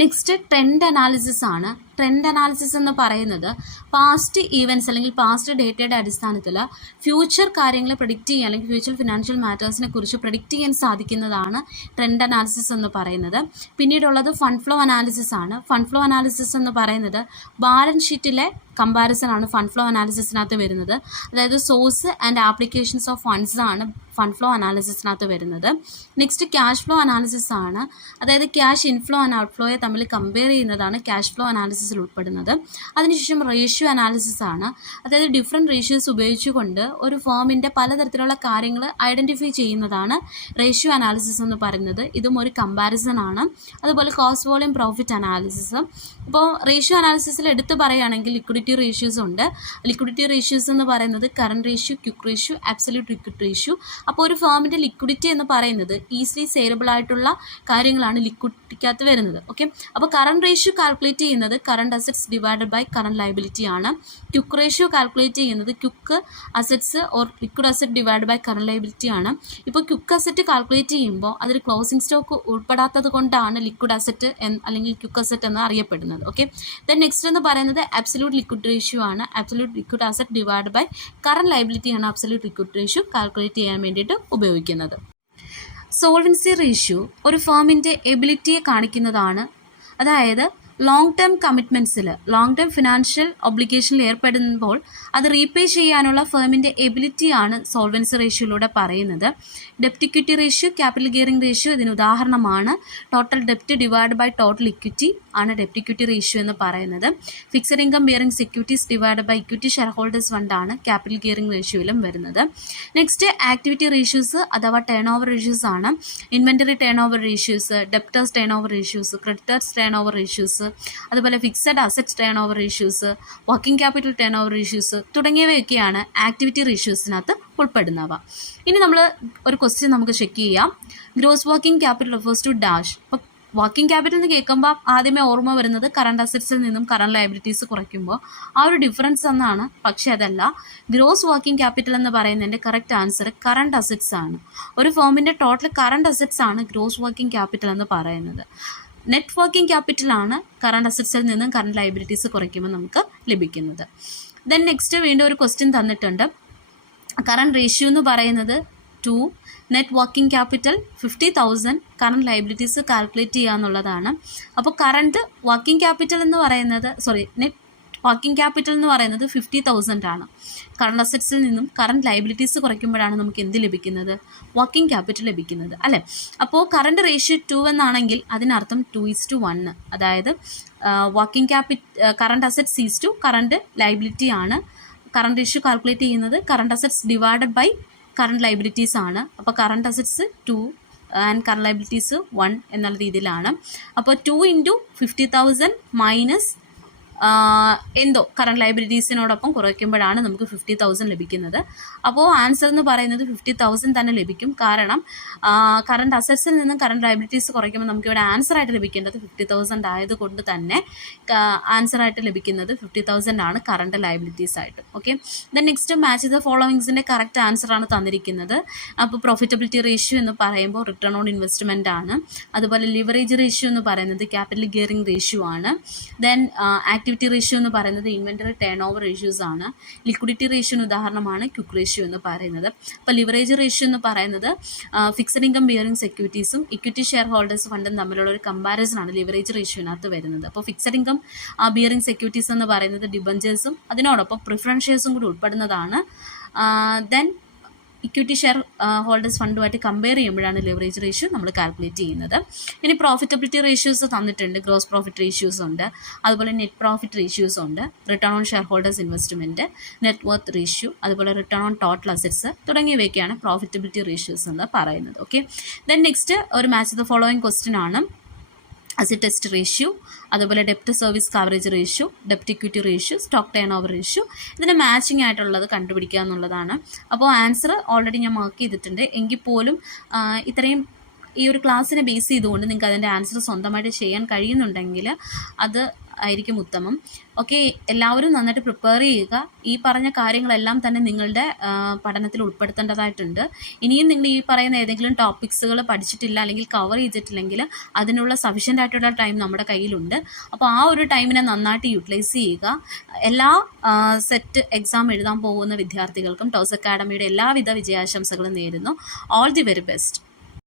നെക്സ്റ്റ് ട്രെൻഡ് അനാലിസിസ് ആണ്. ട്രെൻഡ് അനാലിസിസ് എന്ന് പറയുന്നത് പാസ്റ്റ് ഈവൻറ്റ്സ് അല്ലെങ്കിൽ പാസ്റ്റ് ഡേറ്റയുടെ അടിസ്ഥാനത്തിൽ ഫ്യൂച്ചർ കാര്യങ്ങളെ പ്രഡിക്റ്റ് ചെയ്യാൻ അല്ലെങ്കിൽ ഫ്യൂച്ചർ ഫിനാൻഷ്യൽ മാറ്റേഴ്സിനെ കുറിച്ച് പ്രഡിക്റ്റ് ചെയ്യാൻ സാധിക്കുന്നതാണ് ട്രെൻഡ് അനാലിസിസ് എന്ന് പറയുന്നത്. പിന്നീടുള്ളത് ഫണ്ട് ഫ്ലോ അനാലിസിസ് ആണ്. ഫണ്ട് ഫ്ലോ അനാലിസിസ് എന്ന് പറയുന്നത് ബാലൻസ് ഷീറ്റിലെ കമ്പാരിസൺ ആണ് ഫണ്ട് ഫ്ലോ അനാലിസിസിനകത്ത് വരുന്നത്. അതായത് source and applications of funds ആണ് ഫണ്ട് ഫ്ലോ അനാലിസിസിനകത്ത് വരുന്നത്. നെക്സ്റ്റ് ക്യാഷ് ഫ്ലോ അനാലിസിസ് ആണ്. അതായത് ക്യാഷ് ഇൻഫ്ലോ ആൻഡ് ഔട്ട്ഫ്ലോയെ തമ്മിൽ കമ്പയർ ചെയ്യുന്നതാണ് ക്യാഷ് ഫ്ലോ അനാലിസിസിൽ ഉൾപ്പെടുന്നത്. അതിനുശേഷം റേഷ്യോ അനാലിസിസ് ആണ്. അതായത് ഡിഫറെൻറ്റ് റേഷ്യോസ് ഉപയോഗിച്ചുകൊണ്ട് ഒരു ഫേമിൻ്റെ പലതരത്തിലുള്ള കാര്യങ്ങൾ ഐഡൻറ്റിഫൈ ചെയ്യുന്നതാണ് റേഷ്യോ അനാലിസിസ് എന്ന് പറയുന്നത്. ഇതും ഒരു കമ്പാരിസൺ ആണ്. അതുപോലെ കോസ്റ്റ് വോളിയം പ്രോഫിറ്റ് അനാലിസിസ്. ഇപ്പോൾ റേഷ്യോ അനാലിസിസിൽ എടുത്ത് പറയുകയാണെങ്കിൽ ലിക്വിഡിറ്റി റേഷ്യോസ് ഉണ്ട്. ലിക്വിഡിറ്റി റേഷ്യോസ് എന്ന് പറയുന്നത് current ratio, quick ratio, absolute liquid ratio. അപ്പോൾ ഒരു ഫേമിൻ്റെ ലിക്വിഡിറ്റി എന്ന് പറയുന്നത് ഈസിലി സെയിലബിൾ ആയിട്ടുള്ള കാര്യങ്ങളാണ് ലിക്വിഡിറ്റിക്കകത്ത് വരുന്നത്. ഓക്കെ, അപ്പോൾ കറണ്ട് റേഷ്യോ കാൽക്കുലേറ്റ് ചെയ്യുന്നത് current assets divided by current liability ആണ്. ക്വിക്ക് റേഷ്യോ കാൽക്കുലേറ്റ് ചെയ്യുന്നത് quick assets or liquid asset divide by current liability ആണ്. ഇപ്പോൾ ക്വിക്ക് അസറ്റ് കാൽക്കുലേറ്റ് ചെയ്യുമ്പോൾ അതിൽ ക്ലോസിംഗ് സ്റ്റോക്ക് ഉൾപ്പെടാത്തത് കൊണ്ടാണ് ലിക്വിഡ് അസറ്റ് അല്ലെങ്കിൽ ക്വിക്ക് അസറ്റ് എന്ന് അറിയപ്പെടുന്നത്. ഓക്കെ, ദെൻ നെക്സ്റ്റ് എന്ന് പറയുന്നത് അബ്സല്യൂട്ട് ലിക്വിഡ് റേഷ്യോ ആണ്. Absolute liquid asset divide by current liability ആണ് അബ്സല്യൂട്ട് ലിക്വിഡ് റേഷ്യോ കാൽക്കുലേറ്റ് ചെയ്യാൻ വേണ്ടിയിട്ട് ഉപയോഗിക്കുന്നത്. സോൾവൻസി റേഷ്യോ ഒരു ഫേമിൻ്റെ എബിലിറ്റിയെ കാണിക്കുന്നതാണ്. അതായത് ലോങ് ടേം കമ്മിറ്റ്മെൻറ്റ്സിൽ ലോങ് ടേം ഫിനാൻഷ്യൽ ഒബ്ലിഗേഷനിൽ ഏർപ്പെടുമ്പോൾ അത് റീപേ ചെയ്യാനുള്ള ഫേമിൻ്റെ എബിലിറ്റിയാണ് സോൾവൻസി റേഷ്യോയിലൂടെ പറയുന്നത്. ഡെപ്റ്റ് equity ratio, capital gearing ratio ഇതിന് ഉദാഹരണമാണ്. ടോട്ടൽ ഡെപ്റ്റ് ഡിവൈഡ് ബൈ ടോട്ടൽ ഇക്വിറ്റി ആണ് ഡെപ്റ്റ് ഇക്വിറ്റി റേഷ്യോ എന്ന് പറയുന്നത്. Fixed income bearing securities divide by equity share holders ഫണ്ടാണ് ക്യാപിറ്റൽ ഗിയറിംഗ് റേഷ്യോയിലും വരുന്നത്. നെക്സ്റ്റ് ആക്ടിവിറ്റി റേഷ്യോസ് അഥവാ ടേൺ ഓവർ റേഷ്യോസ് ആണ്. Inventory turn over ratios, debtors turn over ratios, creditors turn over ratios, അതുപോലെ fixed assets turn over ratios, working capital turn over ratios തുടങ്ങിയവയൊക്കെയാണ് activity റേഷ്യോസിനകത്ത് ഉൾപ്പെടുന്നവ. ഇനി നമ്മൾ ഒരു ക്വസ്റ്റ്യൻ നമുക്ക് ചെക്ക് ചെയ്യാം. Gross working capital refers to dash. അപ്പോൾ വർക്കിംഗ് ക്യാപിറ്റൽ എന്ന് കേൾക്കുമ്പോൾ ആദ്യമേ ഓർമ്മ വരുന്നത് കറണ്ട് അസറ്റ്സിൽ നിന്നും കറണ്ട് ലയബിലിറ്റീസ് കുറയ്ക്കുമ്പോൾ ആ ഒരു ഡിഫറൻസ് എന്നാണ്. പക്ഷേ അതല്ല. ഗ്രോസ് വർക്കിംഗ് ക്യാപിറ്റൽ എന്ന് പറയുന്നതിൻ്റെ കറക്റ്റ് ആൻസർ കറണ്ട് അസറ്റ്സ് ആണ്. ഒരു ഫേമിൻ്റെ ടോട്ടൽ കറണ്ട് അസറ്റ്സ് ആണ് ഗ്രോസ് വർക്കിംഗ് ക്യാപിറ്റൽ എന്ന് പറയുന്നത്. നെറ്റ് വർക്കിംഗ് ക്യാപിറ്റലാണ് കറണ്ട് അസറ്റ്സിൽ നിന്നും കറണ്ട് ലയബിലിറ്റീസ് കുറയ്ക്കുമ്പോൾ നമുക്ക് ലഭിക്കുന്നത്. ദെൻ നെക്സ്റ്റ് വീണ്ടും ഒരു ക്വസ്റ്റ്യൻ തന്നിട്ടുണ്ട്. കറണ്ട് റേഷ്യോ എന്ന് പറയുന്നത് 2, net working capital 50,000, current liabilities calculate ചെയ്യുക എന്നുള്ളതാണ്. അപ്പോൾ കറണ്ട് വർക്കിംഗ് ക്യാപിറ്റൽ എന്ന് പറയുന്നത് നെറ്റ് വർക്കിംഗ് ക്യാപിറ്റൽ എന്ന് പറയുന്നത് 50,000 ആണ്. കറണ്ട് അസറ്റ്സിൽ നിന്നും കറണ്ട് ലയബിലിറ്റീസ് കുറയ്ക്കുമ്പോഴാണ് നമുക്ക് എന്ത് ലഭിക്കുന്നത്? വർക്കിംഗ് ക്യാപിറ്റൽ ലഭിക്കുന്നത് അല്ലേ. അപ്പോൾ കറണ്ട് റേഷ്യോ 2 എന്നാണെങ്കിൽ അതിനർത്ഥം 2:1. അതായത് current assets is to current liability ആണ്. കറണ്ട് റേഷ്യോ കാൽക്കുലേറ്റ് ചെയ്യുന്നത് current assets divided by current liabilities ആണ്. അപ്പോൾ current assets 2 and current liabilities 1 എന്നുള്ള രീതിയിലാണ്. അപ്പോൾ 2 × 50,000 മൈനസ് കറണ്ട് ലയബിലിറ്റീസിനോടൊപ്പം കുറയ്ക്കുമ്പോഴാണ് നമുക്ക് 50,000 ലഭിക്കുന്നത്. അപ്പോൾ ആൻസർ എന്ന് പറയുന്നത് 50,000 തന്നെ ലഭിക്കും. കാരണം കറണ്ട് അസറ്റ്സിൽ നിന്നും കറണ്ട് ലയബിലിറ്റീസ് കുറയ്ക്കുമ്പോൾ നമുക്കിവിടെ ആൻസറായിട്ട് ലഭിക്കേണ്ടത് 50,000 ആയതുകൊണ്ട് തന്നെ ആൻസറായിട്ട് ലഭിക്കുന്നത് 50,000 ആണ് കറണ്ട് ലയബിലിറ്റീസ് ആയിട്ട്. Okay, then next match the ഫോളോവിങ്സിൻ്റെ കറക്റ്റ് ആൻസറാണ് തന്നിരിക്കുന്നത്. അപ്പോൾ പ്രോഫിറ്റബിലിറ്റി റേഷ്യോ എന്ന് പറയുമ്പോൾ റിട്ടേൺ ഓൺ ഇൻവെസ്റ്റ്മെൻ്റ് ആണ്. അതുപോലെ ലിവറേജ് റേഷ്യോ എന്ന് പറയുന്നത് ക്യാപിറ്റൽ ഗിയറിംഗ് റേഷ്യോ ആണ്. ദെൻ ആക്ടിവിറ്റി റേഷ്യോ എന്ന് പറയുന്നത് ഇൻവെൻ്ററി ടേൺ ഓവർ റേഷ്യോസ് ആണ്. ലിക്വിഡിറ്റി റേഷ്യോന് ഉദാഹരണമാണ് ക്വിക്ക് റേഷ്യോ എന്ന് പറയുന്നത്. അപ്പോൾ ലിവറേജ് റേഷ്യോ എന്ന് പറയുന്നത് ഫിക്സഡ് ഇൻകം ബിയറിംഗ് സെക്യൂരിറ്റീസും ഇക്വിറ്റി ഷെയർ ഹോൾഡേഴ്സ് ഫണ്ടും തമ്മിലുള്ള ഒരു കമ്പാരിസൺ ആണ് ലിവറേജ് റേഷ്യോനകത്ത് വരുന്നത്. അപ്പോൾ ഫിക്സഡ് ഇൻകം ബിയറിംഗ് സെക്യൂരിറ്റീസ് എന്ന് പറയുന്നത് ഡിബഞ്ചേഴ്സും അതിനോടൊപ്പം പ്രിഫറൻസ് ഷെയർസും കൂടി ഉൾപ്പെടുന്നതാണ്. Then equity share holders ഫണ്ടുമായിട്ട് compare ചെയ്യുമ്പോഴാണ് ലെവറേജ് റേഷ്യോ നമ്മൾ കാൽക്കുലേറ്റ് ചെയ്യുന്നത്. ഇനി പ്രോഫിറ്റബിലിറ്റി റേഷ്യോസ് തന്നിട്ടുണ്ട്. ഗ്രോസ് പ്രോഫിറ്റ് റേഷ്യോസ് ഉണ്ട്, അതുപോലെ നെറ്റ് പ്രോഫിറ്റ് റേഷ്യോസ് ഉണ്ട്, return on share holders investment, net worth ratio, അതുപോലെ return on total assets തുടങ്ങിയവയൊക്കെയാണ് profitability ratios എന്ന് പറയുന്നത്. ഓക്കെ, ദെൻ നെക്സ്റ്റ് ഒരു മാച്ച് ദ ഫോളോയിങ് ക്വസ്റ്റ്യൻ ആണ്. അസറ്റ് ടെസ്റ്റ് റേഷ്യോ, അതുപോലെ ഡെപ്റ്റ് service coverage ratio, ഡെപ്റ്റ് equity ratio, stock turn over ratio, ഇതിന് matching ആയിട്ടുള്ളത് കണ്ടുപിടിക്കുക എന്നുള്ളതാണ്. അപ്പോൾ ആൻസർ ഓൾറെഡി ഞാൻ മാർക്ക് ചെയ്തിട്ടുണ്ട്. എങ്കിൽ പോലും ഇത്രയും ഈ ഒരു ക്ലാസ്സിനെ ബേസ് ചെയ്തുകൊണ്ട് നിങ്ങൾക്ക് അതിൻ്റെ ആൻസർ സ്വന്തമായിട്ട് ചെയ്യാൻ കഴിയുന്നുണ്ടെങ്കിൽ അത് ആയിരിക്കും ഉത്തമം. ഓക്കെ, എല്ലാവരും നന്നായിട്ട് പ്രിപ്പയർ ചെയ്യുക. ഈ പറഞ്ഞ കാര്യങ്ങളെല്ലാം തന്നെ നിങ്ങളുടെ പഠനത്തിൽ ഉൾപ്പെടുത്തേണ്ടതായിട്ടുണ്ട്. ഇനിയും നിങ്ങൾ ഈ പറയുന്ന ഏതെങ്കിലും ടോപ്പിക്സുകൾ പഠിച്ചിട്ടില്ല അല്ലെങ്കിൽ കവർ ചെയ്തിട്ടില്ലെങ്കിൽ അതിനുള്ള സഫീഷ്യൻ്റ് ആയിട്ടുള്ള ടൈം നമ്മുടെ കയ്യിലുണ്ട്. അപ്പോൾ ആ ഒരു ടൈമിനെ നന്നായിട്ട് യൂട്ടിലൈസ് ചെയ്യുക. എല്ലാ സെറ്റ് എക്സാം എഴുതാൻ പോകുന്ന വിദ്യാർത്ഥികൾക്കും ടോസ് അക്കാഡമിയുടെ എല്ലാവിധ വിജയാശംസകളും നേരുന്നു. All the very best.